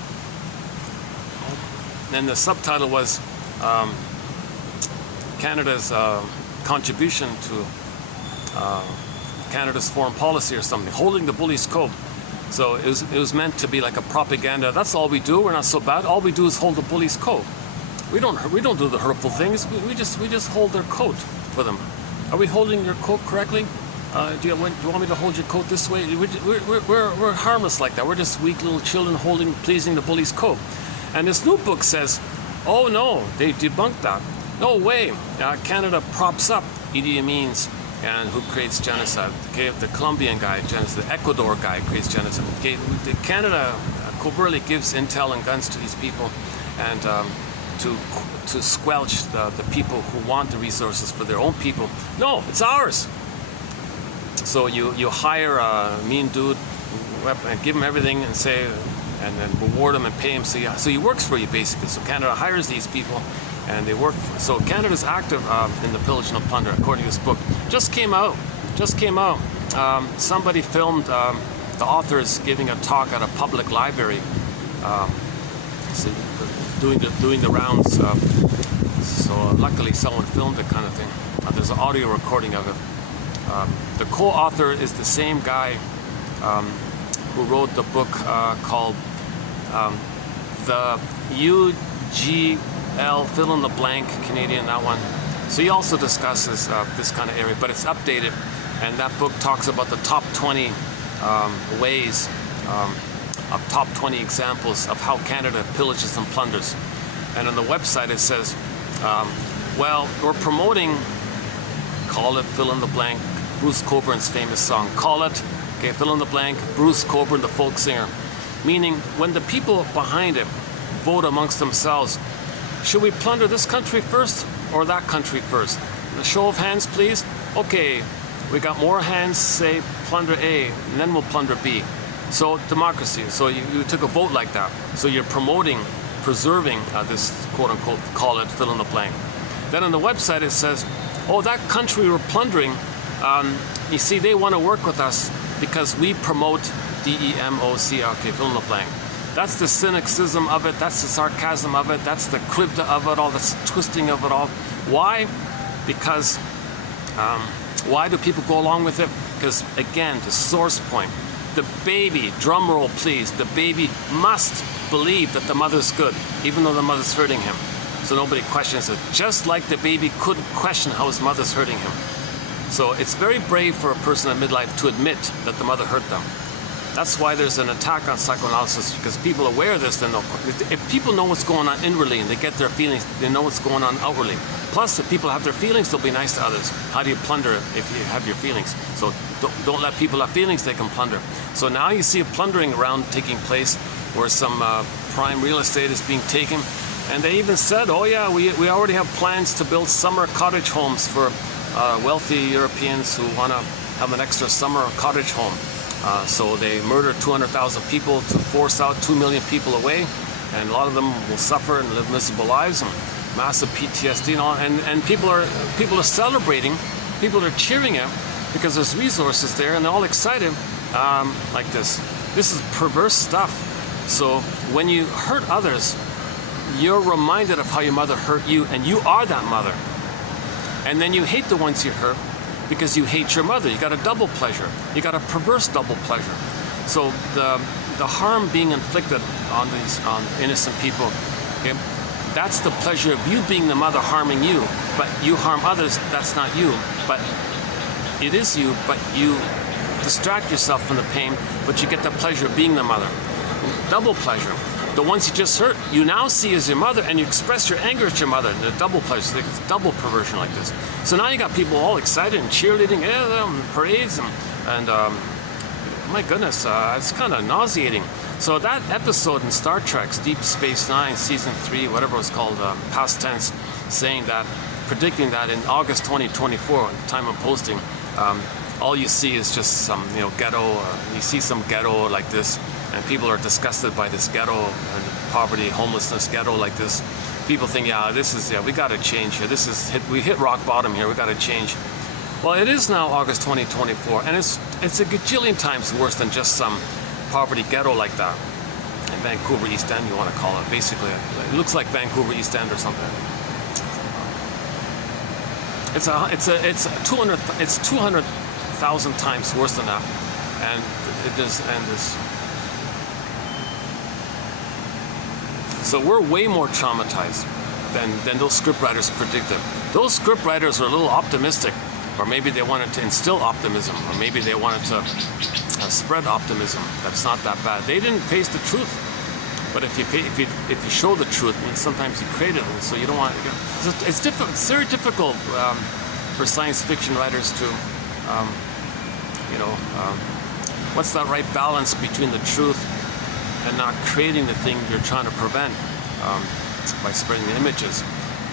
And the subtitle was Canada's contribution to Canada's foreign policy or something, holding the bully's coat. So it was meant to be like a propaganda. That's all we do. We're not so bad. All we do is hold the bully's coat. We don't do the hurtful things. We just hold their coat for them. Are we holding your coat correctly? Do you want me to hold your coat this way? We're harmless like that. We're just weak little children pleasing the bully's coat. And this new book says, oh no, they debunked that. No way. Canada props up Idi Amin's and who creates genocide. Okay, the Colombian guy, genocide. The Ecuador guy creates genocide. Okay, Canada covertly gives intel and guns to these people, and to squelch the people who want the resources for their own people. No, it's ours. So you hire a mean dude and give him everything and say, and then reward him and pay him. So he works for you basically. So Canada hires these people, and they work for. So Canada's active in the pillage and the plunder, according to this book. Just came out. Somebody filmed the authors giving a talk at a public library, doing the rounds. So luckily someone filmed it, kind of thing. There's an audio recording of it. The co-author is the same guy who wrote the book called the UGL fill in the blank, Canadian, that one. So he also discusses this kind of area, but it's updated, and that book talks about the top 20 ways, of top 20 examples of how Canada pillages and plunders. And on the website it says, well, we're promoting, call it fill in the blank, Bruce Coburn's famous song, call it, okay, fill in the blank, Bruce Coburn, the folk singer. Meaning, when the people behind it vote amongst themselves, should we plunder this country first or that country first? A show of hands, please. Okay, we got more hands, say plunder A, and then we'll plunder B. So democracy. So you took a vote like that. So you're promoting, preserving this quote-unquote, call it, fill in the blank. Then on the website it says, oh, that country we're plundering, you see, they want to work with us because we promote DEMOC, okay, fill in the blank. That's the cynicism of it. That's the sarcasm of it. That's the krivda of it all. That's the twisting of it all. Why? Because why do people go along with it? Because again, the source point. The baby, drum roll please, the baby must believe that the mother's good, even though the mother's hurting him. So nobody questions it. Just like the baby couldn't question how his mother's hurting him. So it's very brave for a person in midlife to admit that the mother hurt them. That's why there's an attack on psychoanalysis, because people are aware of this, then if people know what's going on inwardly and they get their feelings, they know what's going on outwardly. Plus, if people have their feelings, they'll be nice to others. How do you plunder if you have your feelings? So don't let people have feelings they can plunder. So now you see a plundering around taking place where some prime real estate is being taken. And they even said, oh yeah, we already have plans to build summer cottage homes for wealthy Europeans who want to have an extra summer cottage home. So they murdered 200,000 people to force out 2 million people away, and a lot of them will suffer and live miserable lives and massive PTSD and all. And people are celebrating, people are cheering it because there's resources there, and they're all excited like this. This is perverse stuff. So when you hurt others, you're reminded of how your mother hurt you, and you are that mother. And then you hate the ones you hurt because you hate your mother. You got a double pleasure. You got a perverse double pleasure. So the harm being inflicted on these innocent people, okay, that's the pleasure of you being the mother harming you, but you harm others, that's not you. But it is you, but you distract yourself from the pain, but you get the pleasure of being the mother. Double pleasure. The ones you just hurt, you now see as your mother, and you express your anger at your mother. The double pleasure, it's double perversion like this. So now you got people all excited and cheerleading, parades, and my goodness, it's kind of nauseating. So that episode in Star Trek's Deep Space Nine, Season 3, whatever it's called, past tense, saying that, predicting that in August 2024, at the time of posting, all you see is just some, ghetto. You see some ghetto like this, and people are disgusted by this ghetto and poverty, homelessness ghetto like this. People think, we got to change here. We hit rock bottom here. We got to change. Well, it is now August 2024, and it's a gajillion times worse than just some poverty ghetto like that. In Vancouver East End, you want to call it. Basically, it looks like Vancouver East End or something. It's 200,000 times worse than that, and it is. So we're way more traumatized than those scriptwriters predicted. Those scriptwriters are a little optimistic, or maybe they wanted to instill optimism, or maybe they wanted to spread optimism. That's not that bad. They didn't face the truth, but if you show the truth, I mean, sometimes you create it, and so you don't want. It's difficult. It's very difficult for science fiction writers to, what's that right balance between the truth and not creating the thing you're trying to prevent by spreading the images,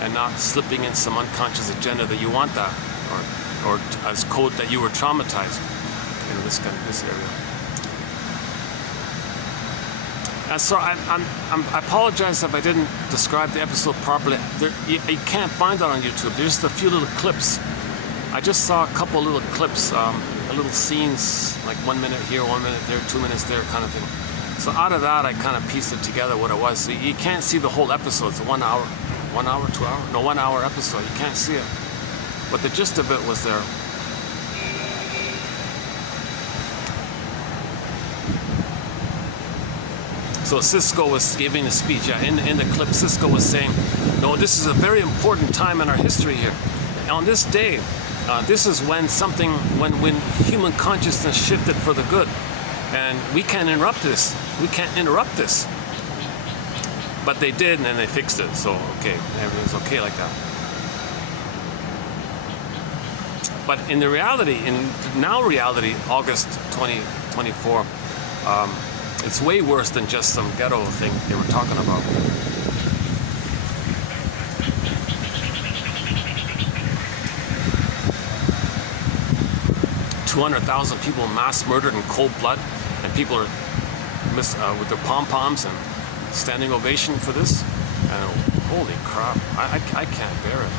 and not slipping in some unconscious agenda that you want that, or as code that you were traumatized in this area. And so I apologize if I didn't describe the episode properly. You can't find that on YouTube. There's just a few little clips. I just saw a couple little clips, little scenes, like 1 minute here, 1 minute there, 2 minutes there, kind of thing. So out of that, I kind of pieced it together what it was. So you can't see the whole episode. It's a 1 hour, 1 hour, 2 hour, no, 1 hour episode. You can't see it. But the gist of it was there. So Cisco was giving a speech. Yeah, in the clip, Cisco was saying, no, this is a very important time in our history here. And on this day, this is when human consciousness shifted for the good. And we can't interrupt this. We can't interrupt this. But they did, and then they fixed it. So, okay, everything's okay like that. But in the reality, August 2024, it's way worse than just some ghetto thing they were talking about. $200,000 people mass murdered in cold blood, and people are with their pom-poms and standing ovation for this. And holy crap, I can't bear it.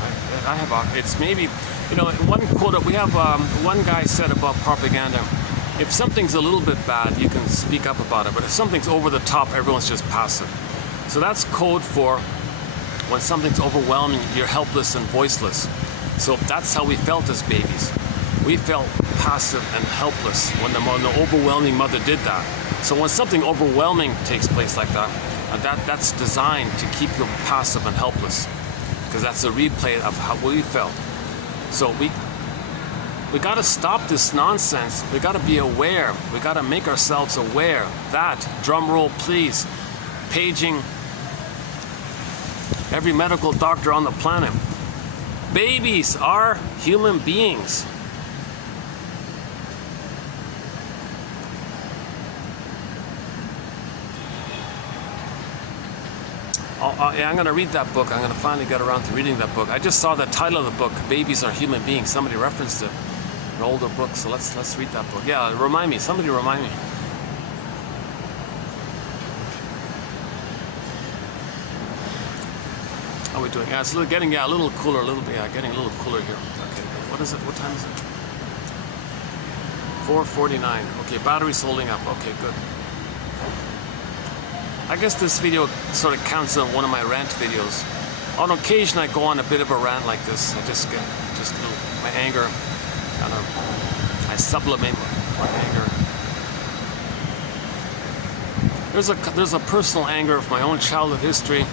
It's maybe, one quote we have, one guy said about propaganda, if something's a little bit bad, you can speak up about it. But if something's over the top, everyone's just passive. So that's code for when something's overwhelming, you're helpless and voiceless. So that's how we felt as babies. We felt passive and helpless when the overwhelming mother did that. So when something overwhelming takes place like that, that's designed to keep you passive and helpless, because that's a replay of how we felt. So we got to stop this nonsense. We got to be aware. We got to make ourselves aware that, drum roll please, paging every medical doctor on the planet, babies are human beings. Yeah, I'm going to read that book. I'm going to finally get around to reading that book. I just saw the title of the book, Babies Are Human Beings. Somebody referenced it, an older book, so let's read that book. Yeah, remind me. Somebody remind me. How are we doing? Yeah, it's getting a little cooler, getting a little cooler here. Okay, what is it? What time is it? 4:49. Okay, battery's holding up. Okay, good. I guess this video sort of counts on one of my rant videos. On occasion, I go on a bit of a rant like this. I just get my anger, kind of, I sublimate my anger. There's a personal anger of my own childhood history,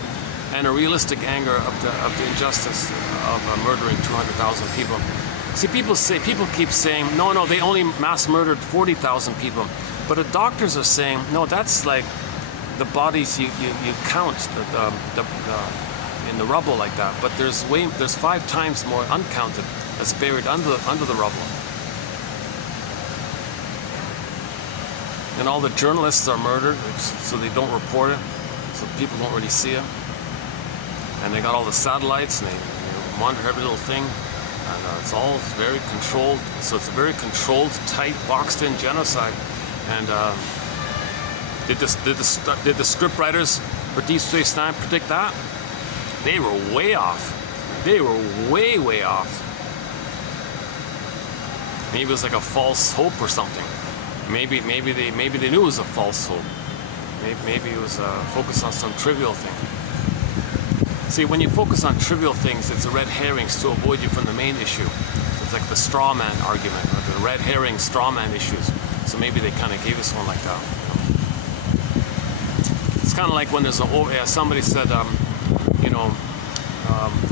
and a realistic anger of the injustice of murdering 200,000 people. See, people keep saying, no, they only mass murdered 40,000 people, but the doctors are saying, no, that's like the bodies you count in the rubble like that, but there's 5 times more uncounted that's buried under the rubble. And all the journalists are murdered, so they don't report it, so people don't really see it. And they got all the satellites, and they monitor every little thing, and it's all very controlled. So it's a very controlled, tight, boxed-in genocide. And did the script writers for Deep Space Nine predict that? They were way off. They were way off. Maybe it was like a false hope or something. Maybe they knew it was a false hope. Maybe it was focused on some trivial thing. See, when you focus on trivial things, it's a red herrings to avoid you from the main issue. It's like the straw man argument, or the red herring straw man issues. So maybe they kind of gave us one like that. It's kind of like when there's somebody said,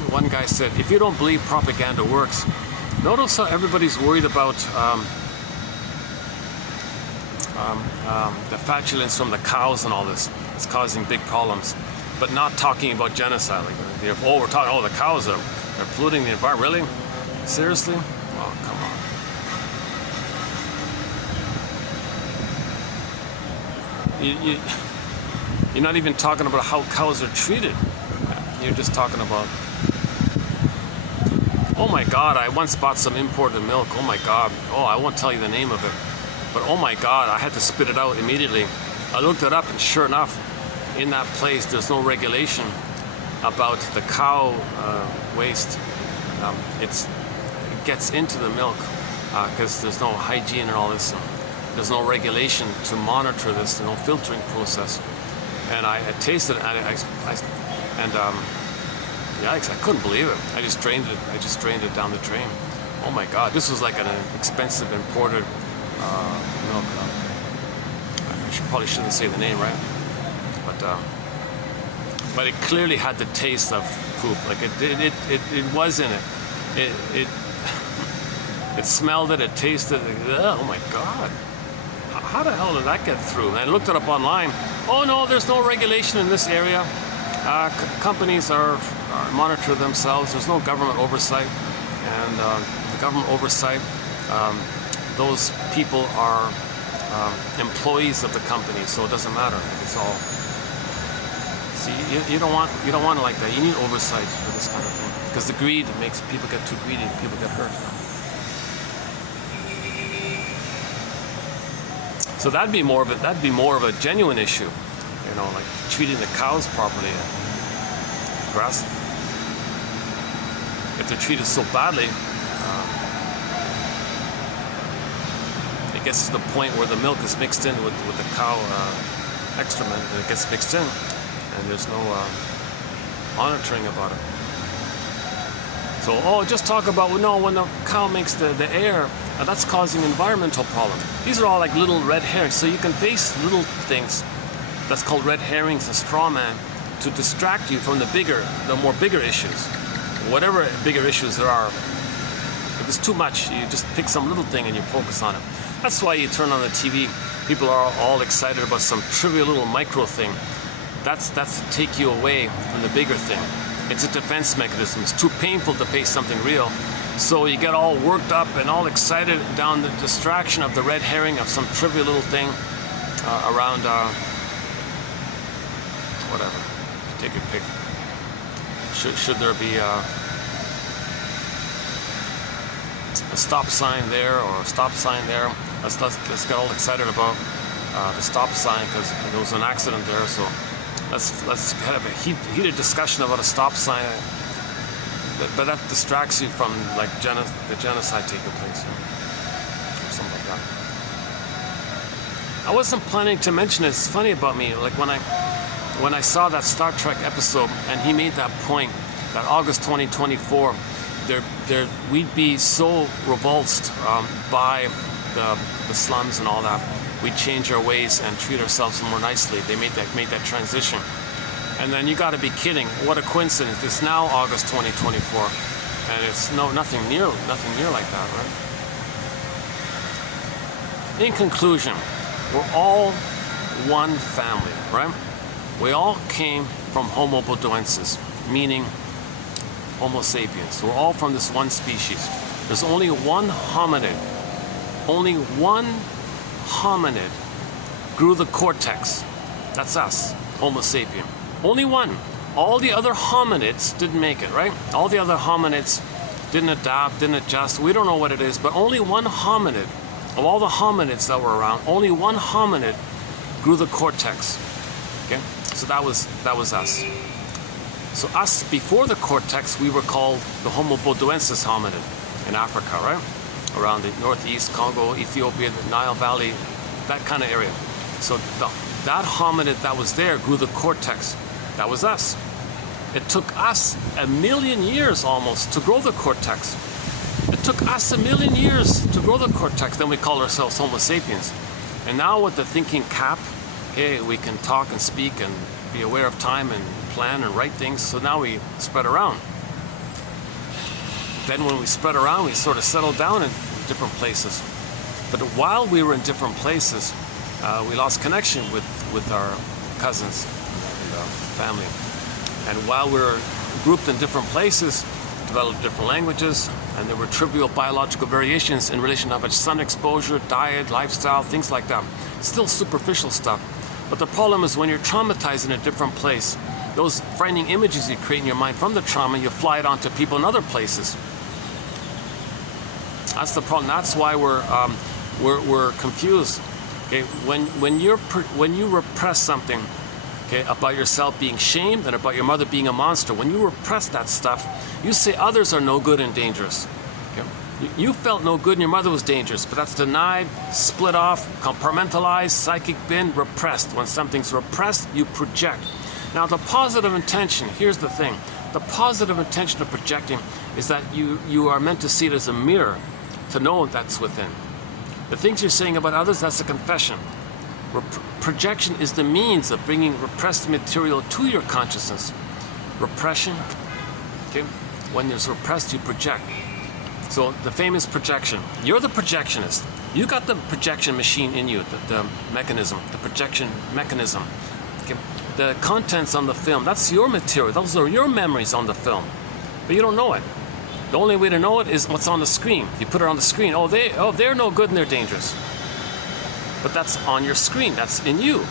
one guy said, if you don't believe propaganda works, notice how everybody's worried about the flatulence from the cows and all this. It's causing big problems, but not talking about genocide. Like, we're talking, the cows are polluting the environment. Really? Seriously? Oh, come on. You're not even talking about how cows are treated. You're just talking about, oh my God, I once bought some imported milk. Oh my God. Oh, I won't tell you the name of it. But oh my God, I had to spit it out immediately. I looked it up, and sure enough, in that place, there's no regulation about the cow waste. It gets into the milk because there's no hygiene and all this. There's no regulation to monitor this. There's no filtering process. And I tasted it, and yikes! I couldn't believe it. I just drained it down the drain. Oh my God! This was like an expensive imported milk. I probably shouldn't say the name, right? But it clearly had the taste of poop. Like it was in it. It smelled it. It tasted it. Oh my God! How the hell did that get through? And I looked it up online. Oh no, there's no regulation in this area. Companies monitor themselves. There's no government oversight, and the government oversight, those people are employees of the company, so it doesn't matter. It's all. See, you don't want it like that. You need oversight for this kind of thing, because the greed makes people get too greedy. People get hurt. So that'd be more of a genuine issue, like treating the cows properly. Grass. If they're treated so badly, they gets to the point where the milk is mixed in with the cow excrement, and it gets mixed in, and there's no monitoring about it. So, just talk about, no, when the cow makes the air, that's causing environmental problem. These are all like little red herrings. So you can base little things, that's called red herrings and straw man, to distract you from the more bigger issues. Whatever bigger issues there are, if it's too much, you just pick some little thing and you focus on it. That's why you turn on the TV, people are all excited about some trivial little micro thing. That's to take you away from the bigger thing. It's a defense mechanism. It's too painful to face something real. So you get all worked up and all excited down the distraction of the red herring of some trivial little thing around, whatever. Take your pick. Should there be a stop sign there or a stop sign there? Let's get all excited about the stop sign because there was an accident there. So let's have a heated discussion about a stop sign. But that distracts you from like the genocide taking place, or something like that. I wasn't planning to mention it. It's funny about me. Like when I saw that Star Trek episode, and he made that point that August 2024, we'd be so revulsed by the slums and all that. We'd change our ways and treat ourselves more nicely. They made that transition. And then you got to be kidding! What a coincidence! It's now August 2024, and it's nothing near like that, right? In conclusion, we're all one family, right? We all came from Homo bodoensis, meaning Homo sapiens. We're all from this one species. There's only one hominid. Only one hominid grew the cortex. That's us, Homo sapien. Only one. All the other hominids didn't make it, right? All the other hominids didn't adapt, didn't adjust. We don't know what it is, but only one hominid, of all the hominids that were around, only one hominid grew the cortex. Okay? So that was us. So us, before the cortex, we were called the Homo bodoensis hominid in Africa, right? Around the northeast, Congo, Ethiopia, the Nile Valley, that kind of area. So that hominid that was there grew the cortex. That was us. It took us 1 million years almost to grow the cortex. It took us 1 million years to grow the cortex. Then we call ourselves Homo sapiens. And now with the thinking cap, hey, we can talk and speak and be aware of time and plan and write things. So now we spread around. Then when we spread around, we sort of settled down in different places. But while we were in different places, we lost connection with our cousins and family. And while we were grouped in different places, developed different languages, and there were trivial biological variations in relation to how much sun exposure, diet, lifestyle, things like that. Still superficial stuff. But the problem is when you're traumatized in a different place, those frightening images you create in your mind from the trauma, you fly it onto people in other places. That's the problem. That's why we're confused. Okay, when you repress something, okay, about yourself being shamed and about your mother being a monster, when you repress that stuff, you say others are no good and dangerous. Okay? You felt no good and your mother was dangerous, but that's denied, split off, compartmentalized, psychic bin, repressed. When something's repressed, you project. Now the positive intention, here's the thing. The positive intention of projecting is that you are meant to see it as a mirror, to know that's within. The things you're saying about others, that's a confession. Projection is the means of bringing repressed material to your consciousness. Repression, okay? When there's repressed, you project. So the famous projection, you're the projectionist. You got the projection machine in you, the mechanism, the projection mechanism. Okay? The contents on the film, that's your material. Those are your memories on the film, but you don't know it. The only way to know it is what's on the screen. You put it on the screen. They're no good and they're dangerous. But that's on your screen. That's in you.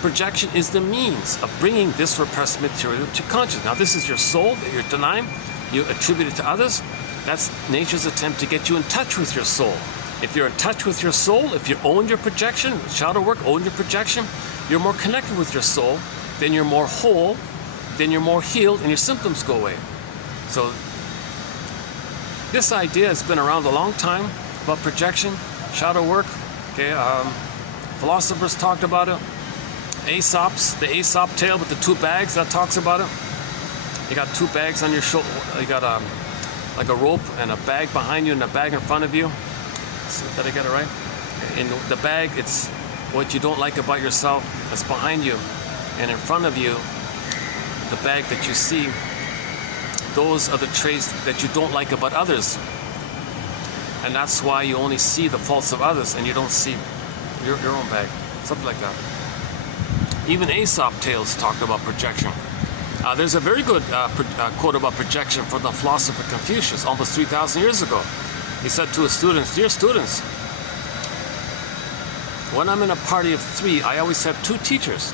Projection is the means of bringing this repressed material to consciousness. Now, this is your soul that you're denying. You attribute it to others. That's nature's attempt to get you in touch with your soul. If you're in touch with your soul, if you own your projection, shadow work, own your projection, you're more connected with your soul, then you're more whole, then you're more healed, and your symptoms go away. So this idea has been around a long time. about projection, shadow work. Okay, philosophers talked about it. The Aesop tale with the two bags, that talks about it. You got two bags on your shoulder. You got like a rope and a bag behind you and a bag in front of you. So, did I get it right? In the bag, it's what you don't like about yourself that's behind you, and in front of you, the bag that you see, those are the traits that you don't like about others. And that's why you only see the faults of others and you don't see your own bag. Something like that. Even Aesop tales talked about projection. There's a very good quote about projection from the philosopher Confucius almost 3,000 years ago. He said to his students, "Dear students, when I'm in a party of 3, I always have 2 teachers.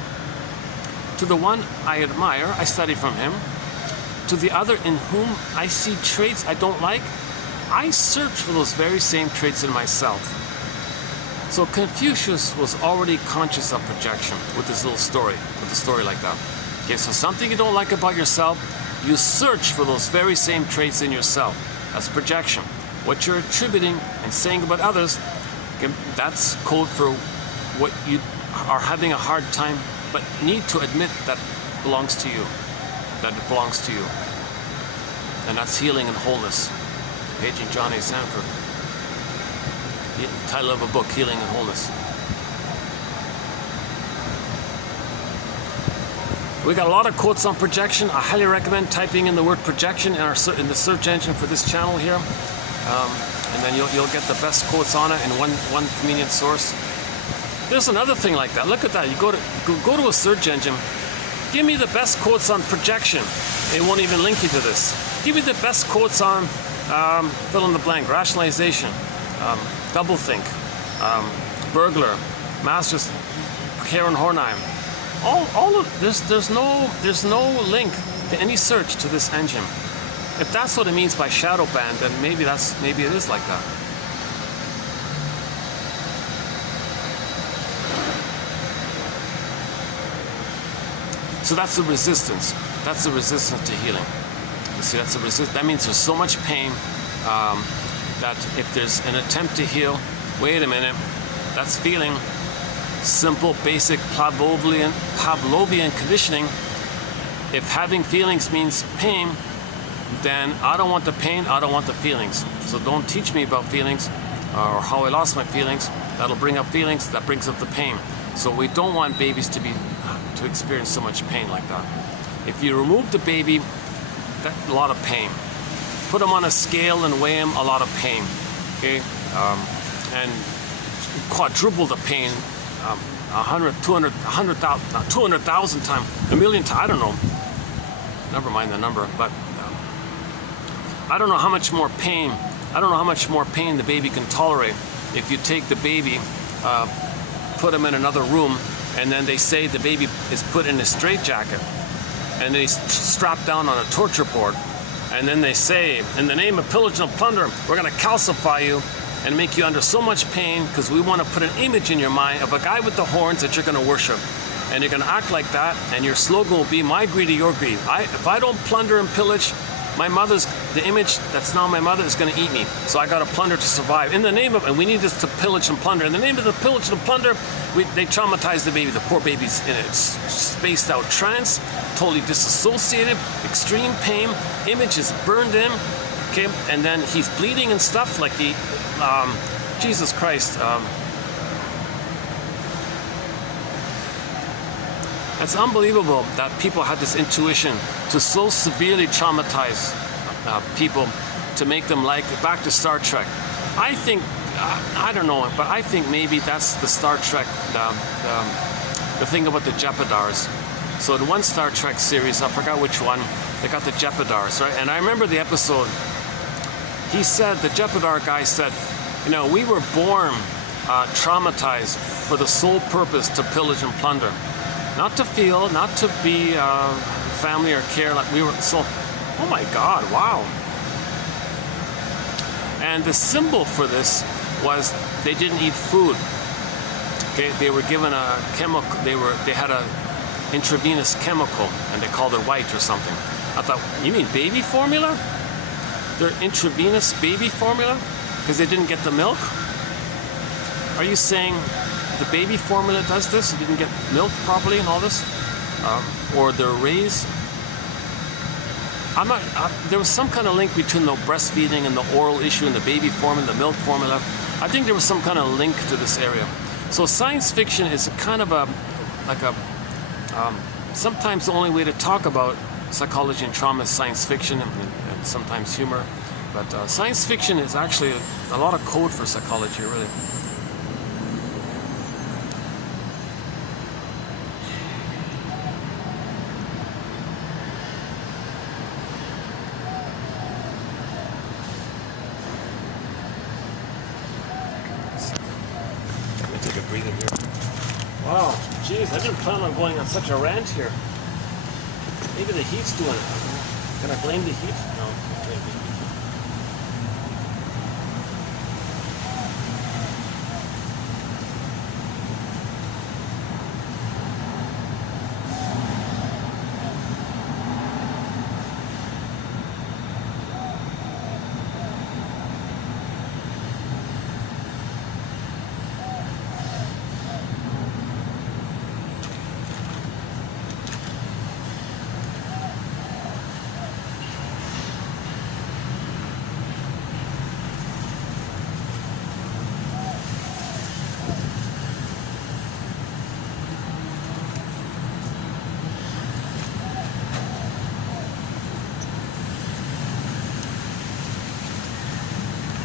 To the one I admire, I study from him. To the other in whom I see traits I don't like, I search for those very same traits in myself." So Confucius was already conscious of projection with this little story, with a story like that. Okay, so something you don't like about yourself, you search for those very same traits in yourself. That's projection. What you're attributing and saying about others, okay, that's code for what you are having a hard time, but need to admit that belongs to you, that it belongs to you. And that's healing and wholeness. Agent John A. Sanford. The title of a book, Healing and Wholeness. We got a lot of quotes on projection. I highly recommend typing in the word projection in the search engine for this channel here. And then you'll get the best quotes on it in one convenient source. There's another thing like that. Look at that. You go to a search engine. Give me the best quotes on projection. It won't even link you to this. Give me the best quotes on fill in the blank, rationalization, doublethink, burglar, masters, Karen Hornheim. All of there's no link to any search to this engine. If that's what it means by shadow banned, then maybe it is like that. So that's the resistance. That's the resistance to healing. You see, that's the resistance. That means there's so much pain that if there's an attempt to heal, wait a minute, that's feeling. Simple, basic Pavlovian conditioning. If having feelings means pain, then I don't want the pain, I don't want the feelings. So don't teach me about feelings or how I lost my feelings. That'll bring up feelings, that brings up the pain. So we don't want babies to experience so much pain like that. If you remove the baby, that's a lot of pain. Put them on a scale and weigh them, a lot of pain. Okay, and quadruple the pain. 100, 200, 100,000, 200,000 times, a million times, I don't know. Never mind the number, but I don't know how much more pain. I don't know how much more pain the baby can tolerate if you take the baby, put him in another room, and then they say the baby is put in a straitjacket, and he's strapped down on a torture board, and then they say, in the name of pillage and plunder, we're going to calcify you and make you under so much pain because we want to put an image in your mind of a guy with the horns that you're going to worship. And you're going to act like that, and your slogan will be, my greed or your greed. If I don't plunder and pillage, the image that's now my mother is going to eat me. So I got to plunder to survive. In the name of, and we need this to pillage and plunder. In the name of the pillage and plunder, they traumatize the baby. The poor baby's in a spaced out trance, totally disassociated, extreme pain, image is burned in, okay, and then he's bleeding and stuff like the, Jesus Christ. It's unbelievable that people have this intuition to so severely traumatize people to make them like, back to Star Trek. I think, I don't know, but I think maybe that's the Star Trek, the thing about the Jeopardars. So in one Star Trek series, I forgot which one, they got the Jeopardars, right? And I remember the episode, he said, the Jeopardar guy said, you know, we were born traumatized for the sole purpose to pillage and plunder. Not to feel, not to be family or care, like we were, so, oh my God, wow. And the symbol for this was they didn't eat food. Okay, they were given a chemical, they had a intravenous chemical, and they called it white or something. I thought, you mean baby formula? Their intravenous baby formula? because they didn't get the milk? Are you saying the baby formula does this? It didn't get milk properly and all this? Or they're raised? There was some kind of link between the breastfeeding and the oral issue and the baby formula, the milk formula. I think there was some kind of link to this area. So science fiction is kind of sometimes the only way to talk about psychology and trauma is science fiction and sometimes humor. But science fiction is actually a lot of code for psychology, really. Let me take a breather here. Wow, geez, I didn't plan on going on such a rant here. Maybe the heat's doing it. Can I blame the heat? No, I can't blame the heat.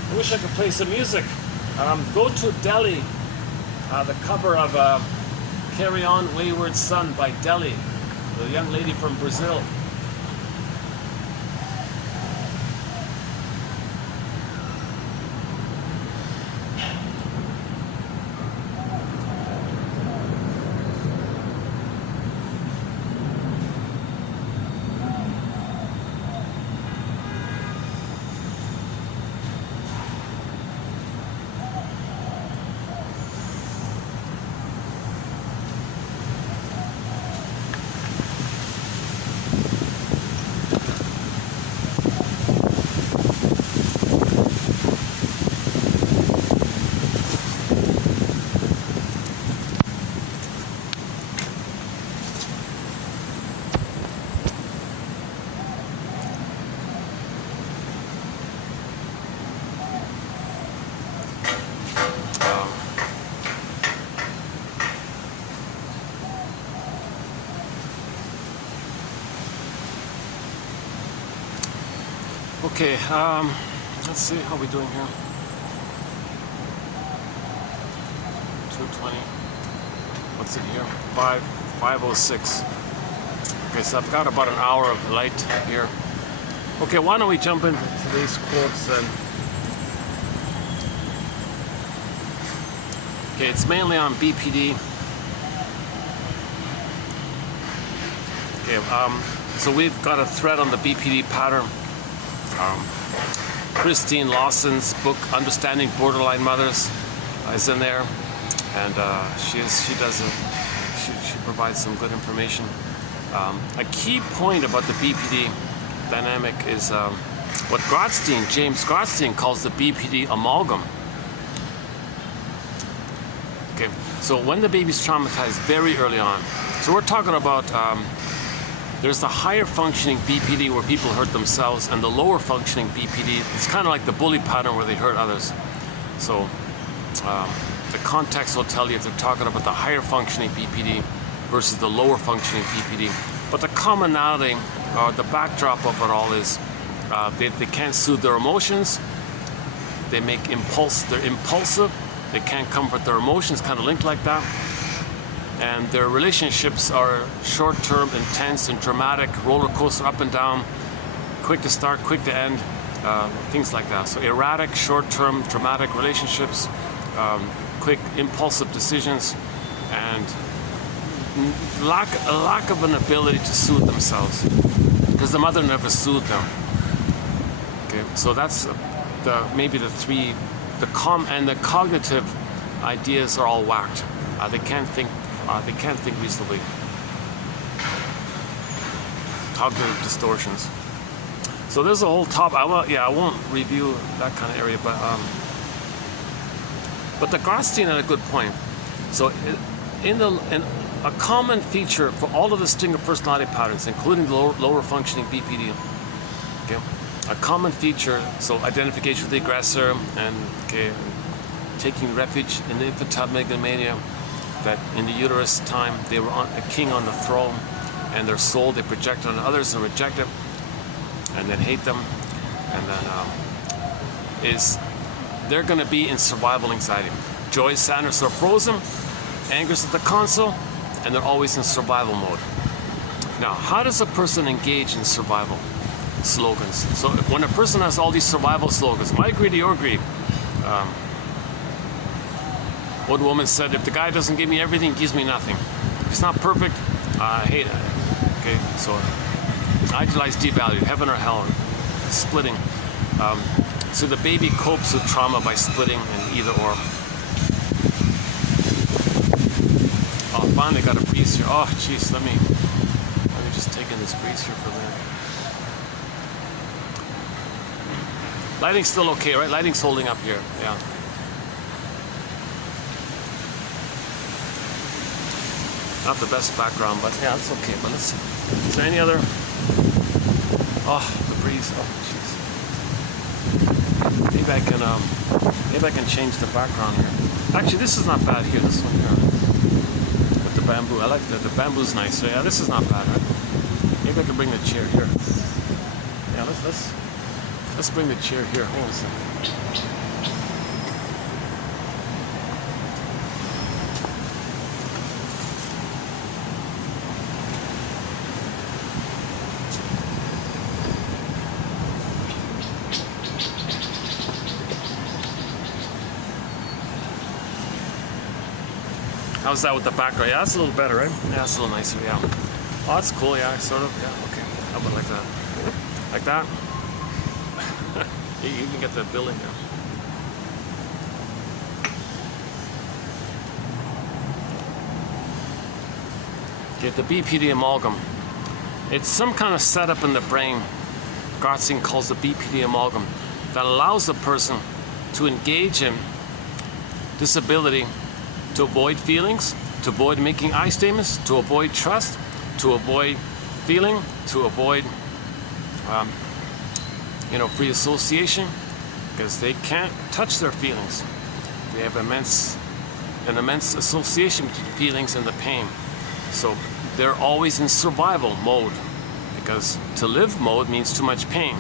I wish I could play some music. Go to Delhi, the cover of Carry On Wayward Son by Delhi, the young lady from Brazil. Okay, let's see how we're doing here. 2:20. What's in here? 5:06. Okay, so I've got about an hour of light here. Okay, why don't we jump into today's quotes then? Okay, it's mainly on BPD. Okay, so we've got a thread on the BPD pattern. Christine Lawson's book Understanding Borderline Mothers is in there, and she provides some good information. A key point about the BPD dynamic is what James Grotstein calls the BPD amalgam. Okay, so when the baby's traumatized very early on, so we're talking about there's the higher functioning BPD where people hurt themselves, and the lower functioning BPD, it's kind of like the bully pattern where they hurt others. So the context will tell you if they're talking about the higher functioning BPD versus the lower functioning BPD. But the commonality or the backdrop of it all is they can't soothe their emotions. They're impulsive. They can't comfort their emotions, kind of linked like that. And their relationships are short-term, intense, and dramatic, roller coaster up and down, quick to start, quick to end, things like that. So erratic, short-term, dramatic relationships, quick, impulsive decisions, and a lack of an ability to soothe themselves because the mother never soothed them. Okay, so that's maybe the three. The cognitive ideas are all whacked. They can't think reasonably. Cognitive distortions. So there's a whole top. I won't review that kind of area, but But the Grotstein had a good point. So in a common feature for all of the stinger personality patterns, including the lower functioning BPD, okay, a common feature, so identification with the aggressor and taking refuge in the infantile megalomania, that in the uterus time they were a king on the throne, and their soul they project on others and reject it, and then hate them, and then they're going to be in survival anxiety. Joy, sadness are frozen, anger's at the console, and they're always in survival mode. Now, how does a person engage in survival slogans? So when a person has all these survival slogans, my greed, your greed. One woman said, if the guy doesn't give me everything, he gives me nothing. If he's not perfect, I hate it. Okay, so idealize, devalue, heaven or hell, splitting. So the baby copes with trauma by splitting in either or. Oh, finally got a breeze here. Oh, jeez, let me just take in this breeze here for a minute. Lighting's still okay, right? Lighting's holding up here, yeah. Not the best background, but yeah, it's okay. But let's see. Is there any other? Oh, the breeze. Oh, jeez. Maybe I can change the background here. Actually, this is not bad here. This one here with the bamboo. I like the bamboo's nice. So yeah, this is not bad, right? Maybe I can bring the chair here. Yeah, let's bring the chair here. Hold on a second. How's that with the background? Yeah, that's a little better, right? Yeah, that's a little nicer, yeah. Oh, that's cool, yeah, sort of, yeah, okay. How about like that? Like that? You can get the building there. Okay, the BPD amalgam. It's some kind of setup in the brain, Grotstein calls the BPD amalgam, that allows the person to engage in disability, to avoid feelings, to avoid making I statements, to avoid trust, to avoid feeling, to avoid free association, because they can't touch their feelings. They have an immense association between feelings and the pain. So they're always in survival mode, because to live mode means too much pain,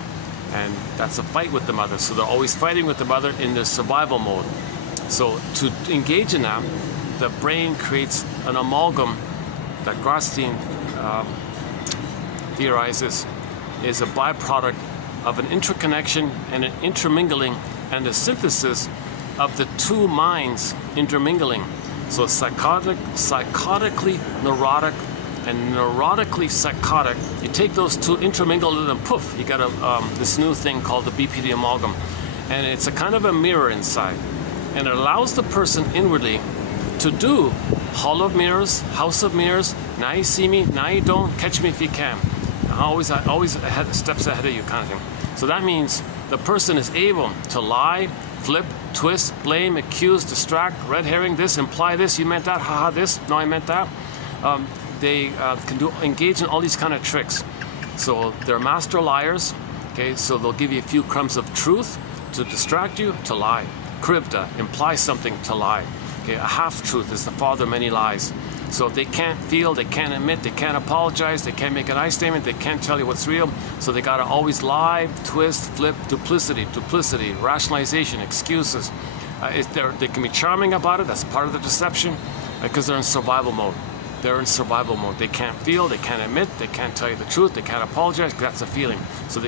and that's a fight with the mother. So they're always fighting with the mother in the survival mode. So to engage in that, the brain creates an amalgam that Grotstein theorizes is a byproduct of an interconnection and an intermingling and a synthesis of the two minds intermingling. So psychotically neurotic and neurotically psychotic. You take those two, intermingle them, and poof, you got this new thing called the BPD amalgam. And it's a kind of a mirror inside. And it allows the person inwardly to do Hall of Mirrors, House of Mirrors, now you see me, now you don't, catch me if you can. Always ahead, steps ahead of you kind of thing. So that means the person is able to lie, flip, twist, blame, accuse, distract, red herring this, imply this, you meant that, haha this, no I meant that. They can engage in all these kind of tricks. So they're master liars, okay, so they'll give you a few crumbs of truth to distract you, to lie. Krivda, imply something, to lie. Okay, a half-truth is the father of many lies. So if they can't feel, they can't admit, they can't apologize, they can't make an I statement, they can't tell you what's real, so they gotta always lie, twist, flip, duplicity, rationalization, excuses. They can be charming about it, that's part of the deception, because they're in survival mode. They're in survival mode. They can't feel, they can't admit, they can't tell you the truth, they can't apologize, that's a feeling. So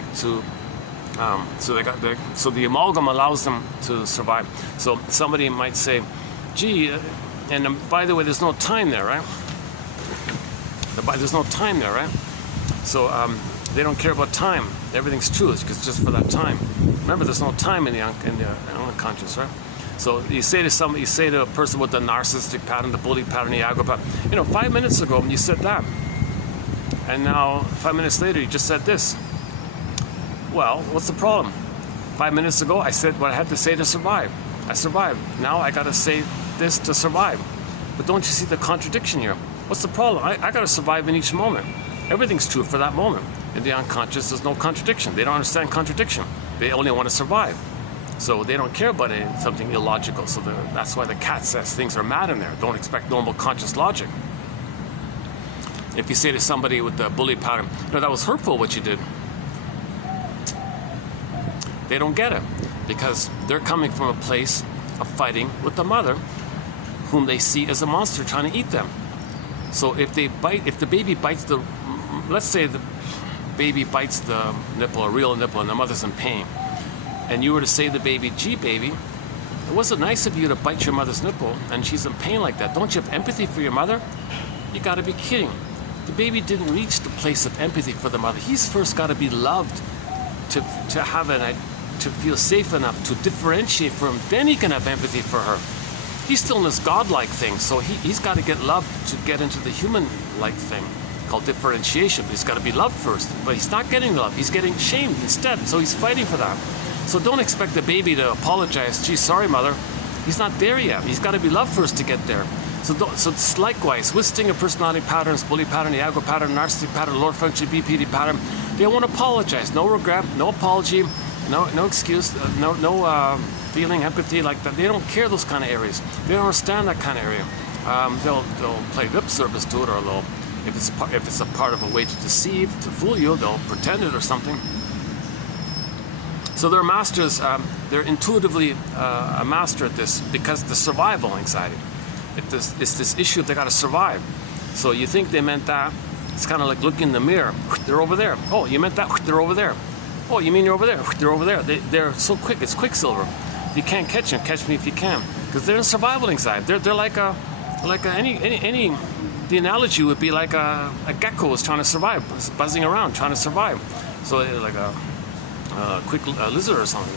so the amalgam allows them to survive. So somebody might say, gee, and by the way, there's no time there, right? There's no time there, right? So they don't care about time. Everything's true. It's just for that time. Remember, there's no time in the unconscious, right? So you say to a person with the narcissistic pattern, the bully pattern, the aggro pattern, 5 minutes ago you said that, and now 5 minutes later you just said this. Well, what's the problem? 5 minutes ago I said what I had to say to survive. I survived. Now I gotta say this to survive. But don't you see the contradiction here? What's the problem? I gotta survive in each moment. Everything's true for that moment. In the unconscious, there's no contradiction. They don't understand contradiction. They only want to survive. So they don't care about something illogical. So that's why the cat says things are mad in there. Don't expect normal conscious logic. If you say to somebody with the bully pattern, no, that was hurtful what you did, they don't get it, because they're coming from a place of fighting with the mother, whom they see as a monster trying to eat them. So if the baby bites let's say the baby bites the nipple, a real nipple, and the mother's in pain, and you were to say to the baby, gee baby, it wasn't nice of you to bite your mother's nipple, and she's in pain like that. Don't you have empathy for your mother? You gotta be kidding. The baby didn't reach the place of empathy for the mother. He's first gotta be loved to feel safe enough to differentiate from him. Then he can have empathy for her. He's still in this godlike thing, so he's got to get loved to get into the human-like thing called differentiation. He's got to be loved first, but he's not getting love. He's getting shamed instead, so he's fighting for that. So don't expect the baby to apologize. Gee, sorry, mother. He's not there yet. He's got to be loved first to get there. So it's likewise with stinger personality patterns, bully pattern, the aggro pattern, narcissistic pattern, lower function, BPD pattern. They won't apologize. No regret, no apology, no excuse, no feeling, empathy like that. They don't care those kind of areas. They don't understand that kind of area. They'll play lip service to it, or they'll, if it's a part of a way to deceive, to fool you, they'll pretend it or something. So they're masters. They're intuitively a master at this, because the survival anxiety. It's this issue they got to survive. So you think they meant that. It's kind of like looking in the mirror. They're over there. Oh, you meant that. They're over there. Oh, you mean you're over there? They're over there. They're so quick. It's quicksilver. You can't catch them. Catch me if you can, because they're in survival anxiety. They're like any. The analogy would be like a gecko is trying to survive, buzzing around, trying to survive. So like a quick lizard or something.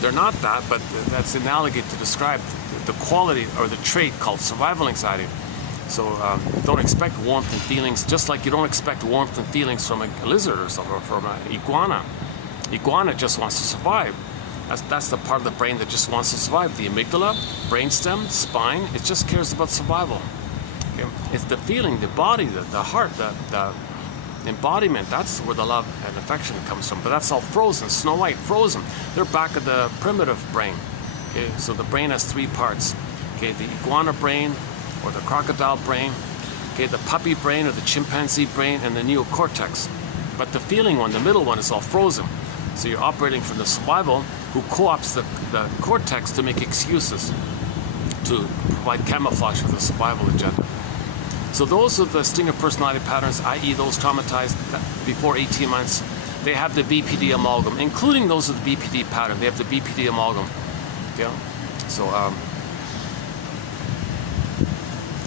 They're not that, but that's an analogy to describe the quality or the trait called survival anxiety. So don't expect warmth and feelings, just like you don't expect warmth and feelings from a lizard or something, or from an iguana. Iguana just wants to survive. That's the part of the brain that just wants to survive. The amygdala, brainstem, spine, it just cares about survival. Okay? It's the feeling, the body, the heart, the embodiment, that's where the love and affection comes from. But that's all frozen, Snow White, frozen. They're back at the primitive brain. Okay? So the brain has three parts. Okay? The iguana brain, or the crocodile brain, okay, the puppy brain or the chimpanzee brain, and the neocortex. But the feeling one, the middle one, is all frozen. So you're operating from the survival, who co-opts the cortex to make excuses, to provide camouflage for the survival agenda. So those are the stinger personality patterns, i.e. those traumatized before 18 months. They have the BPD amalgam, including those of the BPD pattern. They have the BPD amalgam. Okay? So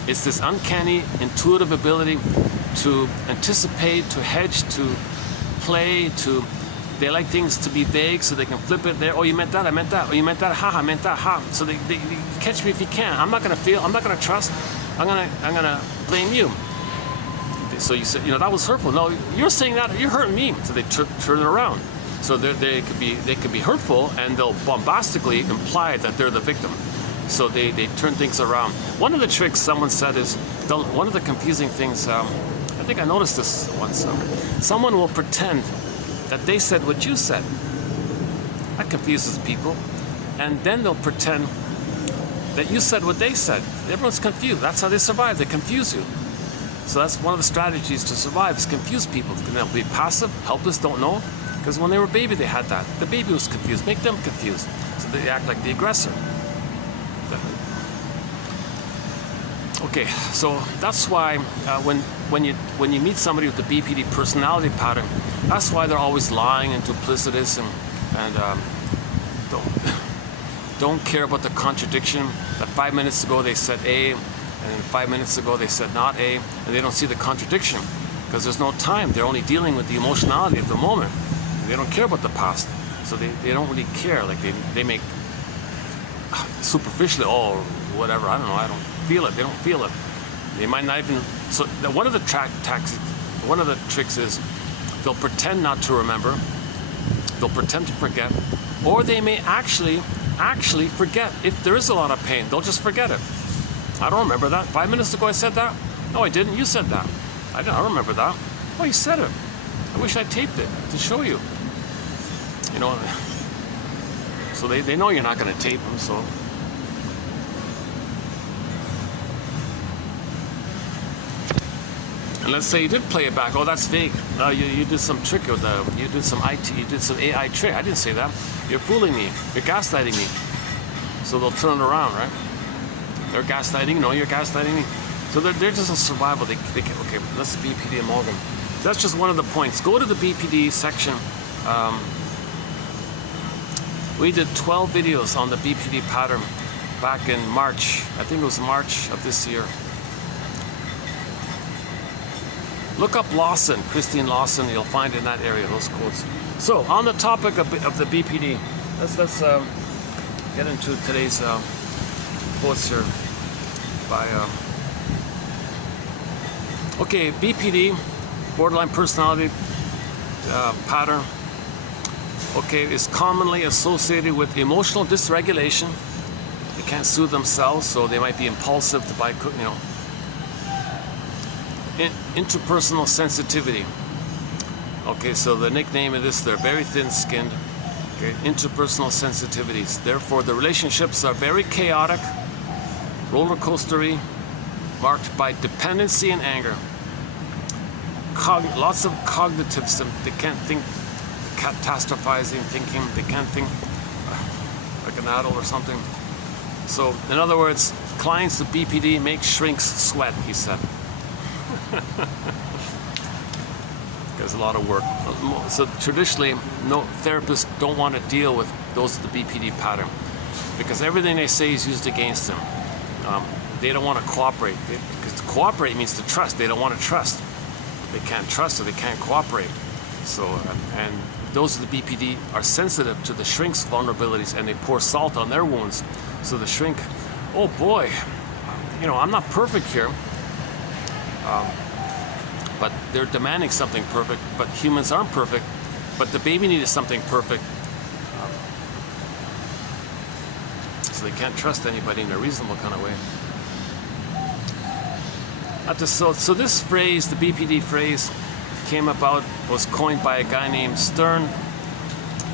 it's this uncanny, intuitive ability to anticipate, to hedge, to play, to... They like things to be vague, so they can flip it there. Oh, you meant that, I meant that. Oh, you meant that, ha, I meant that, ha. So they catch me if you can. I'm not gonna feel, I'm not gonna trust. I'm gonna blame you. So you said, that was hurtful. No, you're saying that, you're hurting me. So they turn it around. So they could be hurtful, and they'll bombastically imply that they're the victim. So they turn things around. One of the tricks someone said is, one of the confusing things, I think I noticed this once. Someone will pretend that they said what you said. That confuses people. And then they'll pretend that you said what they said. Everyone's confused. That's how they survive. They confuse you. So that's one of the strategies to survive, is confuse people. They'll be passive, helpless, don't know. Because when they were a baby, they had that. The baby was confused. Make them confused. So they act like the aggressor. Okay, so that's why when you meet somebody with the BPD personality pattern, that's why they're always lying and duplicitous and don't care about the contradiction. That 5 minutes ago they said A, and then 5 minutes ago they said not A, and they don't see the contradiction because there's no time. They're only dealing with the emotionality of the moment. They don't care about the past, so they don't really care. Like they make superficially, oh, whatever, I don't know, I don't feel it. They don't feel it. They might not even. So one of the tricks is they'll pretend not to remember. They'll pretend to forget, or they may actually actually forget. If there is a lot of pain, they'll just forget it. I don't remember that. 5 minutes ago I said that? No, I didn't. You said that. I don't remember that. Oh, you said it. I wish I taped it to show you. You know, so they know you're not going to tape them, so. And let's say you did play it back. Oh, that's fake. No, you did some trick with you did some AI trick. I didn't say that. You're fooling me. You're gaslighting me. So they'll turn it around, right? They're gaslighting. No, you're gaslighting me. So they're just a survival. They can, okay, that's the BPD amalgam. That's just one of the points. Go to the BPD section. We did 12 videos on the BPD pattern back in March. I think it was March of this year. Look up Lawson, Christine Lawson. You'll find in that area those quotes. So on the topic of the BPD, let's get into today's quotes here by. Okay, BPD, borderline personality pattern. Okay, is commonly associated with emotional dysregulation. They can't soothe themselves, so they might be impulsive to buy, you know. Interpersonal sensitivity. Okay, so the nickname of this, they're very thin-skinned. Okay, interpersonal sensitivities. Therefore, the relationships are very chaotic, roller coastery, marked by dependency and anger. Lots of cognitive symptoms. They can't think, catastrophizing thinking. They can't think like an adult or something. So, in other words, clients of BPD make shrinks sweat, he said. There's a lot of work. So traditionally, no therapists don't want to deal with those of the BPD pattern because everything they say is used against them. They don't want to cooperate because to cooperate means to trust. They don't want to trust. They can't trust, so they can't cooperate. So, and those of the BPD are sensitive to the shrink's vulnerabilities, and they pour salt on their wounds. So the shrink, oh boy, you know, I'm not perfect here. But they're demanding something perfect, but humans aren't perfect, but the baby needed something perfect. So they can't trust anybody in a reasonable kind of way. So this phrase, the BPD phrase, came about, was coined by a guy named Stern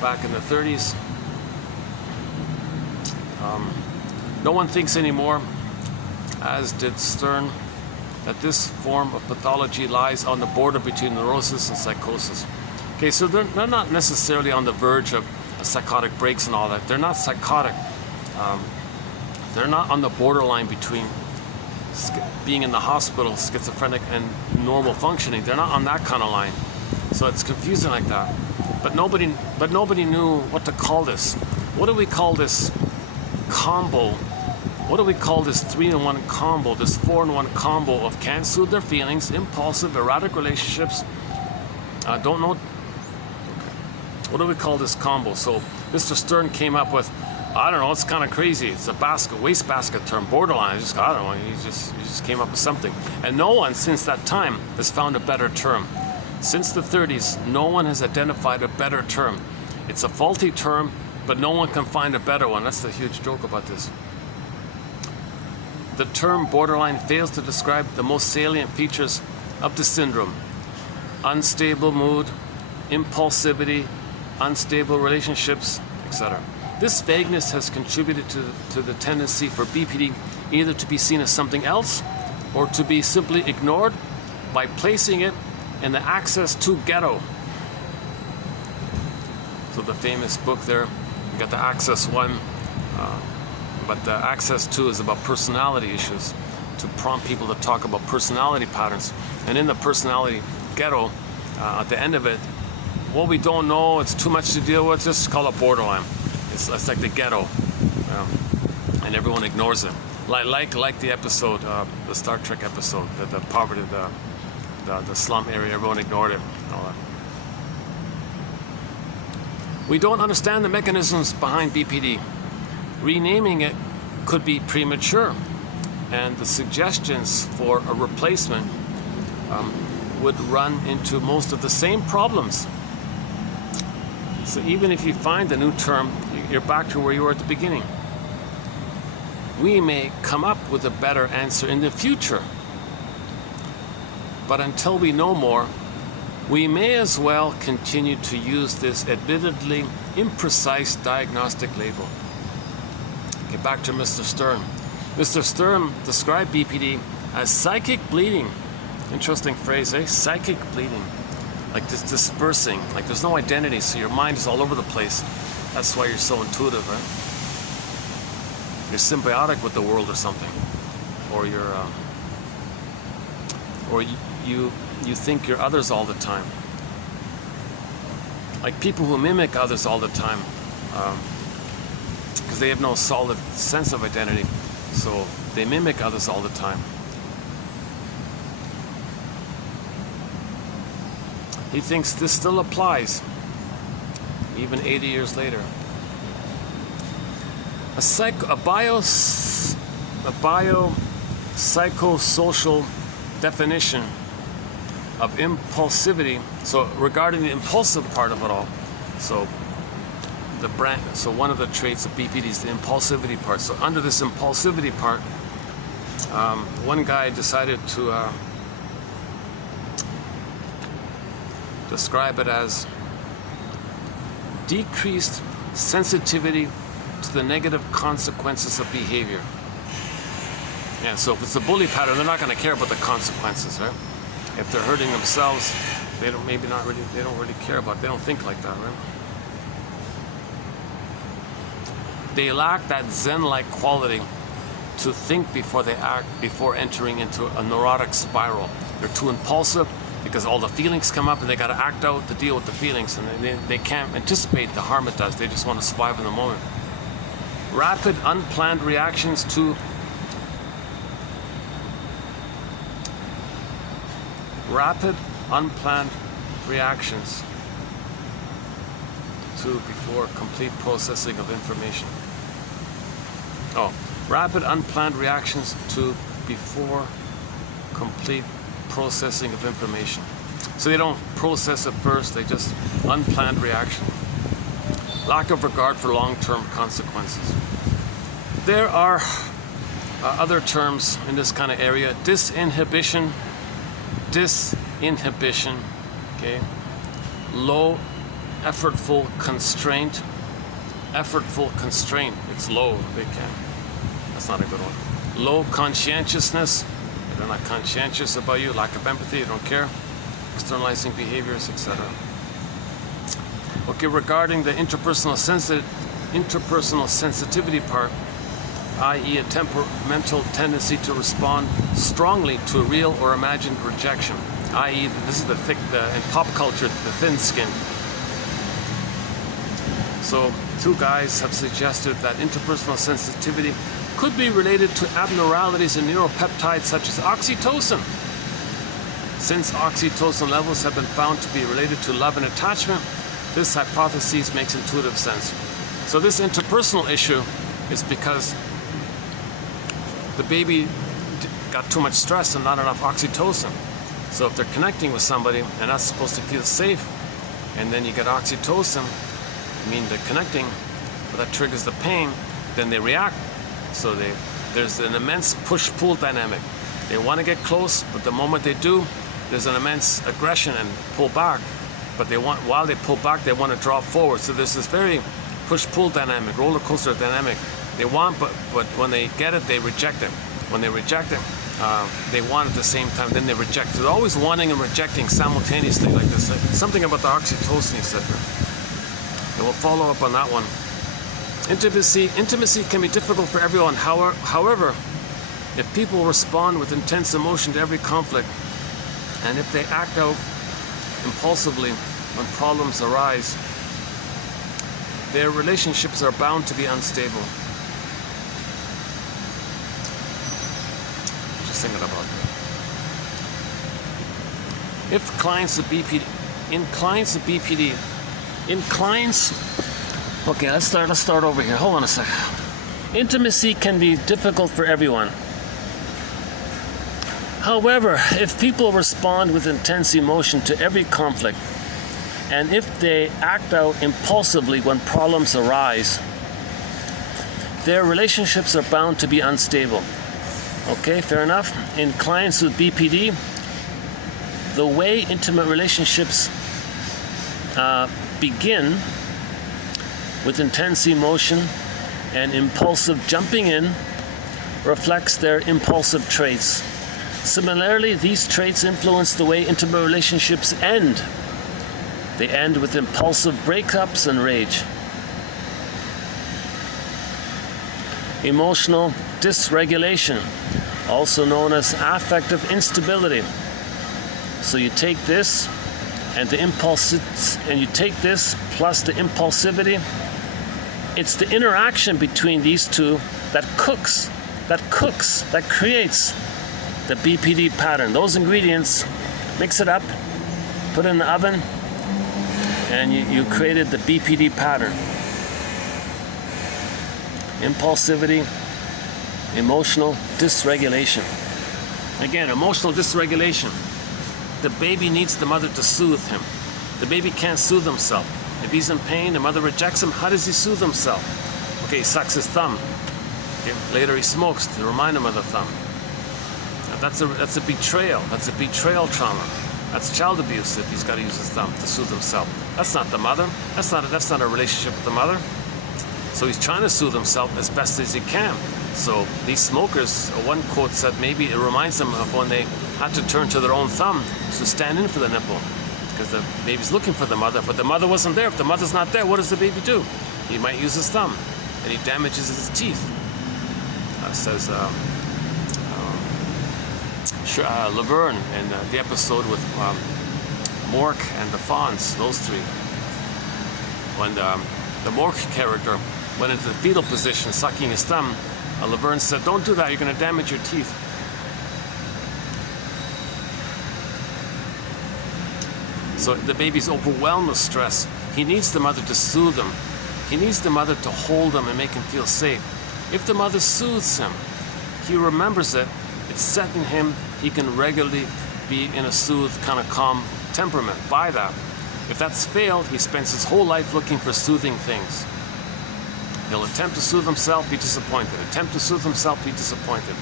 back in the 30s. No one thinks anymore, as did Stern, that this form of pathology lies on the border between neurosis and psychosis. Okay, so they're not necessarily on the verge of psychotic breaks and all that. They're not psychotic. They're not on the borderline between being in the hospital, schizophrenic, and normal functioning. They're not on that kind of line. So it's confusing like that. But nobody knew what to call this. What do we call this combo? What do we call this 3-in-1 combo, this 4-in-1 combo of can't soothe their feelings, impulsive, erratic relationships? Don't know. Okay. What do we call this combo? So Mr. Stern came up with, I don't know, it's kind of crazy. It's a wastebasket term, borderline. I don't know, he just came up with something. And no one since that time has found a better term. Since the 30s, no one has identified a better term. It's a faulty term, but no one can find a better one. That's the huge joke about this. The term borderline fails to describe the most salient features of the syndrome: unstable mood, impulsivity, unstable relationships, etc. This vagueness has contributed to the tendency for BPD either to be seen as something else or to be simply ignored by placing it in the access to ghetto. So the famous book there, you got the access 1, but the access 2 is about personality issues, to prompt people to talk about personality patterns. And in the personality ghetto, at the end of it, what we don't know, it's too much to deal with, just call it borderline. It's like the ghetto, and everyone ignores it. Like the episode, the Star Trek episode, the poverty, the slum area, everyone ignored it. All that. We don't understand the mechanisms behind BPD. Renaming it could be premature, and the suggestions for a replacement would run into most of the same problems. So even if you find a new term, you're back to where you were at the beginning. We may come up with a better answer in the future, but until we know more, we may as well continue to use this admittedly imprecise diagnostic label. Get back to Mr. Stern. Mr. Stern described BPD as psychic bleeding. Interesting phrase, eh? Psychic bleeding. Like this dispersing, like there's no identity, so your mind is all over the place. That's why you're so intuitive, right? You're symbiotic with the world or something. Or you're, you think you're others all the time. Like people who mimic others all the time, because they have no solid sense of identity, so they mimic others all the time. He thinks this still applies, even 80 years later. A biopsychosocial definition of impulsivity. So regarding the impulsive part of it all, so one of the traits of BPD is the impulsivity part. So under this impulsivity part, one guy decided to describe it as decreased sensitivity to the negative consequences of behavior. Yeah, so if it's a bully pattern, they're not going to care about the consequences, right? If they're hurting themselves, they don't really care about it. They don't think like that, right? They lack that Zen-like quality to think before they act, before entering into a neurotic spiral. They're too impulsive because all the feelings come up and they got to act out to deal with the feelings, and they can't anticipate the harm it does. They just want to survive in the moment. Rapid, unplanned reactions to before complete processing of information. Rapid unplanned reactions to before complete processing of information. So they don't process it first, they just unplanned reaction. Lack of regard for long-term consequences. There are other terms in this kind of area. Disinhibition, okay? Low effortful constraint. It's low, they can. That's not a good one. Low conscientiousness. They're not conscientious about you. Lack of empathy, you don't care. Externalizing behaviors, etc. Okay, regarding the interpersonal sensitivity part, i.e. a temperamental tendency to respond strongly to a real or imagined rejection, i.e. this is in pop culture, the thin skin. So two guys have suggested that interpersonal sensitivity could be related to abnormalities in neuropeptides such as oxytocin. Since oxytocin levels have been found to be related to love and attachment, this hypothesis makes intuitive sense. So this interpersonal issue is because the baby got too much stress and not enough oxytocin. So if they're connecting with somebody and that's supposed to feel safe, and then you get oxytocin, I mean they're connecting, but that triggers the pain, then they react. So there's an immense push-pull dynamic. They want to get close, but the moment they do, there's an immense aggression and pull back. But while they pull back, they want to draw forward. So there's this very push-pull dynamic, roller coaster dynamic. They want, but when they get it, they reject it. When they reject it, they want at the same time, then they reject. So they're always wanting and rejecting simultaneously like this. Something about the oxytocin, etc. And we'll follow up on that one. Intimacy can be difficult for everyone. However, if people respond with intense emotion to every conflict, and if they act out impulsively when problems arise, their relationships are bound to be unstable. Just thinking about that. If clients of BPD, okay, let's start over here. Hold on a second. Intimacy can be difficult for everyone. However, if people respond with intense emotion to every conflict, and if they act out impulsively when problems arise, their relationships are bound to be unstable. Okay, fair enough. In clients with BPD, the way intimate relationships begin with intense emotion and impulsive jumping in reflects their impulsive traits. Similarly, these traits influence the way intimate relationships end. They end with impulsive breakups and rage. Emotional dysregulation, also known as affective instability. So you take this and the you take this plus the impulsivity. It's the interaction between these two that creates the BPD pattern. Those ingredients, mix it up, put it in the oven, and you created the BPD pattern. Impulsivity, emotional dysregulation. Again, emotional dysregulation. The baby needs the mother to soothe him. The baby can't soothe himself. If he's in pain, the mother rejects him. How does he soothe himself? Okay, he sucks his thumb. Okay, later he smokes to remind him of the thumb. Now that's a betrayal. That's a betrayal trauma. That's child abuse if he's got to use his thumb to soothe himself. That's not the mother. That's not a relationship with the mother. So he's trying to soothe himself as best as he can. So these smokers, one quote said maybe it reminds them of when they had to turn to their own thumb to stand in for the nipple, because the baby's looking for the mother, but the mother wasn't there. If the mother's not there, what does the baby do? He might use his thumb, and he damages his teeth. Says Laverne in the episode with Mork and the Fonz, those three. When the Mork character went into the fetal position, sucking his thumb, Laverne said, "Don't do that, you're going to damage your teeth." So the baby's overwhelmed with stress. He needs the mother to soothe him. He needs the mother to hold him and make him feel safe. If the mother soothes him, he remembers it, it's set in him, he can regularly be in a soothed, kind of calm temperament by that. If that's failed, he spends his whole life looking for soothing things. He'll attempt to soothe himself, be disappointed. Attempt to soothe himself, be disappointed.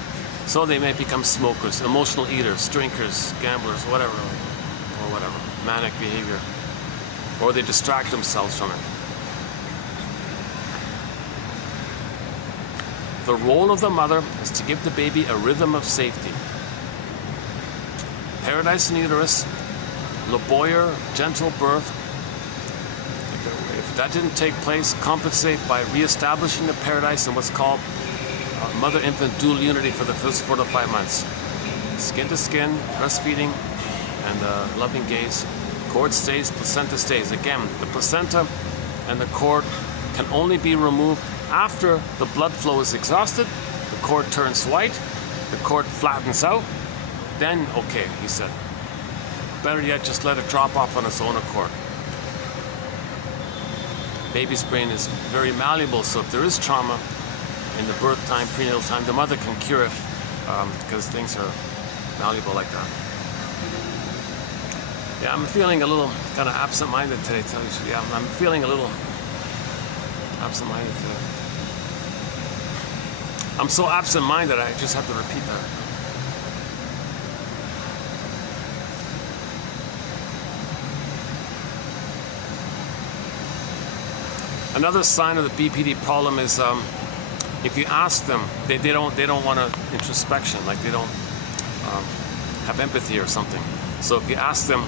So they may become smokers, emotional eaters, drinkers, gamblers, whatever, manic behavior. Or they distract themselves from it. The role of the mother is to give the baby a rhythm of safety. Paradise in uterus, laborious, gentle birth. If that didn't take place, compensate by reestablishing the paradise in what's called mother-infant dual unity for the first 4 to 5 months. Skin to skin, breastfeeding, and loving gaze. Cord stays, placenta stays. Again, the placenta and the cord can only be removed after the blood flow is exhausted, the cord turns white, the cord flattens out, then okay, he said. Better yet, just let it drop off on its own accord. Baby's brain is very malleable, so if there is trauma in the birth time, prenatal time, the mother can cure it because things are malleable like that. Yeah, I'm feeling a little kind of absent-minded today, tell you. Yeah, I'm feeling a little absent-minded today. I'm so absent-minded, I just have to repeat that. Another sign of the BPD problem is if you ask them, they don't want introspection, like they don't have empathy or something. So if you ask them,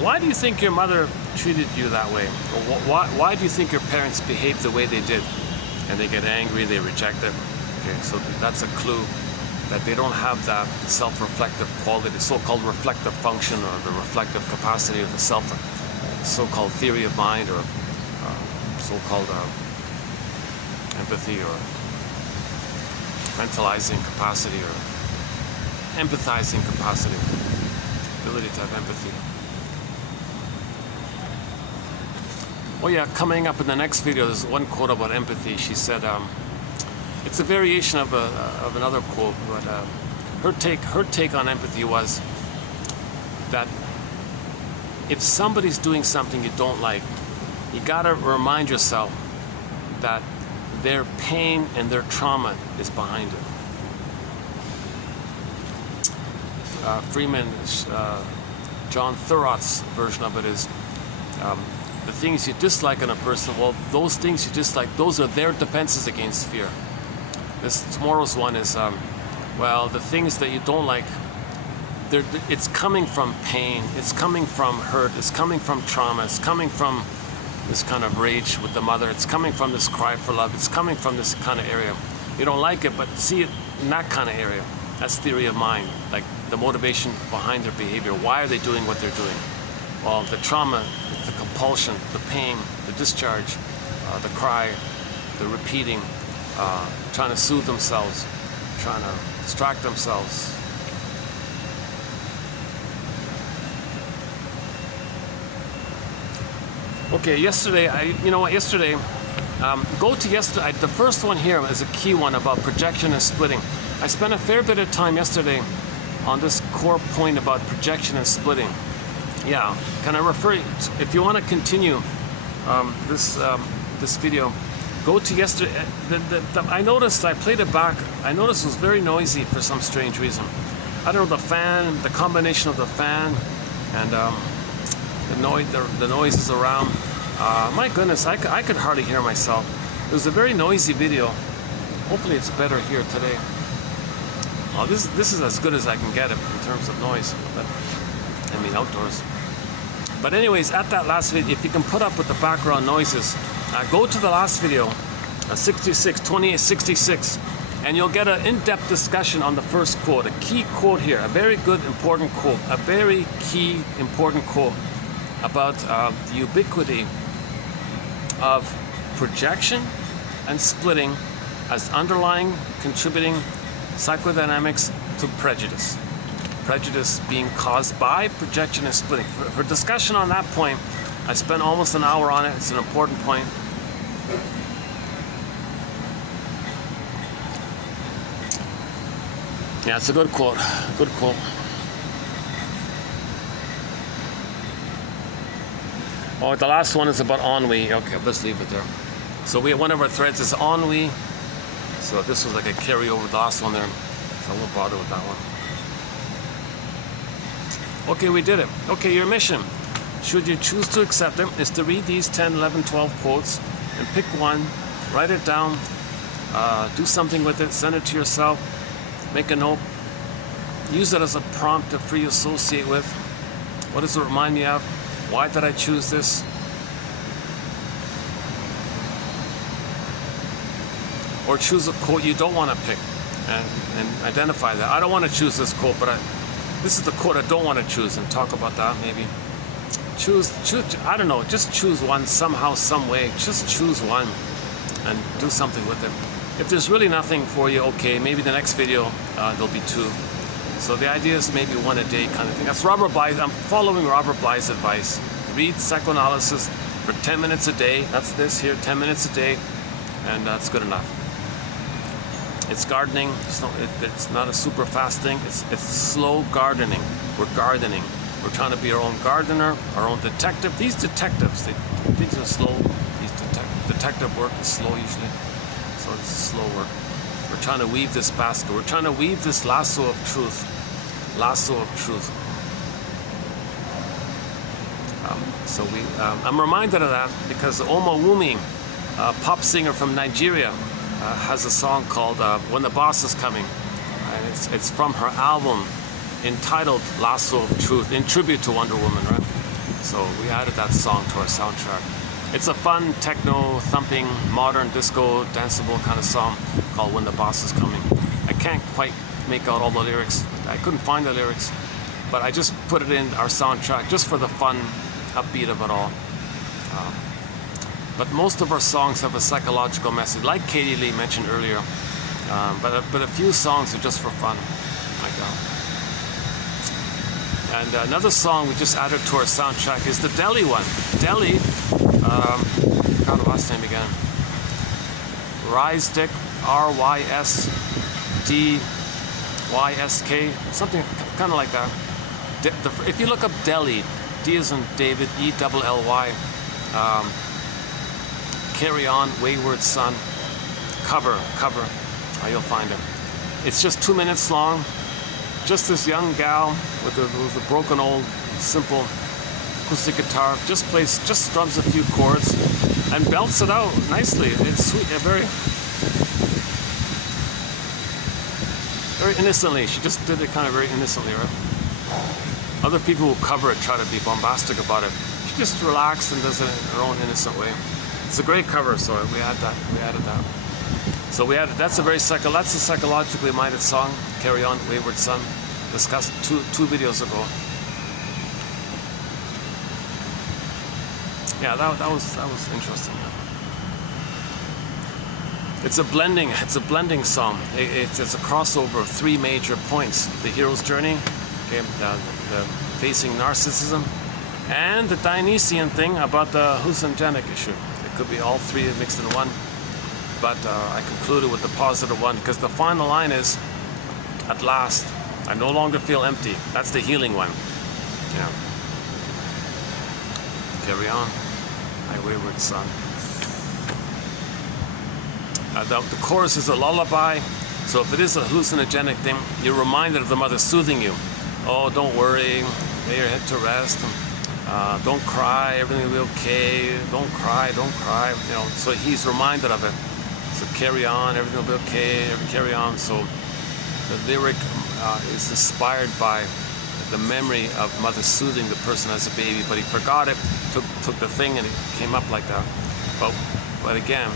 why do you think your mother treated you that way? Or why do you think your parents behaved the way they did? And they get angry, they reject it. Okay, so that's a clue that they don't have that self-reflective quality, so-called reflective function, or the reflective capacity of the so-called theory of mind, or so-called empathy, or mentalizing capacity, or empathizing capacity, ability to have empathy. Oh yeah, coming up in the next video, there's one quote about empathy. She said, it's a variation of another quote, but her take on empathy was that if somebody's doing something you don't like, you gotta remind yourself that their pain and their trauma is behind it. John Thurot's version of it is the things you dislike in a person, well, those things you dislike, those are their defenses against fear. Tomorrow's one is, well, the things that you don't like, it's coming from pain, it's coming from hurt, it's coming from trauma, it's coming from this kind of rage with the mother, it's coming from this cry for love, it's coming from this kind of area. You don't like it, but see it in that kind of area. That's theory of mind, like the motivation behind their behavior. Why are they doing what they're doing? Well, the trauma, the compulsion, the pain, the discharge, the cry, the repeating, trying to soothe themselves, trying to distract themselves. Okay, yesterday, go to yesterday, the first one here is a key one about projection and splitting. I spent a fair bit of time yesterday on this core point about projection and splitting. Yeah, can I refer you, if you want to continue this video, go to yesterday. I noticed, I played it back, I noticed it was very noisy for some strange reason. I don't know, the fan, the combination of the fan and the noises around. My goodness, I could hardly hear myself. It was a very noisy video. Hopefully it's better here today. Well, this is as good as I can get it in terms of noise, but I mean outdoors. But anyways, at that last video, if you can put up with the background noises, go to the last video, 2866, and you'll get an in-depth discussion on the first quote, a key quote here, a very good, important quote, a very key, important quote about the ubiquity of projection and splitting as underlying, contributing psychodynamics to prejudice. Prejudice being caused by projection and splitting. For discussion on that point, I spent almost an hour on it. It's an important point. Yeah, it's a good quote. Good quote. Oh, the last one is about ennui. Okay, let's leave it there. So one of our threads is ennui. So this was like a carryover, the last one there. So I won't bother with that one. Okay, we did it. Okay, your mission, should you choose to accept it, is to read these 10, 11, 12 quotes and pick one, write it down, do something with it, send it to yourself, make a note, use it as a prompt to free associate with. What does it remind me of? Why did I choose this? Or choose a quote you don't want to pick and identify that. I don't want to choose this quote, but this is the quote I don't want to choose, and talk about that maybe. Choose, I don't know, just choose one somehow, some way. Just choose one and do something with it. If there's really nothing for you, okay, maybe the next video there'll be two. So the idea is maybe one a day kind of thing. That's Robert Blythe. I'm following Robert Blythe's advice. Read psychoanalysis for 10 minutes a day. That's this here, 10 minutes a day, and that's good enough. It's gardening. It's not a super fast thing. It's slow gardening. We're gardening. We're trying to be our own gardener, our own detective. These detectives, things are slow. These detective work is slow usually. So it's slow work. We're trying to weave this basket. We're trying to weave this lasso of truth. Lasso of truth. I'm reminded of that because Oma Wumi, pop singer from Nigeria, has a song called When the Boss Is Coming. And it's from her album entitled Lasso of Truth, in tribute to Wonder Woman, right? So we added that song to our soundtrack. It's a fun, techno, thumping, modern, disco, danceable kind of song called When the Boss Is Coming. I can't quite make out all the lyrics. I couldn't find the lyrics, but I just put it in our soundtrack just for the fun, upbeat of it all. But most of our songs have a psychological message, like Katie Lee mentioned earlier. But a few songs are just for fun. And another song we just added to our soundtrack is the Delhi one. Delhi, I forgot the last name again. Rysdyk, R-Y-S-D-Y-S-K, something kind of like that. If you look up Delhi, D as in David, E-double-L-Y, Carry On, Wayward Son. cover. You'll find it. It's just 2 minutes long. Just this young gal with a broken old simple acoustic guitar, just strums a few chords and belts it out nicely. It's sweet, very innocently. She just did it kind of very innocently, right? Other people who cover it try to be bombastic about it. She just relaxed and does it in her own innocent way. It's a great cover, so we added that. So that's a psychologically minded song. Carry On, Wayward Son. Discussed two videos ago. Yeah, that was interesting. It's a blending song. It's a crossover of 3 major points: the hero's journey, okay, the facing narcissism, and the Dionysian thing about the hallucinogenic issue. It could be all 3 mixed in one, but I concluded with the positive one because the final line is, "At last, I no longer feel empty." That's the healing one. Yeah. Carry on, my wayward son. The chorus is a lullaby, so if it is a hallucinogenic thing, you're reminded of the mother soothing you. Oh, don't worry, lay your head to rest. Don't cry, everything will be okay. Don't cry. You know, so he's reminded of it. So carry on, everything will be okay. Carry on. So the lyric is inspired by the memory of mother soothing the person as a baby, but he forgot it. Took the thing and it came up like that. But again.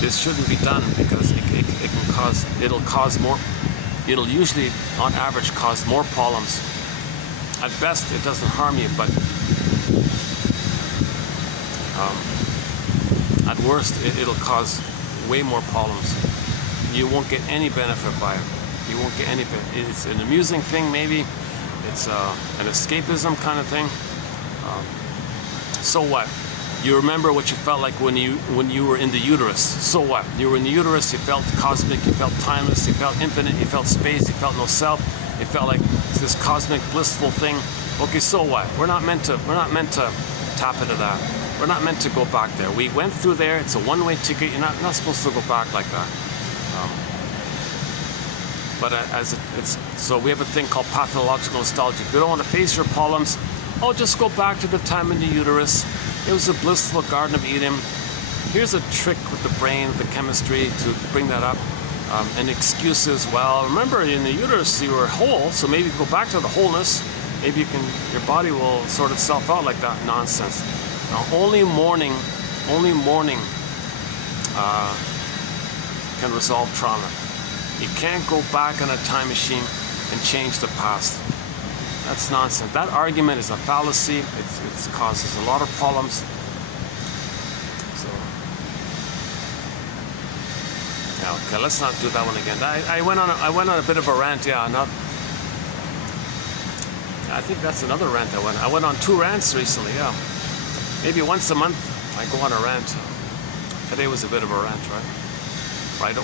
This shouldn't be done because it'll usually on average cause more problems. At best it doesn't harm you, but at worst it'll cause way more problems. You won't get any benefit by it. You won't get any benefit. It's an amusing thing maybe. It's an escapism kind of thing. So what? You remember what you felt like when you were in the uterus. So what? You were in the uterus, you felt cosmic, you felt timeless, you felt infinite, you felt space, you felt no self. It felt like this cosmic blissful thing. Okay, so what? We're not meant to tap into that. We're not meant to go back there. We went through there, it's a one-way ticket, you're not supposed to go back like that. So we have a thing called pathological nostalgia. If you don't want to face your problems, just go back to the time in the uterus. It was a blissful Garden of Eden. Here's a trick with the brain, the chemistry, to bring that up. And excuses, well, remember in the uterus you were whole, so maybe go back to the wholeness. Maybe your body will sort itself out like that nonsense. Now, only mourning can resolve trauma. You can't go back on a time machine and change the past. That's nonsense. That argument is a fallacy. It causes a lot of problems. So, yeah, okay, let's not do that one again. I went on a bit of a rant. Yeah, I think that's another rant I went on 2 rants recently. Yeah, maybe once a month I go on a rant. Today was a bit of a rant, right?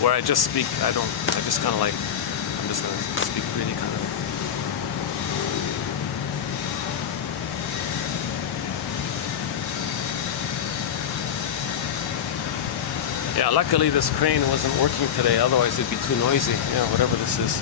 Where I just speak. I'm just gonna speak freely, kind of. Yeah, luckily this crane wasn't working today, otherwise it'd be too noisy. Yeah, whatever this is.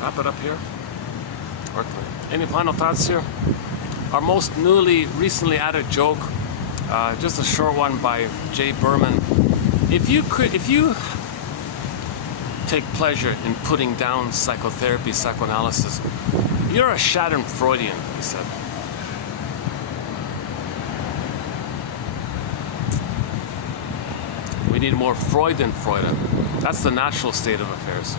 wrap it up here. Or any final thoughts here? Our most recently added joke, just a short one by Jay Berman. If you take pleasure in putting down psychotherapy, psychoanalysis, you're a Schadenfreudian, he said. We need more Freud than Freude. That's the natural state of affairs.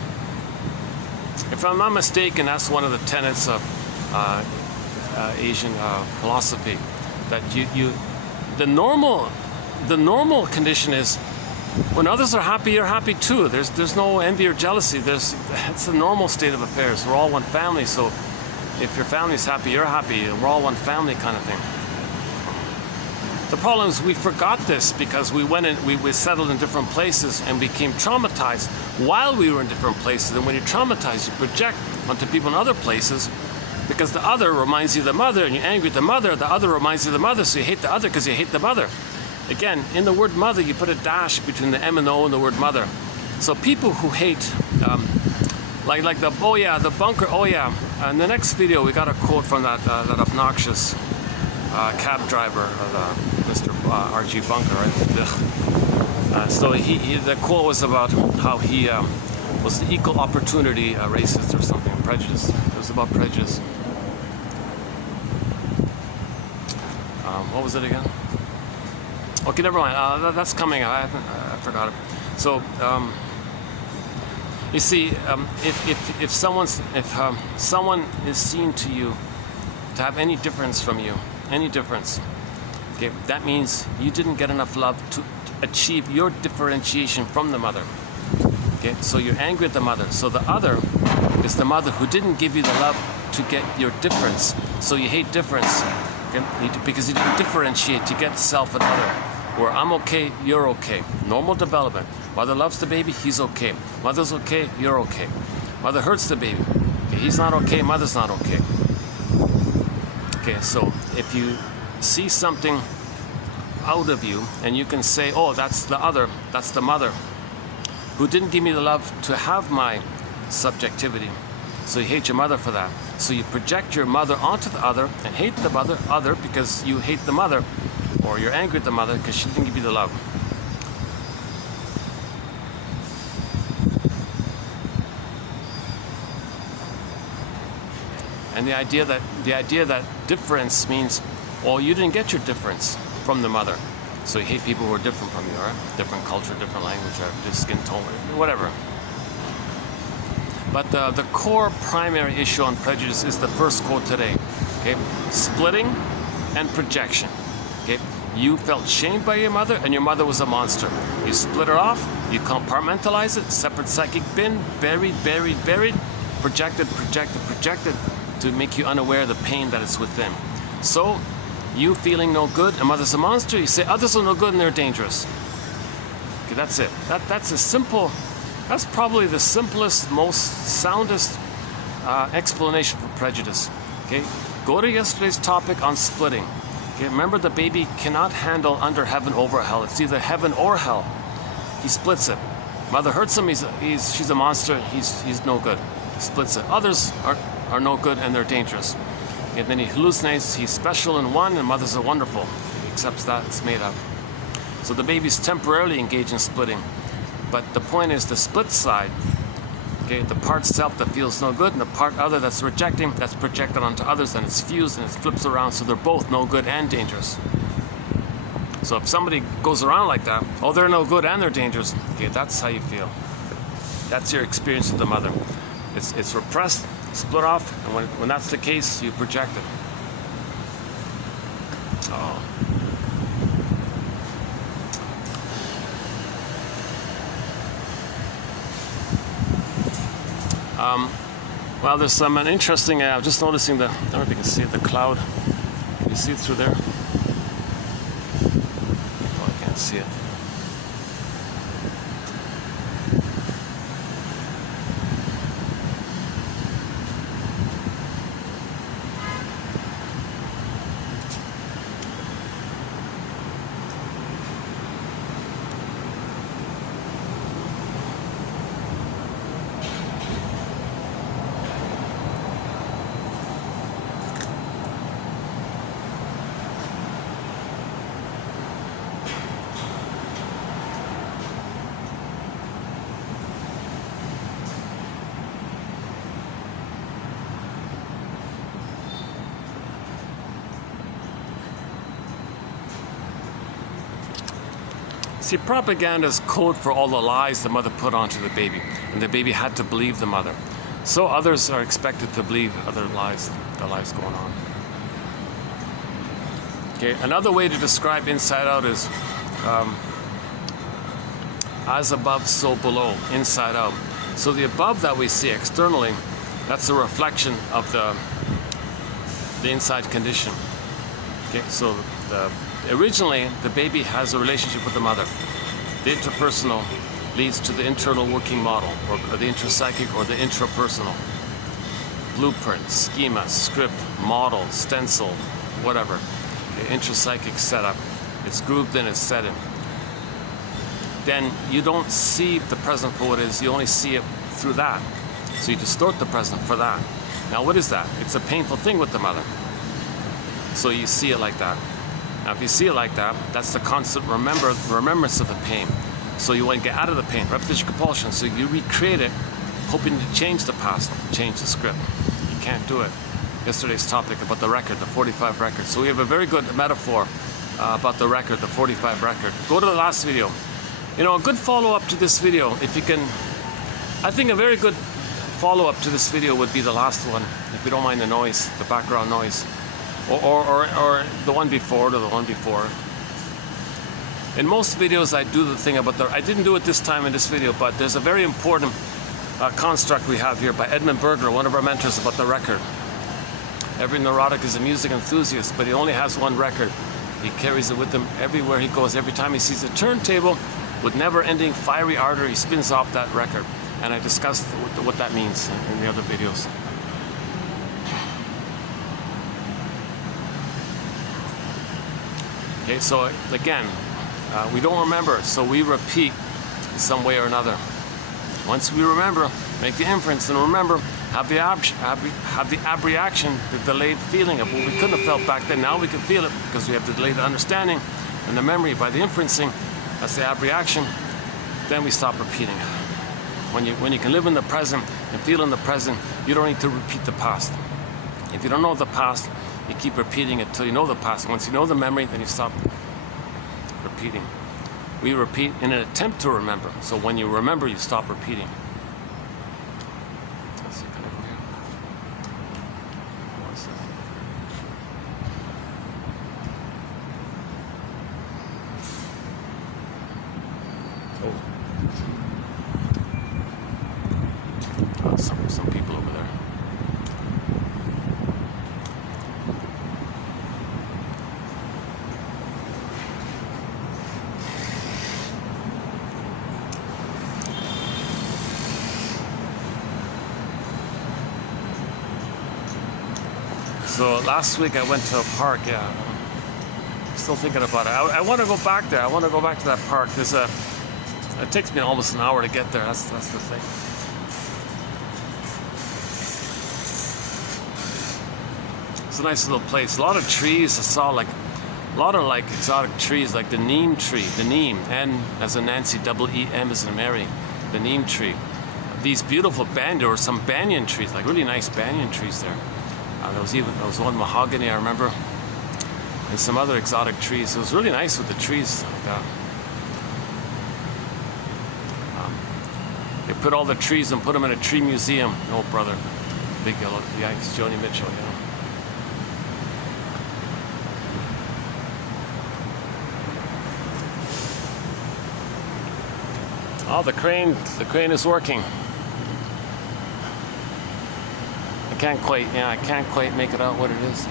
If I'm not mistaken, that's one of the tenets of Asian philosophy. That the normal condition is when others are happy, you're happy too. There's no envy or jealousy. It's the normal state of affairs. We're all one family, so if your family's happy, you're happy. We're all one family kind of thing. The problem is we forgot this because we went in, we settled in different places and became traumatized while we were in different places. And when you're traumatized, you project onto people in other places because the other reminds you of the mother, and you're angry at the mother. The other reminds you of the mother, so you hate the other because you hate the mother. Again, in the word mother, you put a dash between the M and O and the word mother. So people who hate, like the, oh yeah, the bunker, oh yeah. In the next video, we got a quote from that obnoxious cab driver, Mr. R.G. Bunker, right? So the quote was about how he was the equal opportunity racist or something, prejudice. It was about prejudice. What was it again? Okay, never mind. That's coming. I forgot it. So you see, if someone is seen to you to have any difference from you, any difference, okay, that means you didn't get enough love to achieve your differentiation from the mother. Okay, so you're angry at the mother. So the other is the mother who didn't give you the love to get your difference. So you hate difference, okay, because you didn't differentiate to get self and other. Where I'm okay, you're okay. Normal development. Mother loves the baby, he's okay. Mother's okay, you're okay. Mother hurts the baby. Okay, he's not okay, mother's not okay. Okay, so if you see something out of you and you can say, oh, that's the other, that's the mother who didn't give me the love to have my subjectivity. So you hate your mother for that. So you project your mother onto the other and hate the other because you hate the mother, or you're angry at the mother because she didn't give you the love. And the idea that difference means, well, you didn't get your difference from the mother. So you hate people who are different from you, right? Different culture, different language, or just skin tone, whatever. But the core primary issue on prejudice is the first quote today. Okay, splitting and projection. Okay, you felt shamed by your mother, and your mother was a monster. You split her off, you compartmentalize it, separate psychic bin, buried, projected, to make you unaware of the pain that is within. So, you feeling no good, and mother's a monster, you say others are no good and they're dangerous. Okay, that's it. That's a simple, that's probably the simplest, most soundest explanation for prejudice. Okay, go to yesterday's topic on splitting. Okay, remember the baby cannot handle under heaven over hell. It's either heaven or hell. He splits it. Mother hurts him, she's a monster, he's no good. Splits it. Others are no good and they're dangerous. And then he hallucinates, he's special in one and mothers are wonderful. He accepts that, it's made up. So the baby's temporarily engaged in splitting. But the point is the split side, okay, the part self that feels no good and the part other that's rejecting, that's projected onto others, and it's fused and it flips around, so they're both no good and dangerous. So if somebody goes around like that, oh, they're no good and they're dangerous, okay, that's how you feel. That's your experience with the mother. It's repressed, split off, and when that's the case, you project it. Oh. Well, there's some an interesting. I'm just noticing I don't know if you can see it, the cloud. Can you see it through there? Oh, I can't see it. See, propaganda is code for all the lies the mother put onto the baby, and the baby had to believe the mother. So others are expected to believe other lies, the lies going on. Okay, another way to describe inside out is as above, so below, inside out. So the above that we see externally, that's a reflection of the inside condition. Okay, so originally the baby has a relationship with the mother. The interpersonal leads to the internal working model, or the intrapsychic or the intrapersonal. Blueprint, schema, script, model, stencil, whatever. The intrapsychic setup. It's grooved in, it's set in. Then you don't see the present for what it is, you only see it through that. So you distort the present for that. Now what is that? It's a painful thing with the mother. So you see it like that. Now if you see it like that, that's the constant remembrance of the pain. So you want to get out of the pain, repetition compulsion. So you recreate it, hoping to change the past, change the script. You can't do it. Yesterday's topic about the record, the 45 record. So we have a very good metaphor about the record, the 45 record. Go to the last video. You know, a good follow-up to this video, if you can, I think a very good follow-up to this video would be the last one, if you don't mind the noise, the background noise, or the one before, or the one before. In most videos I do the thing about I didn't do it this time in this video, but there's a very important construct we have here by Edmund Berger, one of our mentors, about the record. Every neurotic is a music enthusiast, but he only has one record. He carries it with him everywhere he goes. Every time he sees a turntable with never-ending fiery ardor, he spins off that record. And I discussed what that means in the other videos. Okay, so again, we don't remember, so we repeat in some way or another. Once we remember, make the inference, and remember, have the abreaction, the delayed feeling of what we couldn't have felt back then. Now we can feel it because we have the delayed understanding and the memory by the inferencing. That's the abreaction. Then we stop repeating. When you can live in the present and feel in the present, you don't need to repeat the past. If you don't know the past, you keep repeating it till you know the past. Once you know the memory, then you stop repeating. We repeat in an attempt to remember. So when you remember, you stop repeating. Let's see, can I go here? One second. Some people over there. So last week I went to a park, yeah. I'm still thinking about it. I want to go back there. I want to go back to that park. It takes me almost an hour to get there. That's the thing. It's a nice little place. A lot of trees. I saw a lot of exotic trees, like the neem tree. The neem, N as in Nancy, E-M as in Mary. The neem tree. These beautiful there were some banyan trees, like really nice banyan trees there. There was one mahogany, I remember, and some other exotic trees. It was really nice with the trees. They put all the trees and put them in a tree museum. Oh, brother, big yellow, yikes, Joni Mitchell, you know. Oh, the crane is working. I can't quite make it out what it is.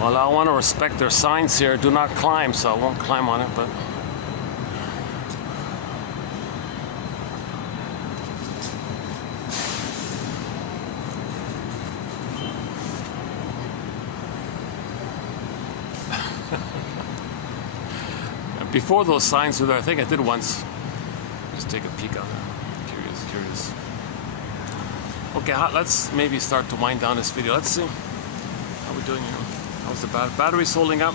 Well, I want to respect their signs here. Do not climb, so I won't climb on it, but. Before those signs were there, I think I did once. Just take a peek on it. Curious. Okay, let's maybe start to wind down this video. Let's see how we're doing here. How's the battery's holding up?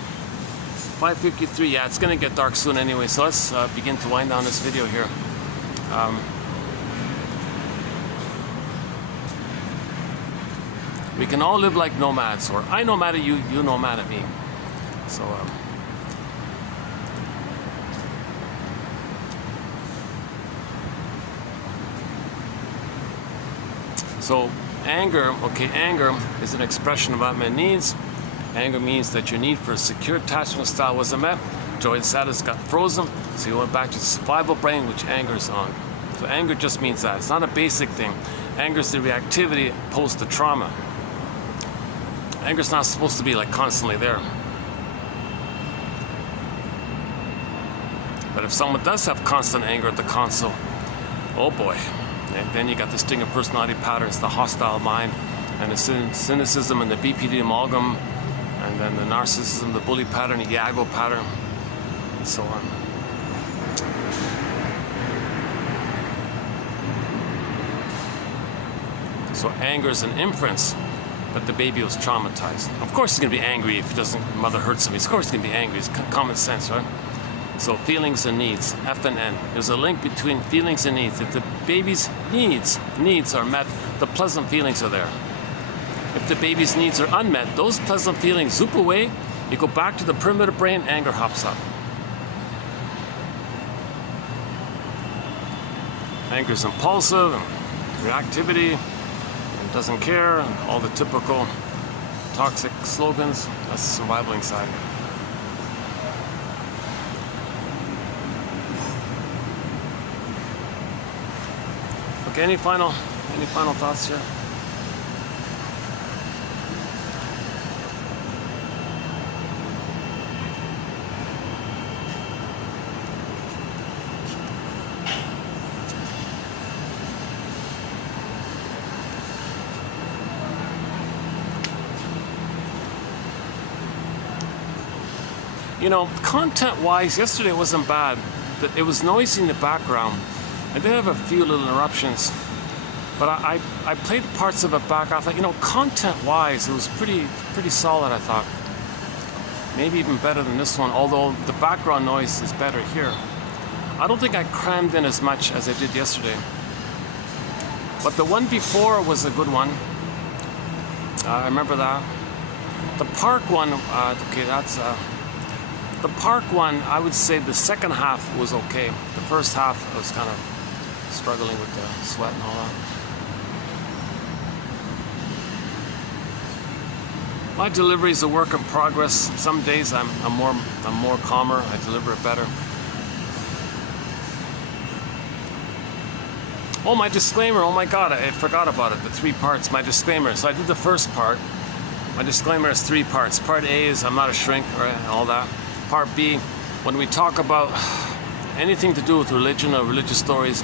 5:53. Yeah, it's gonna get dark soon anyway. So let's begin to wind down this video here. We can all live like nomads, or I nomad at you, you nomad at me. So anger, okay, anger is an expression of unmet needs. Anger means that your need for a secure attachment style wasn't met. Joy and sadness got frozen, so you went back to the survival brain, which anger is on. So anger just means that. It's not a basic thing. Anger is the reactivity post the trauma. Anger is not supposed to be like constantly there. But if someone does have constant anger at the console, oh boy. And then you got the sting of personality patterns, the hostile mind, and the cynicism and the BPD amalgam, and then the narcissism, the bully pattern, the Iago pattern, and so on. So anger is an inference that the baby was traumatized. Of course he's going to be angry if mother hurts him. Of course he's going to be angry. It's common sense, right? So feelings and needs, F and N. There's a link between feelings and needs. If the baby's needs are met, the pleasant feelings are there. If the baby's needs are unmet, those pleasant feelings zoop away. You go back to the primitive brain, anger hops up. Anger is impulsive, and reactivity, and doesn't care, and all the typical toxic slogans. That's survival anxiety. Okay, any final thoughts here? You know, content-wise, yesterday wasn't bad. It was noisy in the background. I did have a few little interruptions, but I played parts of it back. I thought, you know, content-wise, it was pretty solid, I thought. Maybe even better than this one, although the background noise is better here. I don't think I crammed in as much as I did yesterday. But the one before was a good one. I remember that. The park one, okay, that's... the park one, I would say the second half was okay. The first half, I was kind of struggling with the sweat and all that. My delivery is a work in progress. Some days I'm more calmer. I deliver it better. Oh, my disclaimer. Oh my God, I forgot about it. The 3 parts. My disclaimer. So I did the first part. My disclaimer is 3 parts. Part A is I'm not a shrink, right, and all that. Part B, when we talk about anything to do with religion or religious stories,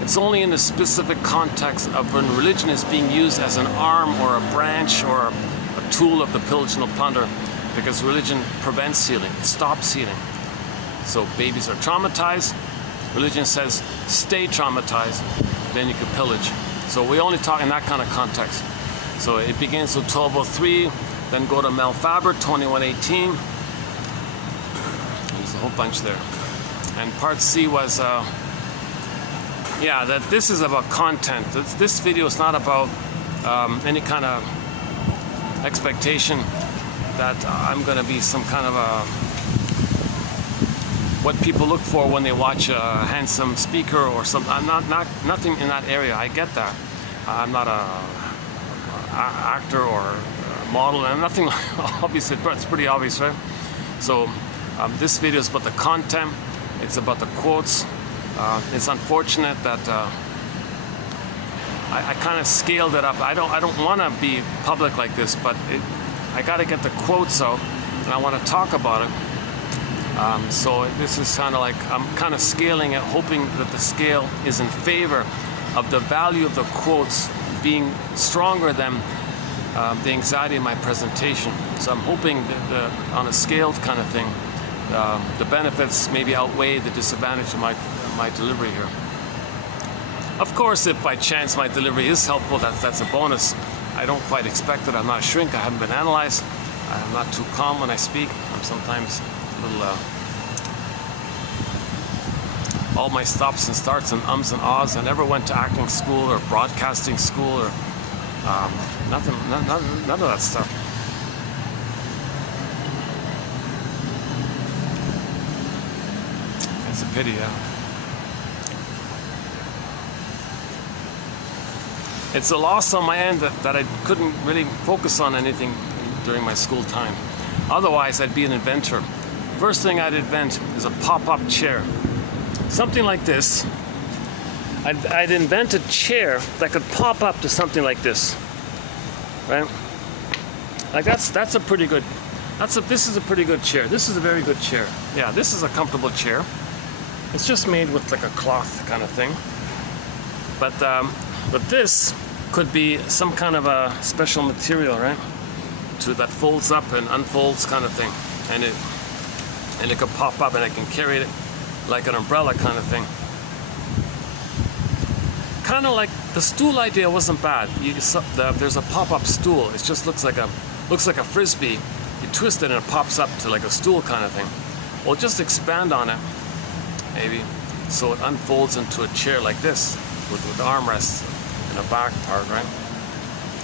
it's only in the specific context of when religion is being used as an arm or a branch or a tool of the pillage and the plunder, because religion prevents healing, it stops healing. So babies are traumatized, religion says stay traumatized, then you can pillage. So we only talk in that kind of context. So it begins with 1203, then go to Mel Faber, 2118. There's a whole bunch there. And part C was, yeah, that this is about content. This video is not about any kind of expectation that I'm going to be some kind of a, what people look for when they watch a handsome speaker or something. I'm nothing in that area. I get that. I'm not a actor or a model, and nothing obvious. It's pretty obvious, right? So this video is about the content. It's about the quotes. It's unfortunate that I kind of scaled it up. I don't want to be public like this, but I got to get the quotes out, and I want to talk about it. So this is kind of like I'm kind of scaling it, hoping that the scale is in favor of the value of the quotes being stronger than the anxiety in my presentation. So I'm hoping that on a scaled kind of thing, the benefits maybe outweigh the disadvantage of my delivery here. Of course, if by chance my delivery is helpful, that's a bonus. I don't quite expect it. I'm not a shrink. I haven't been analyzed. I'm not too calm when I speak. I'm sometimes a little... all my stops and starts and ums and ahs. I never went to acting school or broadcasting school or Nothing, none of that stuff. It's a pity, yeah. It's a loss on my end that I couldn't really focus on anything during my school time. Otherwise, I'd be an inventor. First thing I'd invent is a pop-up chair. Something like this. I'd invent a chair that could pop up to something like this, right? Like that's a pretty good. This is a pretty good chair. This is a very good chair. Yeah, this is a comfortable chair. It's just made with like a cloth kind of thing. But this could be some kind of a special material, right? That folds up and unfolds kind of thing, and it could pop up and I can carry it like an umbrella kind of thing. Kind of like the stool idea wasn't bad. There's a pop-up stool. It just looks like a frisbee. You twist it and it pops up to like a stool kind of thing. Well, just expand on it, maybe, so it unfolds into a chair like this with armrests and a back part, right?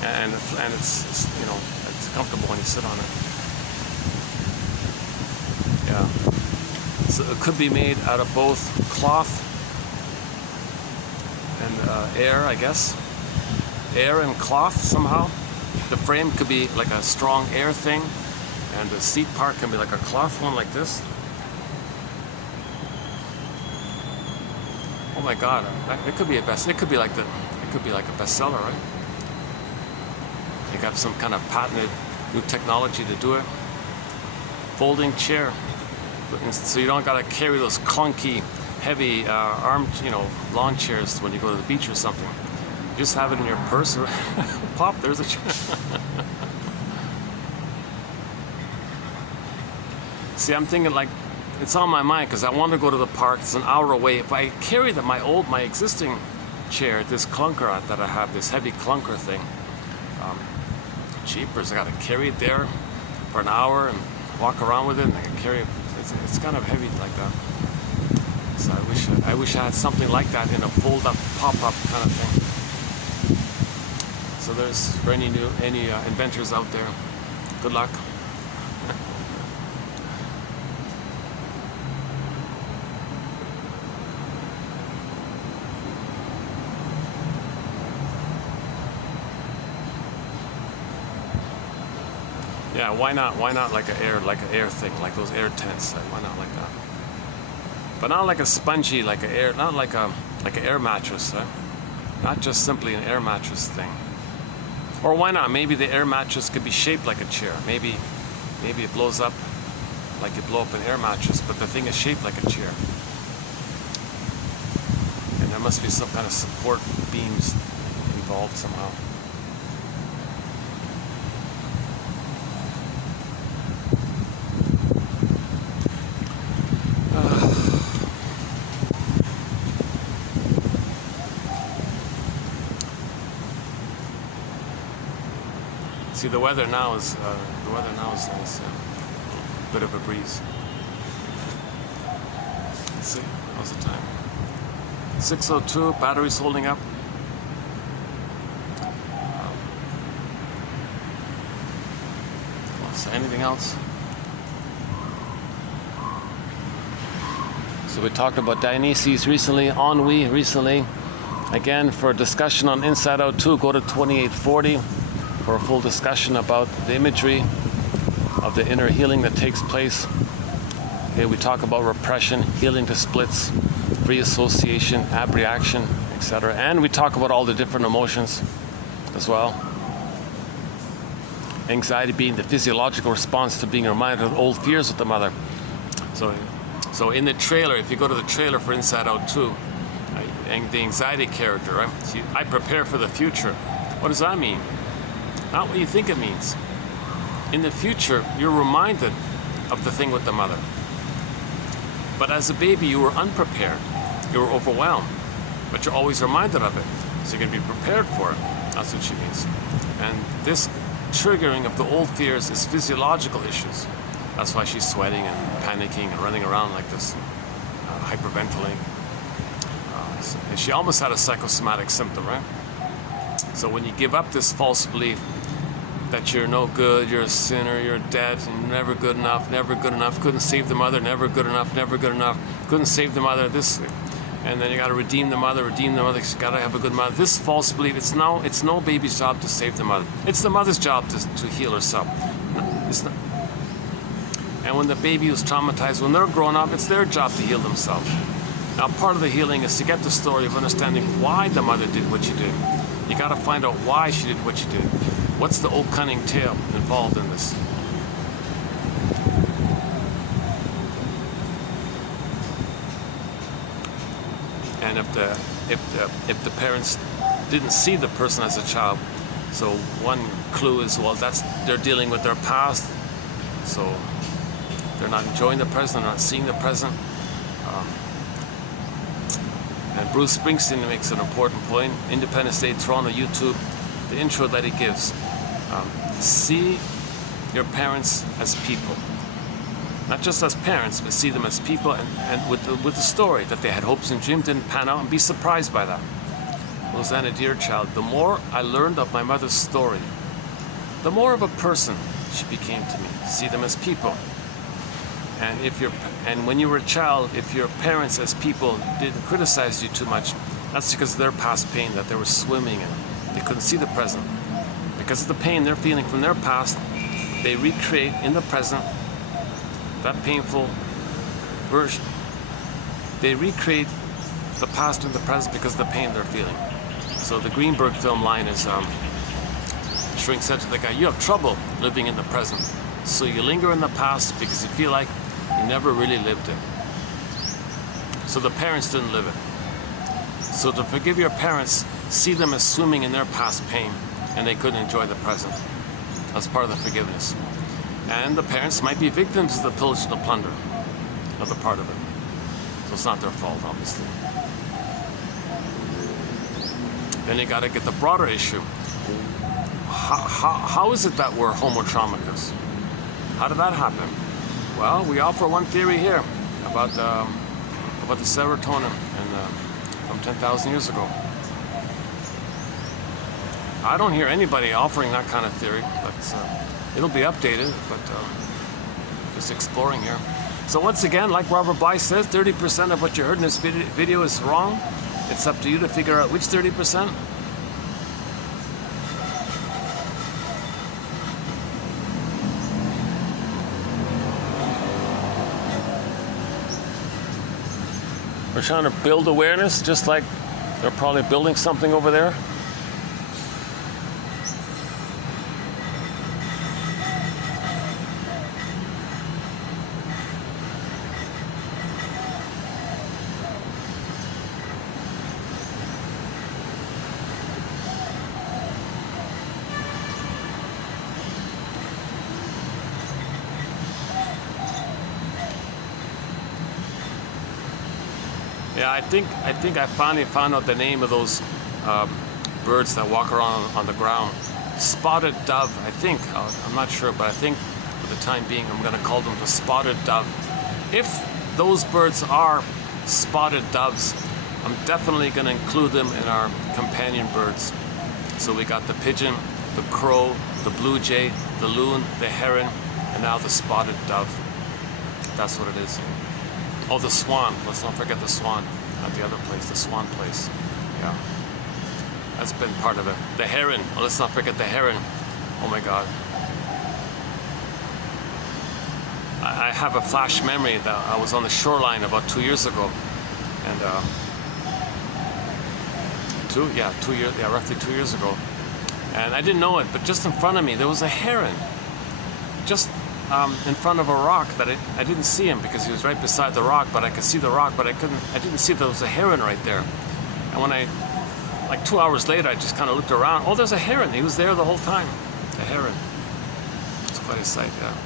And it's you know, it's comfortable when you sit on it. Yeah. So it could be made out of both cloth and air, I guess. Air and cloth somehow. The frame could be like a strong air thing, and the seat part can be like a cloth one like this. Oh my God! It could be a bestseller, right? You got some kind of patented new technology to do it. Folding chair, so you don't gotta carry those clunky, heavy lawn chairs when you go to the beach or something. You just have it in your purse or pop, there's a chair. See, I'm thinking like, it's on my mind because I want to go to the park. It's an hour away. If I carry my existing chair, this clunker that I have, this heavy clunker thing, jeepers, I got to carry it there for an hour and walk around with it, and I can carry it. It's kind of heavy like that. So I wish I had something like that in a fold-up, pop-up kind of thing. So there's for any inventors out there, good luck. Yeah, why not like an air thing, like those air tents? Why not like that? But not like a spongy, not like an air mattress, right? Not just simply an air mattress thing. Or why not? Maybe the air mattress could be shaped like a chair. Maybe it blows up like you blow up an air mattress, but the thing is shaped like a chair. And there must be some kind of support beams involved somehow. See, the weather now is nice. Bit of a breeze. Let's see, how's the time? 6:02. Battery's holding up. So anything else? So we talked about Dionysius recently, ennui recently. Again, for a discussion on Inside Out 2, go to 2840. For a full discussion about the imagery of the inner healing that takes place. Here we talk about repression, healing to splits, free association, abreaction, etc. And we talk about all the different emotions as well. Anxiety being the physiological response to being reminded of old fears with the mother. So in the trailer, if you go to the trailer for Inside Out 2, the anxiety character, right? So I prepare for the future. What does that mean? Not what you think it means. In the future, you're reminded of the thing with the mother. But as a baby, you were unprepared. You were overwhelmed. But you're always reminded of it. So you're going to be prepared for it. That's what she means. And this triggering of the old fears is physiological issues. That's why she's sweating and panicking and running around like this, hyperventilating. And she almost had a psychosomatic symptom, right? So when you give up this false belief that you're no good, you're a sinner, you're dead, and never good enough, couldn't save the mother, never good enough, couldn't save the mother, this, and then you got to redeem the mother, you got to have a good mother. This false belief, it's no baby's job to save the mother. It's the mother's job to heal herself. It's not. And when the baby was traumatized, when they're grown up, it's their job to heal themselves. Now, part of the healing is to get the story of understanding why the mother did what she did. You got to find out why she did what she did. What's the old cunning tale involved in this? And if the parents didn't see the person as a child, so one clue is, well, they're dealing with their past, so they're not enjoying the present, they're not seeing the present. And Bruce Springsteen makes an important point. Independence Day, Toronto, YouTube, the intro that he gives. See your parents as people. Not just as parents, but see them as people, and with the story that they had hopes and dreams didn't pan out, and be surprised by that. Rosanna, dear child, the more I learned of my mother's story, the more of a person she became to me. See them as people. And when you were a child, if your parents as people didn't criticize you too much, that's because of their past pain that they were swimming in. They couldn't see the present. Because of the pain they're feeling from their past, they recreate in the present that painful version. They recreate the past and the present because of the pain they're feeling. So the Greenberg film line is, Shrink said to the guy, you have trouble living in the present. So you linger in the past because you feel like you never really lived it. So the parents didn't live it. So to forgive your parents, see them as swimming in their past pain, and they couldn't enjoy the present. That's part of the forgiveness. And the parents might be victims of the pillage and the plunder, another part of it. So it's not their fault, obviously. Then you got to get the broader issue. How is it that we're homotraumaticus? How did that happen? Well, we offer one theory here about the serotonin from 10,000 years ago. I don't hear anybody offering that kind of theory, but it'll be updated, but just exploring here. So once again, like Robert Bly says, 30% of what you heard in this video is wrong. It's up to you to figure out which 30%. We're trying to build awareness, just like they're probably building something over there. Yeah, I think I finally found out the name of those birds that walk around on the ground. Spotted dove, I think. I'm not sure, but I think for the time being, I'm going to call them the spotted dove. If those birds are spotted doves, I'm definitely going to include them in our companion birds. So we got the pigeon, the crow, the blue jay, the loon, the heron, and now the spotted dove. That's what it is. Oh, the swan. Let's not forget the swan at the other place, the swan place. Yeah. That's been part of it. The heron. Oh, let's not forget the heron. Oh my God. I have a flash memory that I was on the shoreline about 2 years ago. And roughly 2 years ago. And I didn't know it, but just in front of me, there was a heron. Just in front of a rock that I didn't see him because he was right beside the rock, but I could see the rock, but I didn't see there was a heron right there. And when like 2 hours later, I just kind of looked around. Oh, there's a heron. He was there the whole time. A heron. It's quite a sight, yeah.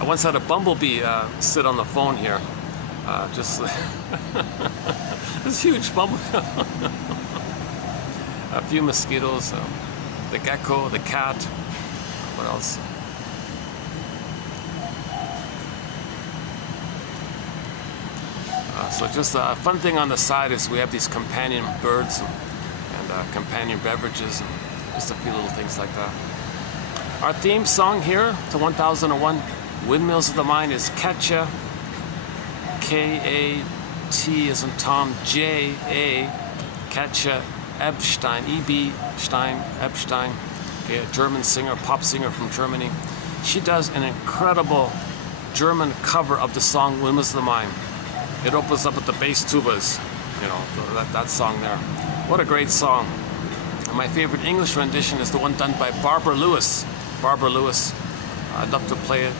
I once had a bumblebee sit on the phone here. Just this huge bumblebee. A few mosquitoes, the gecko, the cat. What else? So just a fun thing on the side is we have these companion birds, and companion beverages, and just a few little things like that. Our theme song here to 1001 Windmills of the Mind is Katja, K-A-T as in Tom, J-A, Katja Epstein, E-B Stein, Epstein, okay, a German singer, pop singer from Germany. She does an incredible German cover of the song Windmills of the Mind. It opens up with the bass tubas, you know, that song there. What a great song. And my favorite English rendition is the one done by Barbara Lewis. Barbara Lewis. I'd love to play it.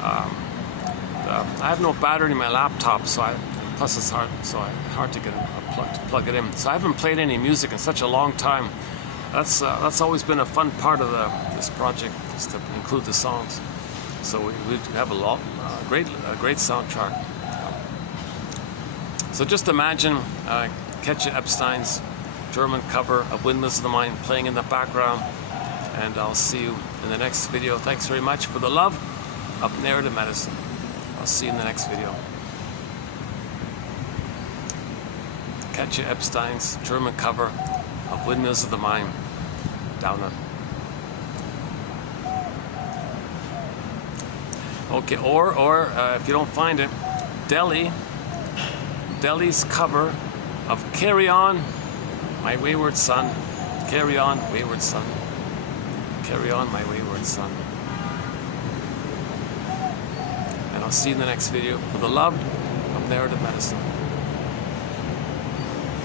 I have no battery in my laptop, plus it's hard to get a plug to plug it in. So I haven't played any music in such a long time. That's always been a fun part of this project, is to include the songs. So we have a great soundtrack. So just imagine Katja Epstein's German cover of Windmills of the Mind playing in the background, and I'll see you in the next video. Thanks very much for the love of narrative medicine. I'll see you in the next video. Katja Epstein's German cover of Windmills of the Mind. Down on. Okay, or if you don't find it, Delhi's cover of Carry On, My Wayward Son. Carry on, wayward son. Carry on, my wayward son. And I'll see you in the next video for the love of narrative medicine.